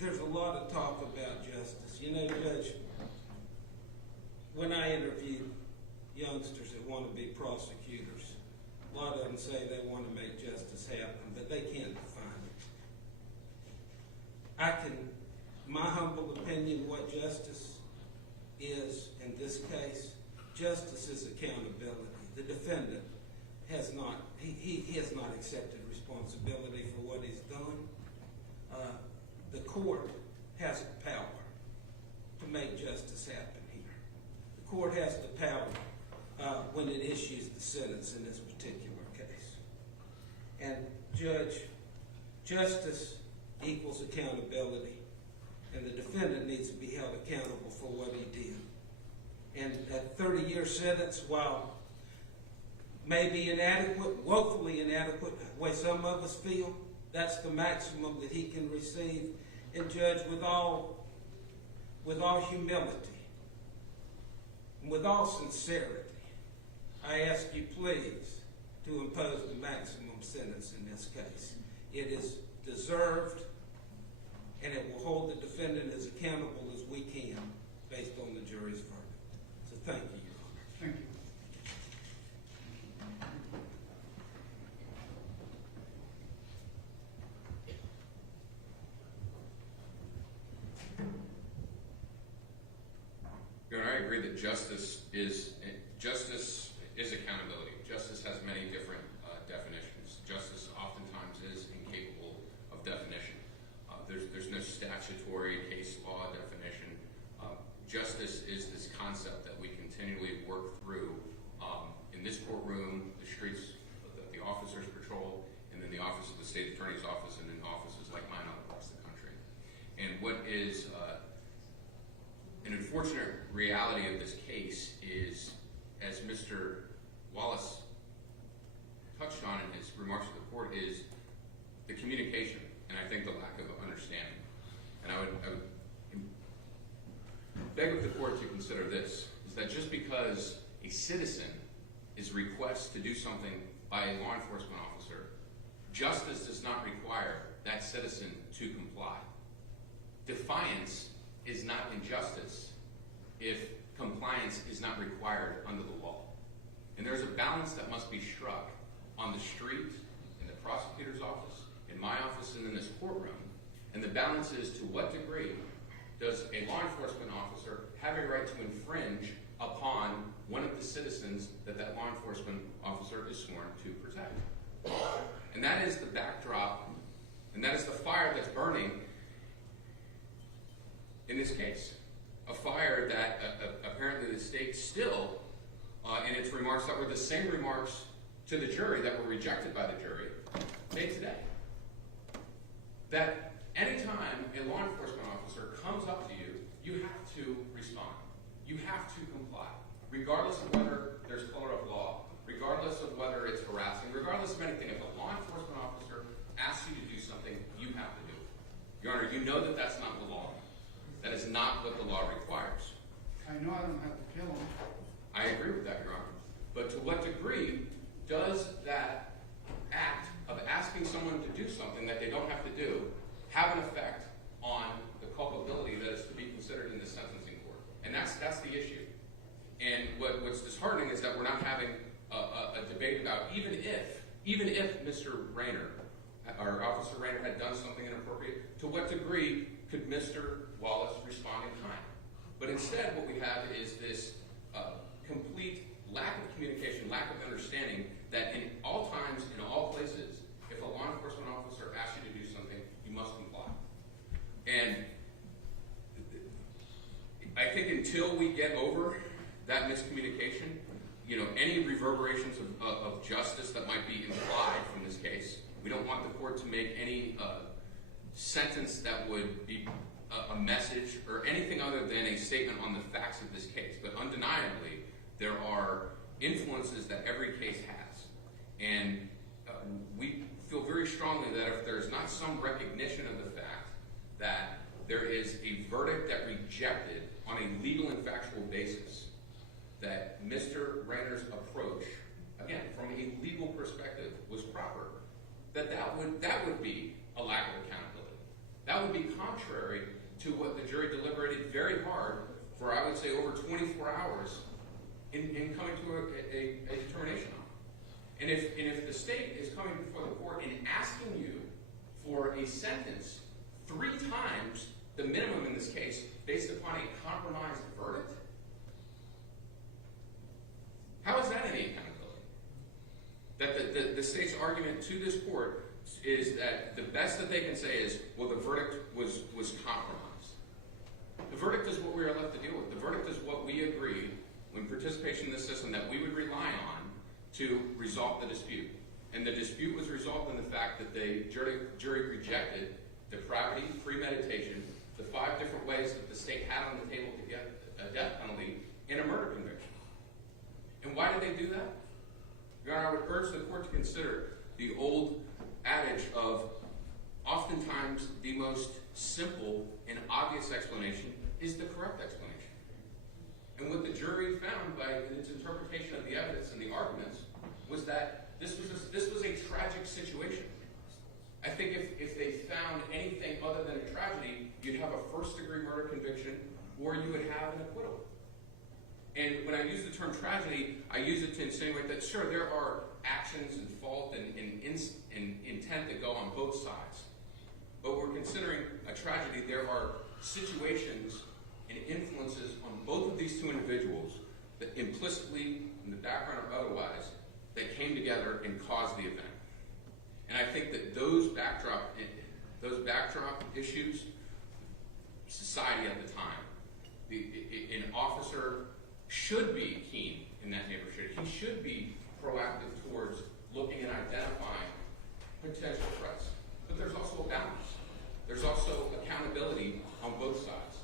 There's a lot of talk about justice. You know, Judge, when I interview youngsters that want to be prosecutors, a lot of them say they want to make justice happen, but they can't define it. My humble opinion, what justice is in this case, justice is accountability. The defendant has not accepted responsibility for what he's done. The court has the power to make justice happen here. The court has the power when it issues the sentence in this particular case. And Judge, justice equals accountability, and the defendant needs to be held accountable for what he did. And that 30-year sentence, while maybe inadequate, woefully inadequate, the way some of us feel, that's the maximum that he can receive. And Judge, with all humility, and with all sincerity, I ask you please to impose the maximum sentence in this case. It is deserved, and it will hold the defendant as accountable as we can based on the jury's verdict. So thank you, Your Honor. Thank you. Your Honor, I agree that justice is accountability. Justice has many different definitions. Justice oftentimes is incapable of definition. There's no statutory case law definition. Justice is this concept that we continually work through in this courtroom, the streets that the officers patrol, and then the office of the state attorney's office, and in offices like mine all across the country. And what is an unfortunate reality of this case is, as Mr. Wallace touched on in his remarks to the court, is the communication, and I think the lack of understanding. And I would beg of the court to consider this, is that just because a citizen is requested to do something by a law enforcement officer, justice does not require that citizen to comply. Defiance is not injustice if compliance is not required under the law. And there's a balance that must be struck on the street, in the prosecutor's office, in my office, and in this courtroom. And the balance is, to what degree does a law enforcement officer have a right to infringe upon one of the citizens that that law enforcement officer is sworn to protect? And that is the backdrop, and that is the fire that's burning in this case. A fire that apparently the state still, in its remarks that were the same remarks to the jury that were rejected by the jury, made today. That anytime a law enforcement officer comes up to you, you have to respond. You have to comply, regardless of whether there's color of law, regardless of whether it's harassing, regardless of anything. If a law enforcement officer asks you to do something, you have to do it. Your Honor, you know that that's not the law. That is not what the law requires. I know I don't have to kill him. I agree with that, Your Honor. But to what degree does that act of asking someone to do something that they don't have to do have an effect on the culpability that is to be considered in the sentencing court? And that's the issue. And what's disheartening is that we're not having a debate about, even if Mr. Raynor, or Officer Raynor, had done something inappropriate, to what degree could Mr. Wallace respond in kind? But instead, what we have is this complete lack of communication, lack of understanding, that in all times, in all places, if a law enforcement officer asks you to do something, you must comply. And I think until we get over that miscommunication, any reverberations of justice that might be implied from this case, we don't want the court to make any sentence that would be a message or anything other than a statement on the facts of this case. But undeniably, there are influences that every case has. And we feel very strongly that if there's not some recognition of the fact that there is a verdict that rejected on a legal and factual basis, that Mr. Raynor's approach, again, from a legal perspective, was proper, that would be a lack of accountability. That would be contrary to what the jury deliberated very hard for, I would say, over 24 hours in coming to a determination on. And if the state is coming before the court and asking you for a sentence 3 times the minimum in this case based upon a compromised verdict, how is that any accountability? That the state's argument to this court is that the best that they can say is, well, the verdict was compromised. The verdict is what we are left to deal with. The verdict is what we agreed when participation in the system that we would rely on to resolve the dispute. And the dispute was resolved in the fact that the jury rejected depravity, premeditation, the 5 different ways that the state had on the table to get a death penalty in a murder conviction. And why did they do that? Your Honor, I would urge the court to consider the old adage of oftentimes the most simple and obvious explanation is the correct explanation. And what the jury found by its interpretation of the evidence and the arguments was that this was a tragic situation. I think if they found anything other than a tragedy, you'd have a first-degree murder conviction or you would have an acquittal. And when I use the term tragedy, I use it to insinuate that, sure, there are actions and fault and intent that go on both sides. But we're considering a tragedy. There are situations and influences on both of these 2 individuals that implicitly, in the background or otherwise, that came together and caused the event. And I think that those backdrop issues, society at the time, an officer should be keen in that neighborhood. He should be proactive towards looking and identifying potential threats. But there's also a balance. There's also accountability on both sides.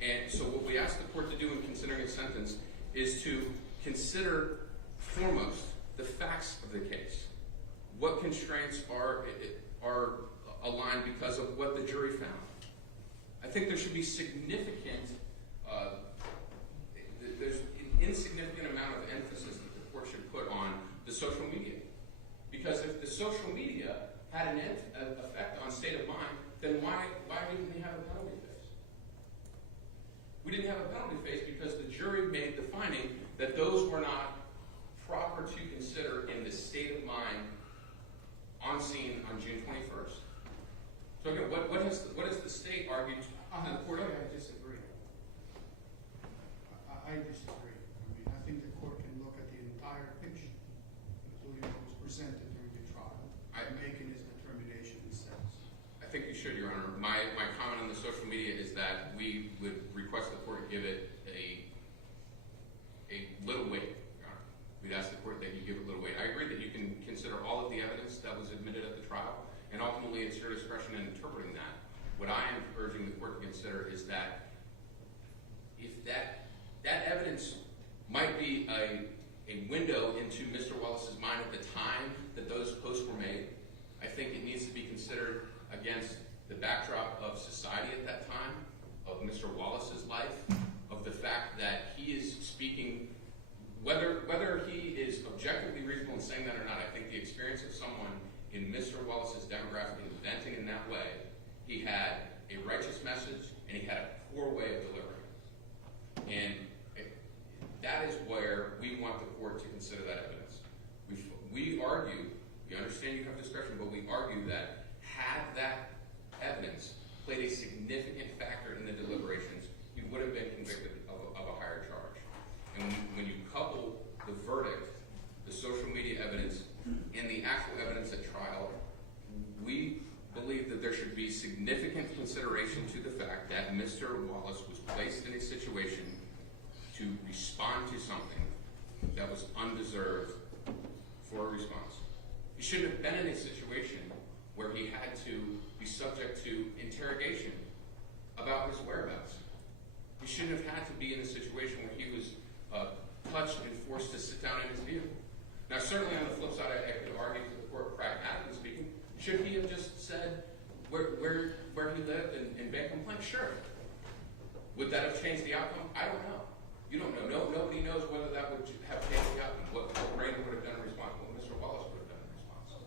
And so what we ask the court to do in considering a sentence is to consider foremost the facts of the case. What constraints are aligned because of what the jury found? I think there should be there's an insignificant amount of emphasis that the court should put on the social media. Because if the social media had an effect on state of mind, then why didn't we have a penalty phase? We didn't have a penalty phase because the jury made the finding that those were not proper to consider in the state of mind on scene on June 21st. So again, what has the state argued to the court? I disagree. I disagree. I mean, I think the court can look at the entire picture, including what was presented during the trial, and making his determination in sense. I think you should, Your Honor. My comment on the social media is that we would request the court give it a little weight, Your Honor. We'd ask the court that you give it a little weight. I agree that you can consider all of the evidence that was admitted at the trial, and ultimately it's your discretion in interpreting that. What I am urging the court to consider is that if that evidence might be a window into Mr. Wallace's mind at the time that those posts were made, I think it needs to be considered against the backdrop of society at that time, of Mr. Wallace's life, of the fact that he is speaking, whether he is objectively reasonable in saying that or not. I think the experience of someone in Mr. Wallace's demographic and venting in that way, he had a righteous message and he had a poor way of delivering it. And that is where we want the court to consider that evidence. We argue, we understand you have discretion, but we argue that had that evidence played a significant factor in the deliberations, he would have been convicted of a higher charge. And when you couple the verdict, the social media evidence, and the actual evidence at trial, we believe that there should be significant consideration to the fact that Mr. Wallace was placed in a situation to respond to something that was undeserved for a response. He shouldn't have been in a situation where he had to be subject to interrogation about his whereabouts. He shouldn't have had to be in a situation where he was touched and forced to sit down in his vehicle. Now, certainly on the flip side, I could argue to the court, pragmatically speaking, should he have just said where he lived and made a complaint? Sure. Would that have changed the outcome? I don't know. You don't know. Nobody knows whether that would have changed the outcome, what Raynor would have done in response, what Mr. Wallace would have done in response.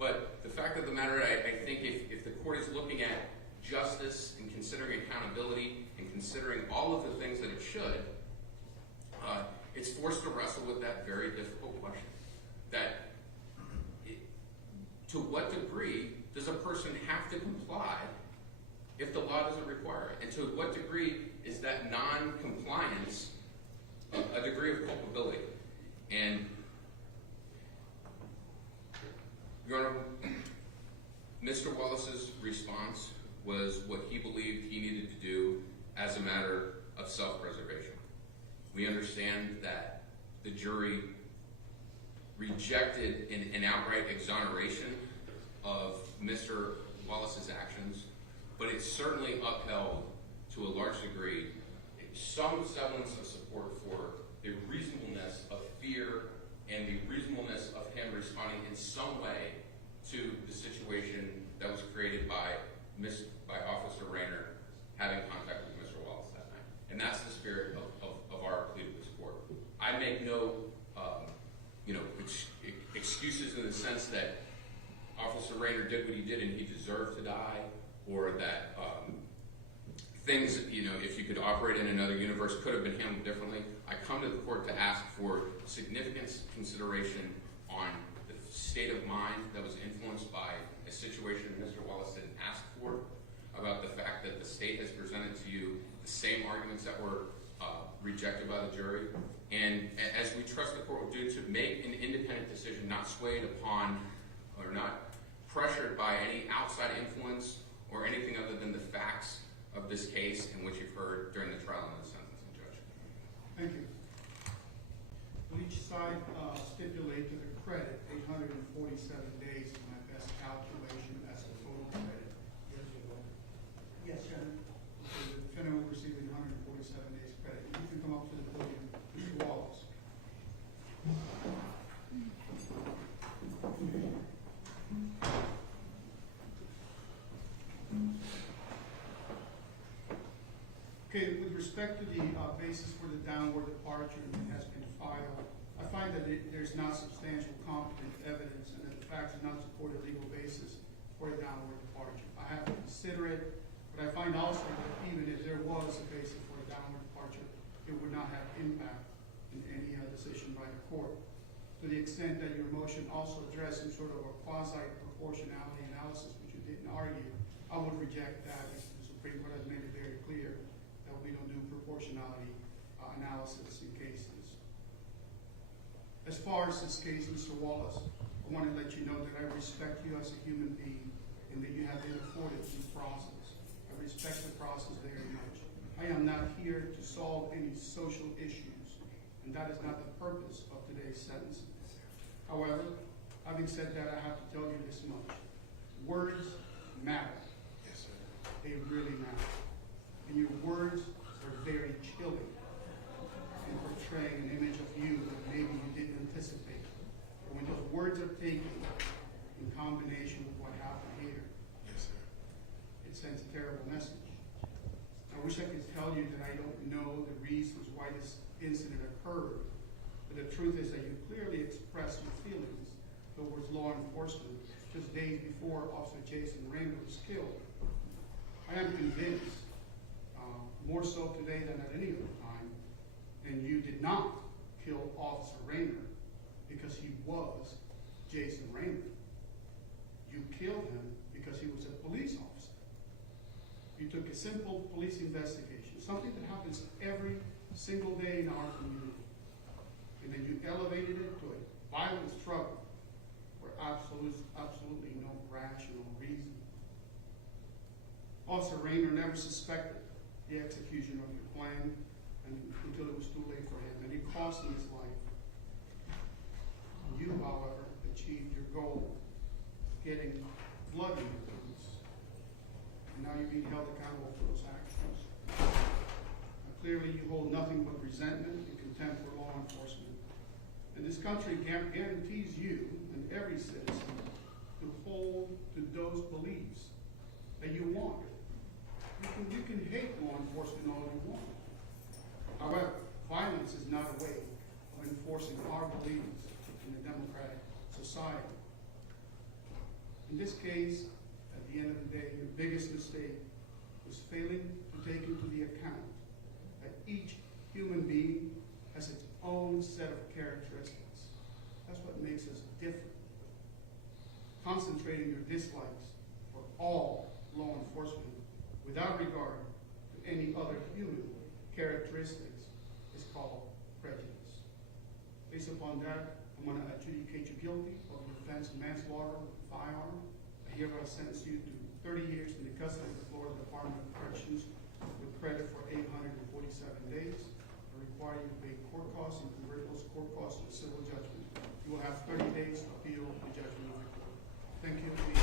But the fact of the matter, I think if the court is looking at justice and considering accountability and considering all of the things that it should, it's forced to wrestle with that very difficult question. That to what degree does a person have to comply if the law doesn't require it? And to what degree is that non-compliance a degree of culpability? And, Your Honor, Mr. Wallace's response was what he believed he needed to do as a matter of self-preservation. We understand that the jury rejected an outright exoneration of Mr. Wallace's actions, but it certainly upheld, to a large degree, some semblance of support for the reasonableness of fear and the reasonableness of him responding in some way to the situation that was created by Officer Raynor having contact with Mr. Wallace that night. And that's the spirit of our plea to this court. I make no excuses in the sense that Officer Raynor did what he did and he deserved to die, or that things, if you could operate in another universe, could have been handled differently. I come to the court to ask for significant consideration on the state of mind that was influenced by a situation Mr. Wallace didn't ask for, about the fact that the state has presented to you the same arguments that were rejected by the jury. And as we trust the court will do, to make an independent decision, not swayed upon or not pressured by any outside influence or anything other than the facts of this case in which you've heard during the trial and the sentencing, Judge. Thank you. Will each side stipulate to the credit 847 days is my best calculation as a total credit? Yes, Your Honor. Yes, Your Honor. Okay, the defendant will receive 147 days credit. You can come up to the podium, Mr. Wallace. Okay, with respect to the basis for the downward departure that has been filed, I find that there's not substantial competent evidence and that the facts do not support a legal basis for a downward departure. I have to consider it, but I find also that even if there was a basis for a downward departure, it would not have impact in any decision by the court. to the extent that your motion also addressed some sort of a quasi-proportionality analysis, which you didn't argue, I would reject that. The Supreme Court has made it very clear that we don't do proportionality analysis in cases. As far as this case, Mr. Wallace, I want to let you know that I respect you as a human being and that you have been afforded due process. I respect the process very much. I am not here to solve any social issues, and that is not the purpose of today's sentence. However, having said that, I have to tell you this much. Words matter. Yes, sir. They really matter. And your words are very chilling in portraying an image of you that maybe you didn't anticipate. But when those words are taken in combination with what happened here, Yes, sir. it sends a terrible message. I wish I could tell you that I don't know the reasons why this incident occurred, but the truth is that you clearly expressed your feelings towards law enforcement just days before Officer Jason Raynor was killed. I am convinced, more so today than at any other time, and you did not kill Officer Raynor because he was Jason Raynor. You killed him because he was a police officer. You took a simple police investigation, something that happens every single day in our community, and then you elevated it to a violent struggle for absolutely no rational reason. Officer Raynor never suspected the execution of your plan until it was too late for him, and it cost him his life. You, however, achieved your goal, getting blood in your boots, and now you're being held accountable for those actions. Now, clearly, you hold nothing but resentment and contempt for law enforcement, and this country guarantees you and every citizen to hold to those beliefs that you want. You can hate law enforcement all you want. However, violence is not a way of enforcing our beliefs in a democratic society. In this case, at the end of the day, your biggest mistake was failing to take into the account that each human being has its own set of characteristics. That's what makes us different. Concentrating your dislikes for all law enforcement without regard to any other human characteristics is called prejudice. Based upon that, I'm going to adjudicate you guilty of the offense of manslaughter with a firearm. I hereby sentence you to 30 years in the custody of the Florida Department of Corrections with credit for 847 days. I require you to pay court costs and convert those court costs to civil judgment. You will have 30 days to appeal the judgment of the court. Thank you.